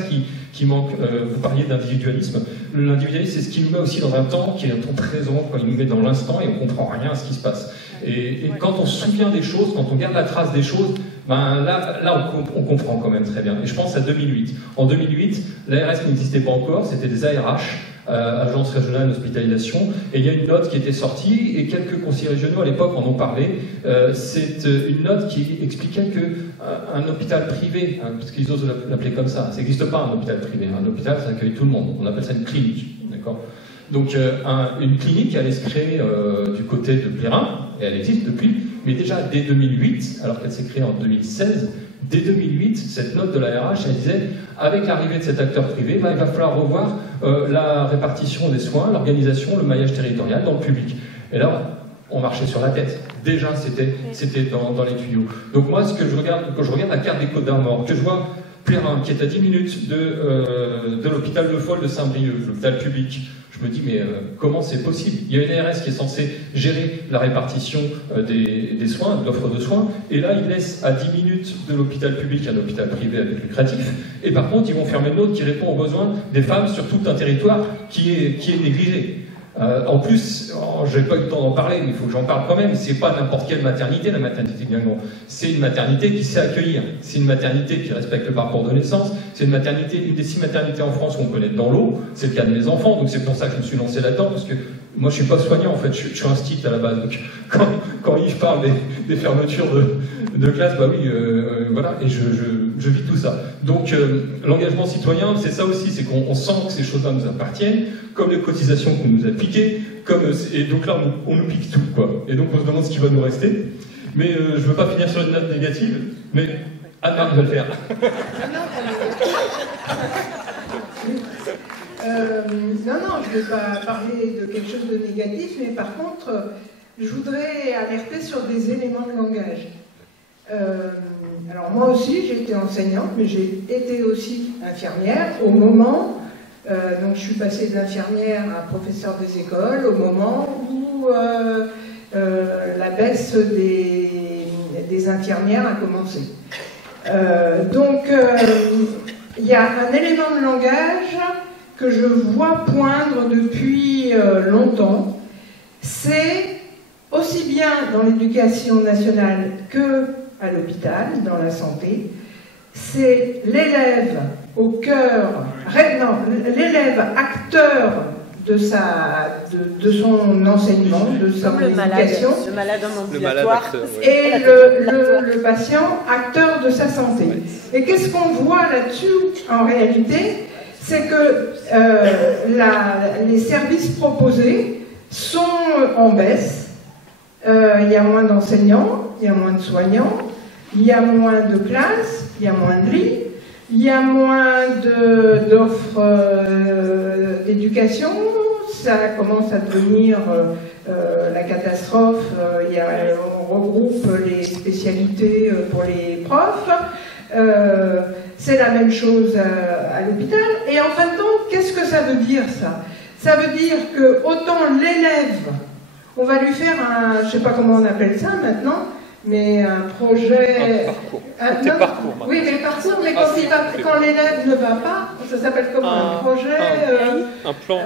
qui manque. Vous parliez d'individualisme. L'individualisme, c'est ce qui nous met aussi dans un temps qui est un temps présent, quoi. Il nous met dans l'instant et on comprend rien à ce qui se passe. Et quand on se souvient des choses, quand on garde la trace des choses, ben là on comprend quand même très bien. Et je pense à 2008. En 2008, l'ARS n'existait pas encore, c'était des ARH, Agence Régionale d'Hospitalisation, et il y a une note qui était sortie, et quelques conseillers régionaux à l'époque en ont parlé. C'est une note qui expliquait qu'un hôpital privé, hein, parce qu'ils osent l'appeler comme ça n'existe pas un hôpital privé. Un hôpital, ça accueille tout le monde. On appelle ça une clinique. D'accord ? Donc une clinique allait se créer du côté de Plérin, et elle existe depuis, mais déjà dès 2008, alors qu'elle s'est créée en 2016, dès 2008, cette note de la RH, elle disait, avec l'arrivée de cet acteur privé, il va falloir revoir la répartition des soins, l'organisation, le maillage territorial dans le public. Et là, on marchait sur la tête. Déjà, c'était dans les tuyaux. Donc moi, quand je regarde la carte des Côtes d'Armor, que je vois Plérin, qui est à 10 minutes de l'hôpital Le Foll de Saint-Brieuc, l'hôpital public, je me dis, mais comment c'est possible? Il y a une ARS qui est censée gérer la répartition des soins, de l'offre de soins, et là, ils laissent à 10 minutes de l'hôpital public un hôpital privé avec lucratif, et par contre, ils vont fermer l'autre qui répond aux besoins des femmes sur tout un territoire qui est négligé. En plus, j'ai pas eu le temps d'en parler, mais il faut que j'en parle quand même, c'est pas n'importe quelle maternité, la maternité de Guingamp. C'est une maternité qui sait accueillir, c'est une maternité qui respecte le parcours de naissance, c'est une maternité, une des 6 maternités en France qu'on peut mettre dans l'eau, c'est le cas de mes enfants, donc c'est pour ça que je me suis lancé là-dedans, parce que moi je suis pas soignant en fait, je suis un stit à la base, donc quand Yves parle des fermetures de classe, bah oui, voilà, et je vis tout ça. Donc l'engagement citoyen, c'est ça aussi, c'est qu'on sent que ces choses-là nous appartiennent, comme les cotisations qu'on nous a piquées, et donc là on nous pique tout, quoi. Et donc on se demande ce qui va nous rester. Mais je veux pas finir sur une note négative, mais Anne-Marc va le faire. Non, je ne vais pas parler de quelque chose de négatif, mais par contre, je voudrais alerter sur des éléments de langage. Alors moi aussi, j'ai été enseignante, mais j'ai été aussi infirmière au moment, donc je suis passée de l'infirmière à professeur des écoles, au moment où la baisse des infirmières a commencé. Donc il y a un élément de langage que je vois poindre depuis longtemps, c'est aussi bien dans l'éducation nationale que à l'hôpital, dans la santé, c'est l'élève au cœur, l'élève acteur de son enseignement, de son éducation, le malade ambulatoire, et le patient acteur de sa santé. Et qu'est-ce qu'on voit là-dessus en réalité? C'est que les services proposés sont en baisse. Il y a moins d'enseignants, il y a moins de soignants, il y a moins de classes, il y a moins de lits, il y a moins d'offres d'éducation. Ça commence à devenir la catastrophe. On regroupe les spécialités pour les profs. C'est la même chose à l'hôpital. Et en fin de compte, qu'est-ce que ça veut dire, ça? Ça veut dire que autant l'élève, on va lui faire un, je ne sais pas comment on appelle ça maintenant, mais un projet... Un parcours. Oui, mais le parcours, mais quand l'élève ne va pas, ça s'appelle comment? Un projet... un plan,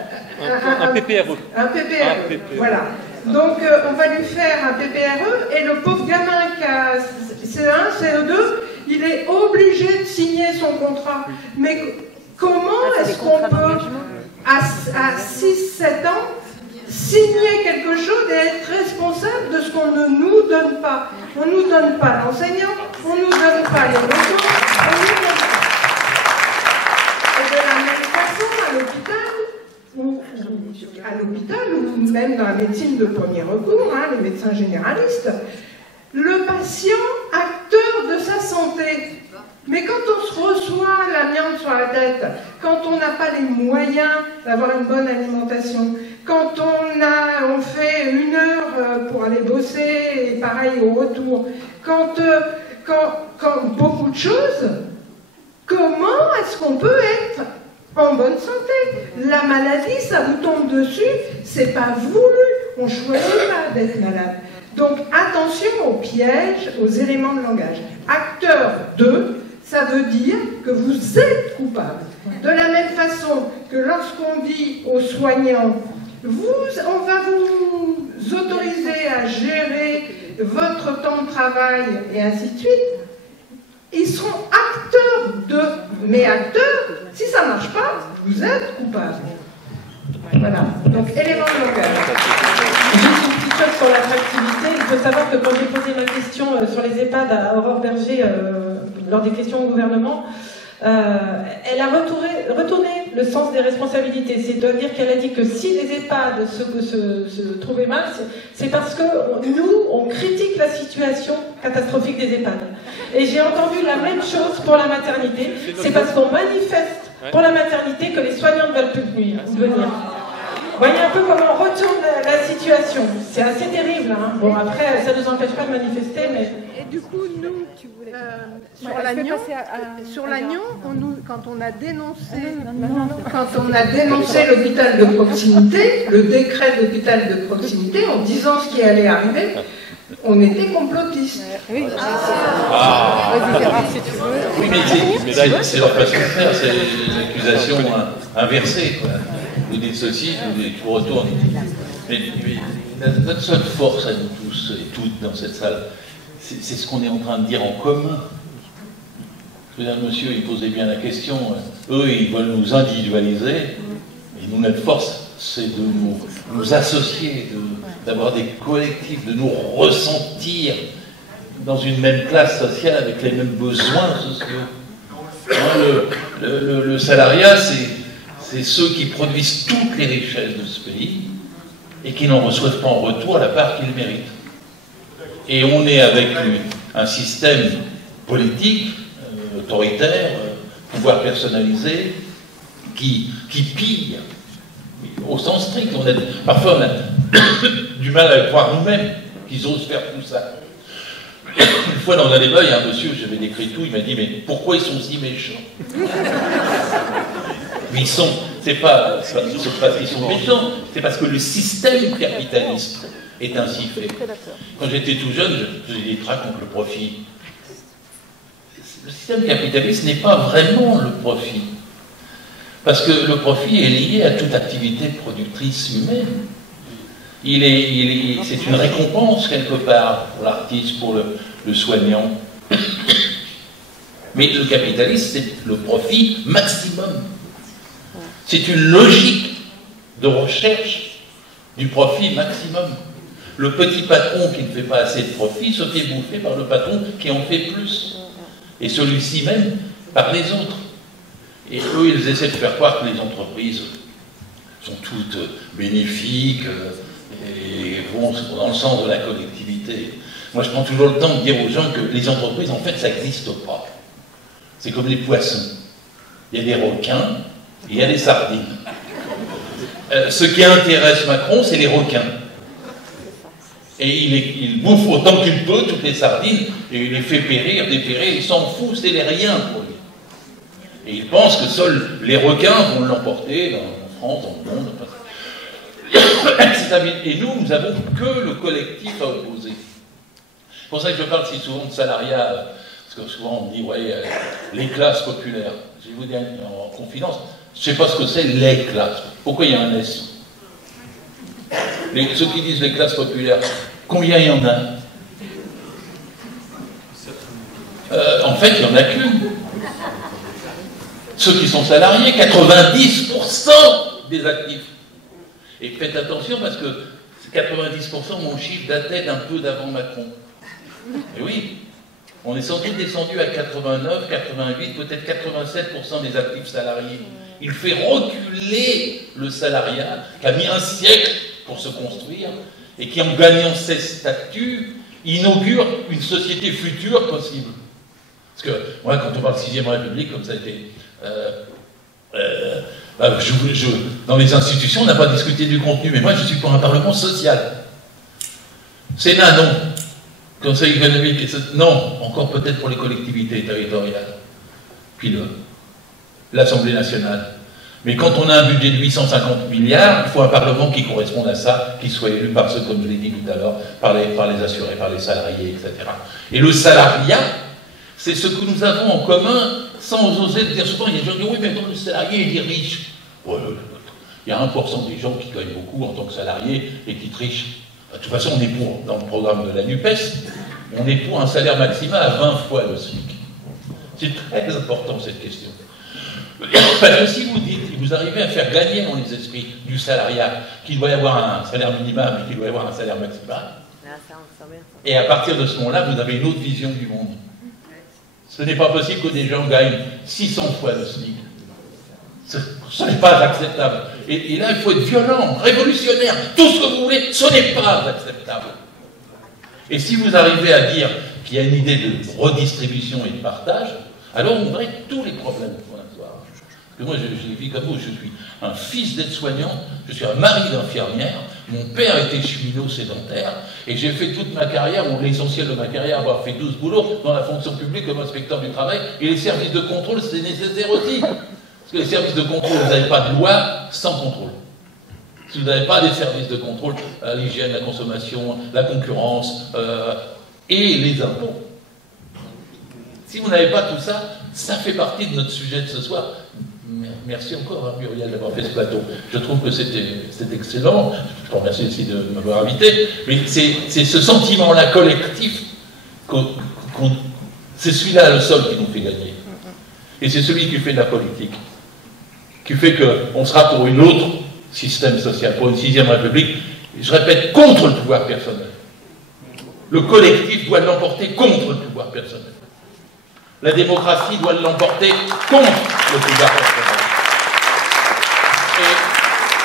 un PPRE. Un PPRE, voilà. Donc on va lui faire un PPRE, et le pauvre gamin qui a CE1, CE2, il est obligé de signer son contrat. Mais comment est-ce qu'on peut, à 6-7 ans, signer quelque chose et être responsable de ce qu'on ne nous donne pas? On ne nous donne pas l'enseignant, on ne nous donne pas les ressources, on ne nous donne pas. Et de la même façon, à l'hôpital, ou même dans la médecine de premier recours, les médecins généralistes, le patient acteur de sa santé. Mais quand on se reçoit l'amiante sur la tête, quand on n'a pas les moyens d'avoir une bonne alimentation, quand on fait 1 heure pour aller bosser et pareil au retour, quand beaucoup de choses, comment est-ce qu'on peut être en bonne santé? La maladie, ça vous tombe dessus, c'est pas voulu. on ne choisit pas d'être malade. Donc attention aux pièges, aux éléments de langage. Acteur 2, ça veut dire que vous êtes coupable. De la même façon que lorsqu'on dit aux soignants, on va vous autoriser à gérer votre temps de travail et ainsi de suite, ils seront acteurs de... Mais acteurs, si ça ne marche pas, vous êtes coupable. Voilà, donc élément de langage. Juste une petite chose sur l'attractivité. Il faut savoir que quand j'ai posé ma question sur les EHPAD à Aurore Berger lors des questions au gouvernement, elle a retourné le sens des responsabilités. C'est-à-dire qu'elle a dit que si les EHPAD se trouvaient mal, c'est parce que nous, on critique la situation catastrophique des EHPAD. Et j'ai entendu la même chose pour la maternité. C'est parce qu'on manifeste pour la maternité que les soignants ne veulent plus venir. Voyez un peu comment on retourne la situation. C'est assez terrible. Hein. Bon, après, ça ne nous empêche pas de manifester, mais... Et du coup, nous, sur l'agneau, quand on a dénoncé l'hôpital de proximité, le décret d'hôpital de proximité, en disant ce qui allait arriver, on était complotistes. Oui, mais c'est leur façon de faire, c'est l'accusation inversée, quoi. Vous dites ceci, vous retournez. Mais notre seule force à nous tous et toutes dans cette salle, c'est ce qu'on est en train de dire en commun. Je veux dire, monsieur, il posait bien la question. Eux, ils veulent nous individualiser. Et nous, notre force, c'est de nous associer, d'avoir des collectifs, de nous ressentir dans une même classe sociale avec les mêmes besoins sociaux. Le salariat, c'est ceux qui produisent toutes les richesses de ce pays et qui n'en reçoivent pas en retour la part qu'ils méritent. Et on est avec un système politique, autoritaire, pouvoir personnalisé, qui pille, au sens strict. Parfois, on a du mal à le croire nous-mêmes, qu'ils osent faire tout ça. Une fois dans un débat, il y a un monsieur, j'avais décrit tout, il m'a dit, mais pourquoi ils sont si méchants? C'est pas parce qu'ils sont méchants, c'est parce que le système capitaliste est ainsi fait. Quand j'étais tout jeune, je faisais des tracts contre le profit. Le système capitaliste n'est pas vraiment le profit. Parce que le profit est lié à toute activité productrice humaine. C'est une récompense quelque part pour l'artiste, pour le soignant. Mais le capitalisme, c'est le profit maximum. C'est une logique de recherche du profit maximum. Le petit patron qui ne fait pas assez de profit se fait bouffer par le patron qui en fait plus. Et celui-ci même par les autres. Et eux, ils essaient de faire croire que les entreprises sont toutes bénéfiques et vont dans le sens de la collectivité. Moi, je prends toujours le temps de dire aux gens que les entreprises, en fait, ça n'existe pas. C'est comme les poissons. Il y a des requins et il y a des sardines. Ce qui intéresse Macron, c'est les requins. Et il bouffe autant qu'il peut toutes les sardines et il les fait périr, dépérir, il s'en fout, c'est les riens pour lui. Et il pense que seuls les requins vont l'emporter en France, dans le monde. Et nous n'avons que le collectif à opposer. C'est pour ça que je parle si souvent de salariat, parce que souvent on dit, ouais, les classes populaires. Je vais vous dire en confidence, je ne sais pas ce que c'est les classes. Pourquoi il y a un S? Ceux qui disent les classes populaires, combien il y en a? En fait, il n'y en a qu'une. Ceux qui sont salariés, 90% des actifs. Et faites attention parce que 90% mon chiffre datait d'un peu d'avant Macron. Et oui, on est sans doute descendu à 89, 88, peut-être 87% des actifs salariés. Il fait reculer le salariat qui a mis un siècle pour se construire et qui, en gagnant ses statuts, inaugure une société future possible. Parce que, moi, quand on parle de 6e République, comme ça a été... dans les institutions, on n'a pas discuté du contenu, mais moi, je suis pour un Parlement social. Sénat, non. Conseil économique, non. Encore peut-être pour les collectivités territoriales. Puis l'Assemblée nationale. Mais quand on a un budget de 850 milliards, il faut un Parlement qui corresponde à ça, qui soit élu par ceux, comme je l'ai dit tout à l'heure, par les assurés, par les salariés, etc. Et le salariat, c'est ce que nous avons en commun, sans oser le dire souvent. Il y a des gens qui disent, oui, mais attends, le salarié, il est riche. Ouais, il y a 1% des gens qui gagnent beaucoup en tant que salariés et qui trichent. De toute façon, on est pour, dans le programme de la NUPES, on est pour un salaire maximal à 20 fois le SMIC. C'est très important, cette question. Parce que si vous dites, si vous arrivez à faire gagner dans les esprits du salariat, qu'il doit y avoir un salaire minimum et qu'il doit y avoir un salaire maximal, et à partir de ce moment-là, vous avez une autre vision du monde. Ce n'est pas possible que des gens gagnent 600 fois le SMIC. Ce n'est pas acceptable. Et là, il faut être violent, révolutionnaire, tout ce que vous voulez, ce n'est pas acceptable. Et si vous arrivez à dire qu'il y a une idée de redistribution et de partage, alors on règle tous les problèmes qu'on a. Parce que moi, je vis comme vous, je suis un fils d'aide-soignant, je suis un mari d'infirmière, mon père était cheminot sédentaire, et j'ai fait toute ma carrière, ou l'essentiel de ma carrière, avoir fait 12 boulots dans la fonction publique comme inspecteur du travail, et les services de contrôle, c'est nécessaire aussi. Parce que les services de contrôle, vous n'avez pas de loi sans contrôle. Si vous n'avez pas des services de contrôle, l'hygiène, la consommation, la concurrence, et les impôts. Si vous n'avez pas tout ça, ça fait partie de notre sujet de ce soir. Merci encore, Muriel, d'avoir fait ce plateau. Je trouve que c'était excellent. Je vous remercie aussi de m'avoir invité. Mais c'est ce sentiment-là collectif, c'est celui-là le seul qui nous fait gagner. Et c'est celui qui fait de la politique, qui fait qu'on sera pour une autre système social, pour une 6e République, je répète, contre le pouvoir personnel. Le collectif doit l'emporter contre le pouvoir personnel. La démocratie doit l'emporter contre le pouvoir personnel.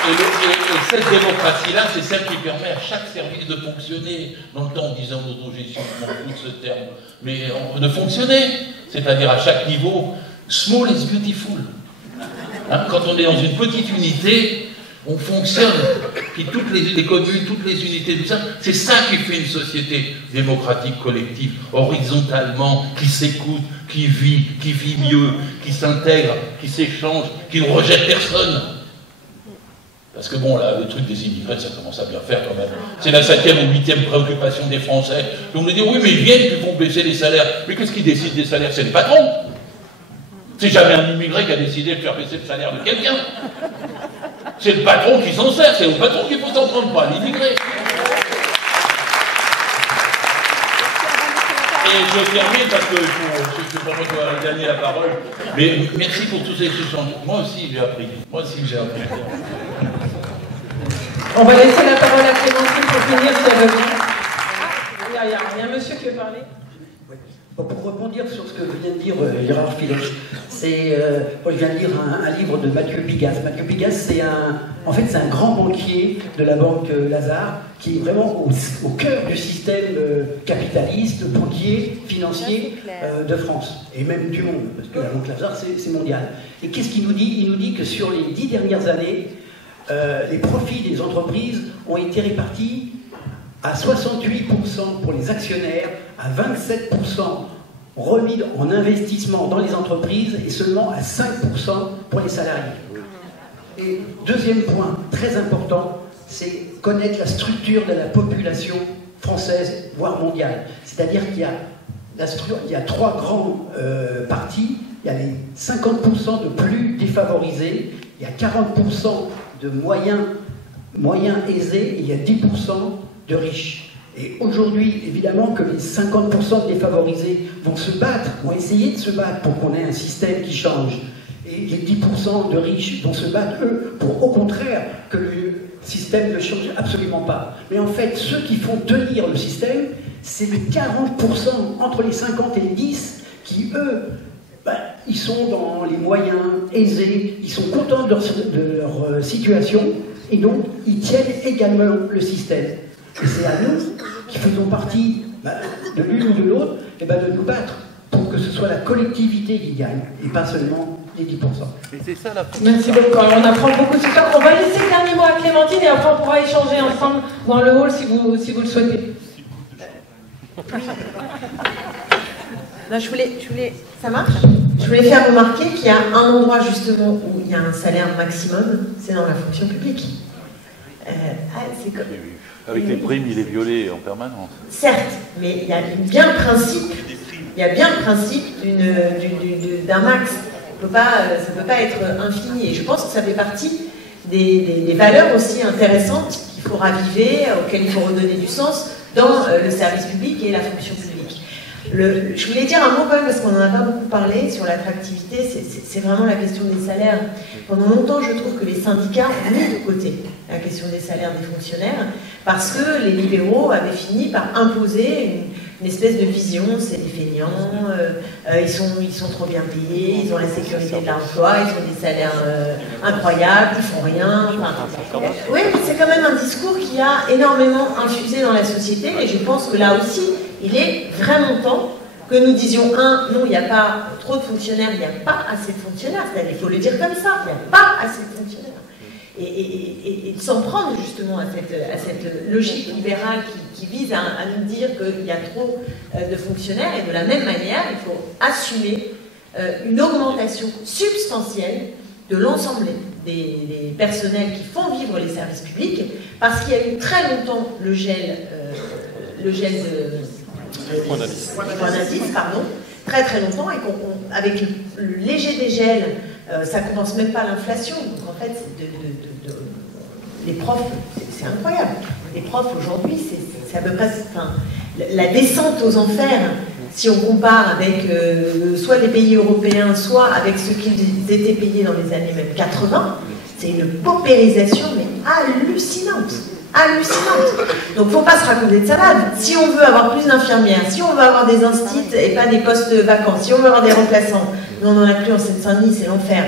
Et cette démocratie-là, c'est celle qui permet à chaque service de fonctionner, dans le temps en disant l'autogestion, je m'en fous de ce terme, mais de fonctionner, c'est-à-dire à chaque niveau, small is beautiful. Hein, quand on est dans une petite unité, on fonctionne, puis toutes les communes, toutes les unités, tout ça, c'est ça qui fait une société démocratique collective, horizontalement, qui s'écoute, qui vit mieux, qui s'intègre, qui s'échange, qui ne rejette personne. Parce que bon, là, le truc des immigrés, ça commence à bien faire quand même. C'est la 7e ou 8e préoccupation des Français. Donc on nous dit, oui, mais ils viennent, ils font baisser les salaires. Mais qu'est-ce qui décide des salaires? C'est les patrons. C'est jamais un immigré qui a décidé de faire baisser le salaire de quelqu'un. C'est le patron qui s'en sert, c'est au patron qu'il faut s'en prendre, pas à l'immigré. Et je termine parce que je ne sais pas moi qui vais gagner la parole, mais merci pour tous ces échanges. Moi aussi j'ai appris. On va laisser la parole à Clémentine pour finir si elle veut bien. Il y a un monsieur qui veut parler. Pour rebondir sur ce que vient de dire Gérard Filech, moi je viens de lire un livre de Mathieu Pigasse. Mathieu Pigasse, c'est un grand banquier de la banque Lazare, qui est vraiment au cœur du système capitaliste, banquier, financier de France, et même du monde, parce que la banque Lazare, c'est mondial. Et qu'est-ce qu'il nous dit? Il nous dit que sur les 10 dernières années, les profits des entreprises ont été répartis à 68% pour les actionnaires, à 27% remis en investissement dans les entreprises et seulement à 5% pour les salariés. Et deuxième point très important, c'est connaître la structure de la population française, voire mondiale. C'est-à-dire qu'il y a 3 grands partis. Il y a les 50% de plus défavorisés, il y a 40% de moyens aisés, et il y a 10% de riches. Et aujourd'hui, évidemment, que les 50% de défavorisés vont se battre, vont essayer de se battre pour qu'on ait un système qui change. Et les 10% de riches vont se battre, eux, pour au contraire que le système ne change absolument pas. Mais en fait, ceux qui font tenir le système, c'est les 40% entre les 50 et les 10 qui, eux, ils sont dans les moyens aisés, ils sont contents de leur situation, et donc ils tiennent également le système. Et c'est à nous, qui faisons partie de l'une ou de l'autre, de nous battre pour que ce soit la collectivité qui gagne, et pas seulement les 10%. Merci beaucoup. On apprend beaucoup de ce soir. On va laisser le dernier mot à Clémentine, et après on pourra échanger ensemble dans le hall si vous le souhaitez. Là, ça marche? Je voulais faire remarquer qu'il y a un endroit justement où il y a un salaire maximum, c'est dans la fonction publique. C'est comme... Avec les primes, il est violé en permanence. Certes, mais il y a bien le principe. Il y a bien le principe d'un max. Ça ne peut pas être infini. Et je pense que ça fait partie des valeurs aussi intéressantes qu'il faut raviver, auxquelles il faut redonner du sens dans le service public et la fonction publique. Je voulais dire un mot quand même, parce qu'on n'en a pas beaucoup parlé, sur l'attractivité, c'est vraiment la question des salaires. Pendant longtemps, je trouve que les syndicats ont mis de côté la question des salaires des fonctionnaires, parce que les libéraux avaient fini par imposer une espèce de vision, c'est des feignants, ils sont trop bien payés, ils ont la sécurité de l'emploi, ils ont des salaires incroyables, ils font rien. Oui, c'est quand même un discours qui a énormément infusé dans la société, et je pense que là aussi, il est vraiment temps que nous disions, non, il n'y a pas trop de fonctionnaires, il n'y a pas assez de fonctionnaires, c'est-à-dire, il faut le dire comme ça, il n'y a pas assez de fonctionnaires. Et de s'en prendre justement à cette logique libérale qui vise à nous dire qu'il y a trop de fonctionnaires, et de la même manière, il faut assumer une augmentation substantielle de l'ensemble des personnels qui font vivre les services publics, parce qu'il y a eu très longtemps le gel des points d'indice, pardon, très très longtemps, et avec le léger dégel, ça commence même pas l'inflation. Donc en fait, les profs, c'est incroyable. Les profs aujourd'hui, c'est à peu près, enfin, la descente aux enfers, si on compare avec soit des pays européens, soit avec ce qu'ils étaient payés dans les années même 80, c'est une paupérisation mais hallucinante. Hallucinante. Donc il ne faut pas se raconter de salade. Si on veut avoir plus d'infirmières, si on veut avoir des instits et pas des postes vacants, si on veut avoir des remplaçants, nous on n'en a plus en Seine-Saint-Denis, c'est l'enfer.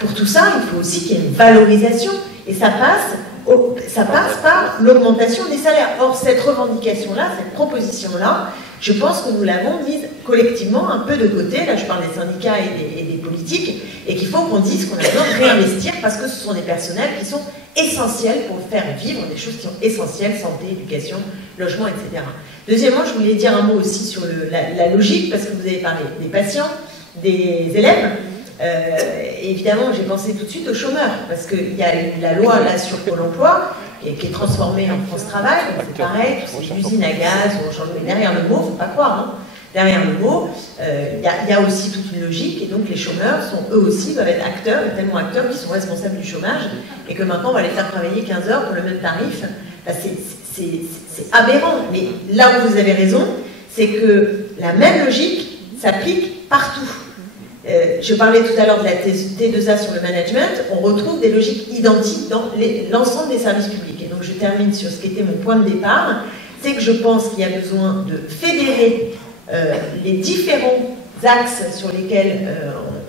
Pour tout ça, il faut aussi qu'il y ait une valorisation, et ça passe par l'augmentation des salaires. Or, cette revendication-là, cette proposition-là, je pense que nous l'avons mise collectivement un peu de côté. Là, je parle des syndicats et des politiques, et qu'il faut qu'on dise qu'on a besoin de réinvestir, parce que ce sont des personnels qui sont essentiels pour faire vivre des choses qui sont essentielles, santé, éducation, logement, etc. Deuxièmement, je voulais dire un mot aussi sur la logique, parce que vous avez parlé des patients, des élèves. Évidemment, j'ai pensé tout de suite aux chômeurs, parce qu'il y a la loi là sur Pôle emploi qui est transformée en France Travail, c'est pareil, toutes ces usines à gaz, derrière le mot, il ne faut pas croire, hein. Derrière le mot, il y a aussi toute une logique, et donc les chômeurs eux aussi doivent être acteurs, tellement acteurs qu'ils sont responsables du chômage, et que maintenant on va les faire travailler 15 heures pour le même tarif. C'est aberrant, mais là où vous avez raison, c'est que la même logique s'applique partout. Je parlais tout à l'heure de la T2A sur le management, on retrouve des logiques identiques dans l'ensemble des services publics. Et donc je termine sur ce qui était mon point de départ, c'est que je pense qu'il y a besoin de fédérer les différents axes sur lesquels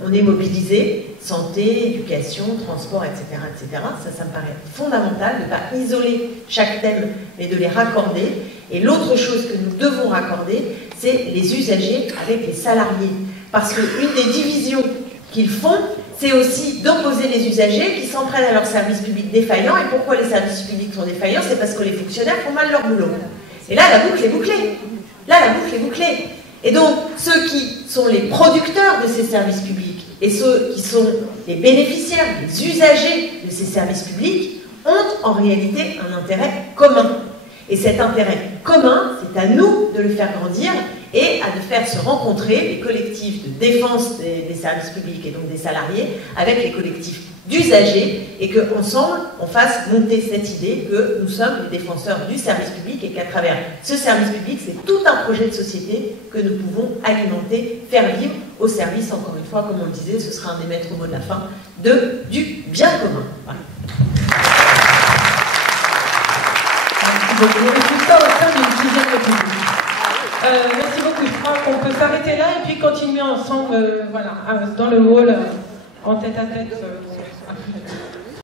on est mobilisé, santé, éducation, transport, etc., etc. Ça me paraît fondamental, de ne pas isoler chaque thème, mais de les raccorder. Et l'autre chose que nous devons raccorder, c'est les usagers avec les salariés. Parce qu'une des divisions qu'ils font, c'est aussi d'opposer les usagers qui s'en prennent à leurs services publics défaillants. Et pourquoi les services publics sont défaillants? C'est parce que les fonctionnaires font mal leur boulot. Et là, la boucle est bouclée. Là, la boucle est bouclée. Et donc, ceux qui sont les producteurs de ces services publics et ceux qui sont les bénéficiaires, les usagers de ces services publics ont en réalité un intérêt commun. Et cet intérêt commun, c'est à nous de le faire grandir et à de faire se rencontrer les collectifs de défense des services publics et donc des salariés avec les collectifs d'usagers, et qu'ensemble, on fasse monter cette idée que nous sommes les défenseurs du service public et qu'à travers ce service public, c'est tout un projet de société que nous pouvons alimenter, faire vivre au service, encore une fois, comme on le disait, ce sera un des maîtres mots de la fin, du bien commun. Voilà. Tout ça au sein d'une dizaine de minutes. Merci beaucoup. Je crois qu'on peut s'arrêter là et puis continuer ensemble, voilà, dans le hall, en tête à tête.